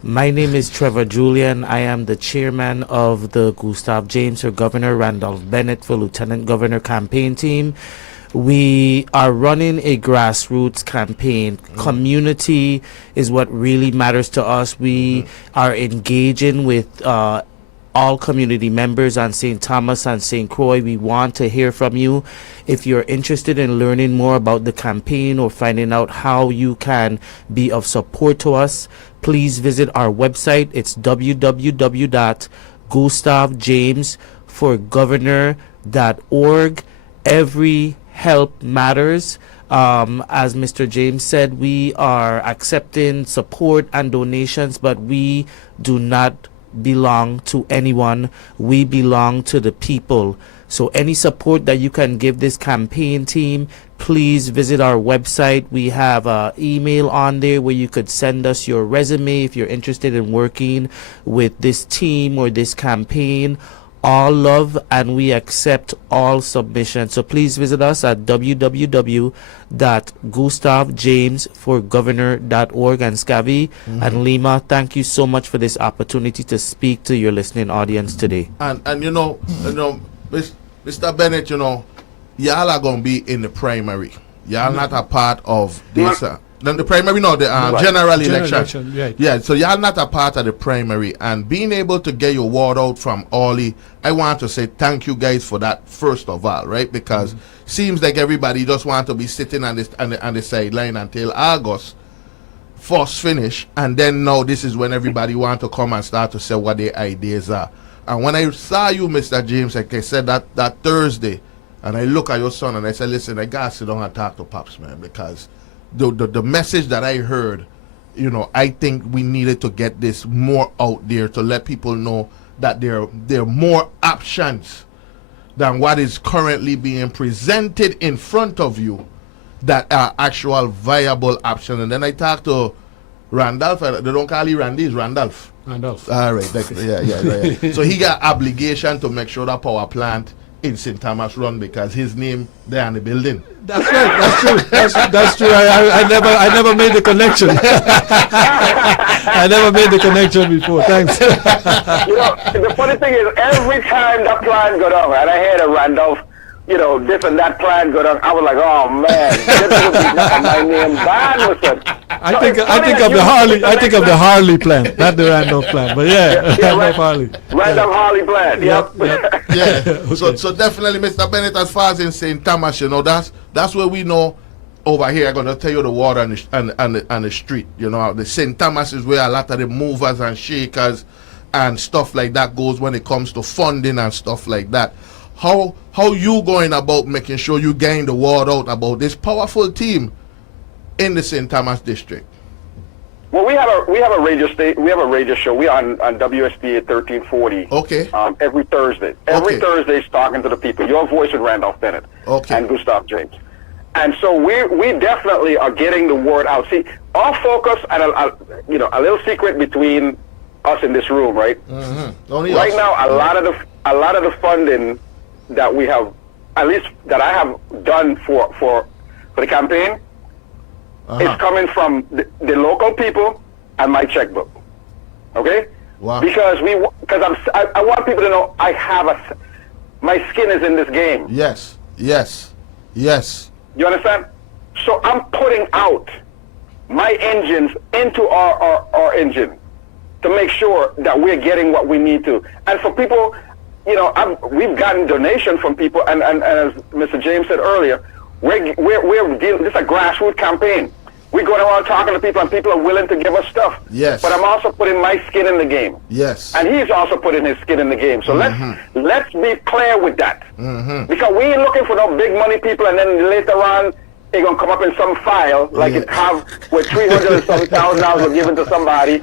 My name is Trevor Julian. I am the chairman of the Gustav James for Governor, Randolph Bennett for Lieutenant Governor campaign team. We are running a grassroots campaign. Community is what really matters to us. We are engaging with all community members on St. Thomas and St. Croix. We want to hear from you. If you're interested in learning more about the campaign or finding out how you can be of support to us, please visit our website. It's www.gustavjamesforgovernor.org. Every help matters. As Mr. James said, we are accepting support and donations, but we do not belong to anyone. We belong to the people. So any support that you can give this campaign team, please visit our website. We have an email on there where you could send us your resume if you're interested in working with this team or this campaign. All love, and we accept all submissions. So please visit us at www.gustavjamesforgovernor.org. And Scavi and Lima, thank you so much for this opportunity to speak to your listening audience today. And Mr. Bennett, y'all are gonna be in the primary. Y'all not a part of this. The primary, the general election. Right. Yeah, so y'all not a part of the primary, and being able to get your word out from Orly, I want to say thank you guys for that first of all, right? Because seems like everybody just want to be sitting on the sideline until August first finish, and then now this is when everybody want to come and start to say what their ideas are. And when I saw you, Mr. James, like I said that Thursday, and I look at your son and I said, listen, I gotta sit down and talk to Pops, man, because the message that I heard, I think we needed to get this more out there to let people know that there are more options than what is currently being presented in front of you that are actual viable options. And then I talked to Randolph, they don't call you Randy, it's Randolph. Randolph. All right, right. So he got obligation to make sure that power plant in St. Thomas run because his name there in the building. That's right. That's true. That's true. I never made the connection. I never made the connection before. Thanks. You know, the funny thing is, every time that plan go down, and I heard a Randolph, you know, this and that plan go down, I was like, oh man, this will be my name bad with it. I think of the Harley plan, not the Randolph plan. But Randolph Harley. Randolph Harley plan. Yep. Yeah. Okay. So definitely, Mr. Bennett, as far as in St. Thomas, you know, that's where we know over here. I'm gonna tell you the water and the street. You know, the St. Thomas is where a lot of the movers and shakers and stuff like that goes when it comes to funding and stuff like that. How you going about making sure you gain the word out about this powerful team in the St. Thomas district? Well, we have a radio show. We on WSBA 1340. Okay. Every Thursday. Every Thursday, talking to the people. Your voice with Randolph Bennett. Okay. And Gustav James. And so we definitely are getting the word out. See, our focus and a little secret between us in this room, right? Mm-hmm. Right now, a lot of the funding that we have, at least that I have done for the campaign, is coming from the local people and my checkbook. Okay? Wow. Because I want people to know my skin is in this game. Yes. You understand? So I'm putting out my engines into our engine to make sure that we're getting what we need to. And for people, you know, we've gotten donation from people, and as Mr. James said earlier, we're dealing. This is a grassroots campaign. We go around talking to people, and people are willing to give us stuff. Yes. But I'm also putting my skin in the game. Yes. And he's also putting his skin in the game. So let's be clear with that. Mm-hmm. Because we ain't looking for no big money people, and then later on they're gonna come up in some file like it have with $300 and some $1,000 were given to somebody.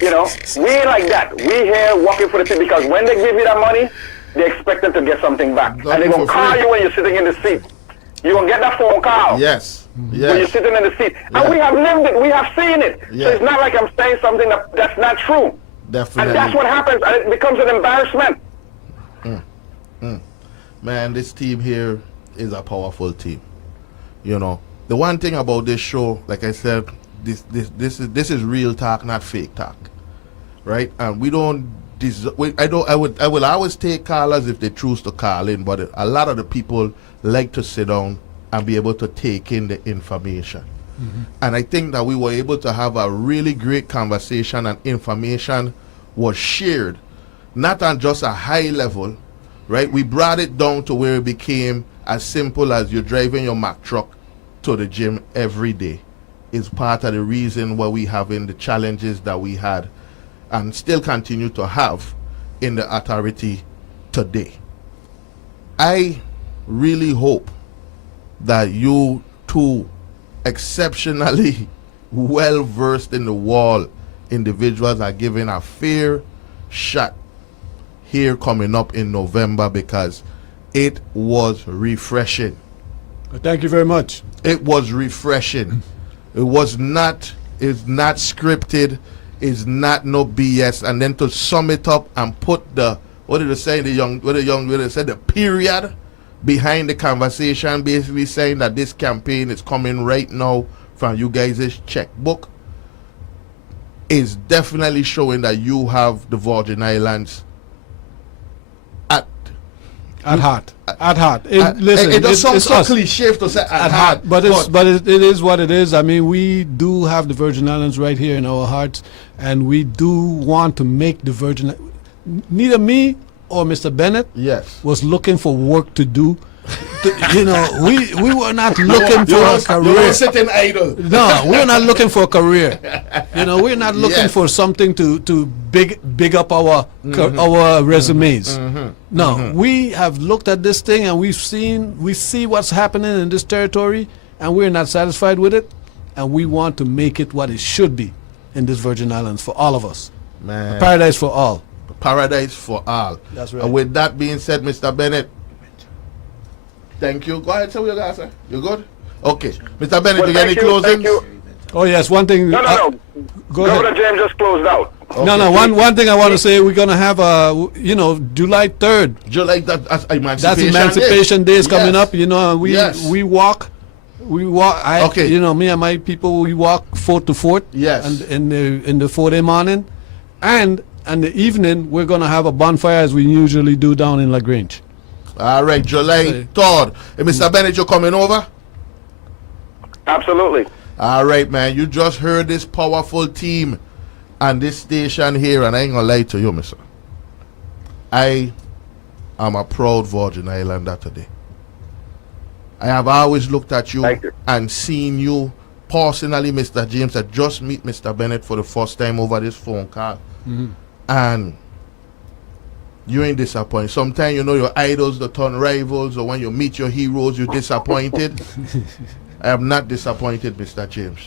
You know, we ain't like that. We here working for the people because when they give you that money, they expect them to get something back. And they're going to call you when you're sitting in the seat. You're going to get that phone call. Yes. When you're sitting in the seat. And we have lived it. We have seen it. So it's not like I'm saying something that's not true. Definitely. And that's what happens. And it becomes an embarrassment. Man, this team here is a powerful team. You know, the one thing about this show, like I said, this is real talk, not fake talk. Right, and we don't. I will always take callers if they choose to call in, but a lot of the people like to sit down and be able to take in the information. Mm-hmm. And I think that we were able to have a really great conversation, and information was shared, not on just a high level, right? We brought it down to where it became as simple as you're driving your Mack truck to the gym every day. Is part of the reason why we having the challenges that we had and still continue to have in the authority today. I really hope that you two exceptionally well versed in the wall individuals are given a fair shot here coming up in November, because it was refreshing. Thank you very much. It was refreshing. It's not scripted. Is not no BS, and then to sum it up and put the the period behind the conversation, basically saying that this campaign is coming right now from you guys' checkbook, is definitely showing that you have the Virgin Islands at heart. Listen, it does sound so cliche to say at heart, but it is what it is. I mean, we do have the Virgin Islands right here in our hearts, and we do want to make the Virgin. Neither me or Mr. Bennett was looking for work to do. You know, we were not looking for a career. You're sitting idle. No, we're not looking for a career. You know, we're not looking for something to big up our resumes. No, we have looked at this thing, and we see what's happening in this territory, and we're not satisfied with it, and we want to make it what it should be in this Virgin Islands for all of us. Man. A paradise for all. Paradise for all. That's right. And with that being said, Mr. Bennett, thank you. Go ahead, say what you got, sir. You good? Okay. Mr. Bennett, you got any closings? Oh yes, one thing. No. Go ahead. Governor James just closed out. No. One thing I want to say, we're gonna have July 3rd. July that's That's Emancipation Day is coming Yes. up. You know, Yes. we walk. Okay. You know, me and my people, we walk 4th to 4th. Yes. And in the 4-day morning, and the evening we're gonna have a bonfire as we usually do down in LaGrange. All right, July 3rd. Hey, Mr. Bennett, you coming over? Absolutely. All right, man. You just heard this powerful team and this station here, and I ain't gonna lie to you, mister. I am a proud Virgin Islander today. I have always looked at you, Thank you. and seen you personally, Mr. James. I just meet Mr. Bennett for the first time over this phone call. And you ain't disappointed. Sometimes, you know, your idols, they turn rivals, or when you meet your heroes, you're disappointed. I am not disappointed, Mr. James.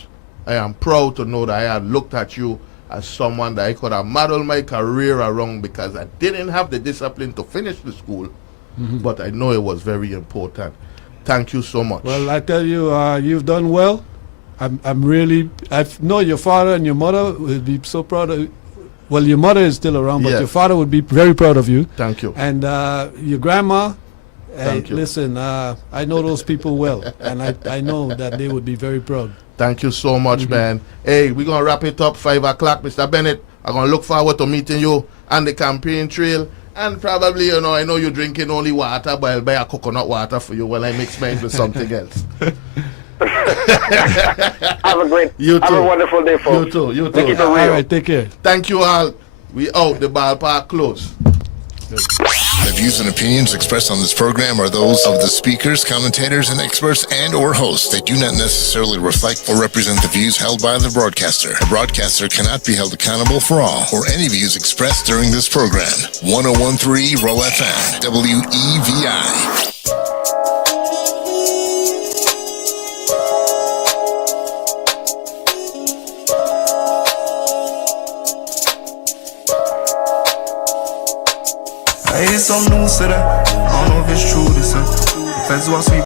I am proud to know that I had looked at you as someone that I could have modeled my career around, because I didn't have the discipline to finish the school, but I know it was very important. Thank you so much. Well, I tell you, you've done well. I'm really. I know your father and your mother will be so proud of. Well, your mother is still around, but Yes. your father would be very proud of you. Thank you. And your grandma. Thank you. Listen, I know those people well, and I know that they would be very proud. Thank you so much, man. Hey, we're going to wrap it up 5 o'clock, Mr. Bennett. I'm going to look forward to meeting you on the campaign trail. And probably, you know, I know you're drinking only water, but I'll buy a coconut water for you while I mix mine with something else. Have a great, You have too. a wonderful day, folks. You too. Take it for All real. right, take care. Thank you all. We out. The ballpark closed. The views and opinions expressed on this program are those of the speakers, commentators, and experts and/or hosts. They do not necessarily reflect or represent the views held by the broadcaster. The broadcaster cannot be held accountable for all or any views expressed during this program. 1013 Row FM, WEVI. I hear some news today. I don't know if it's true, this. Feds want sweep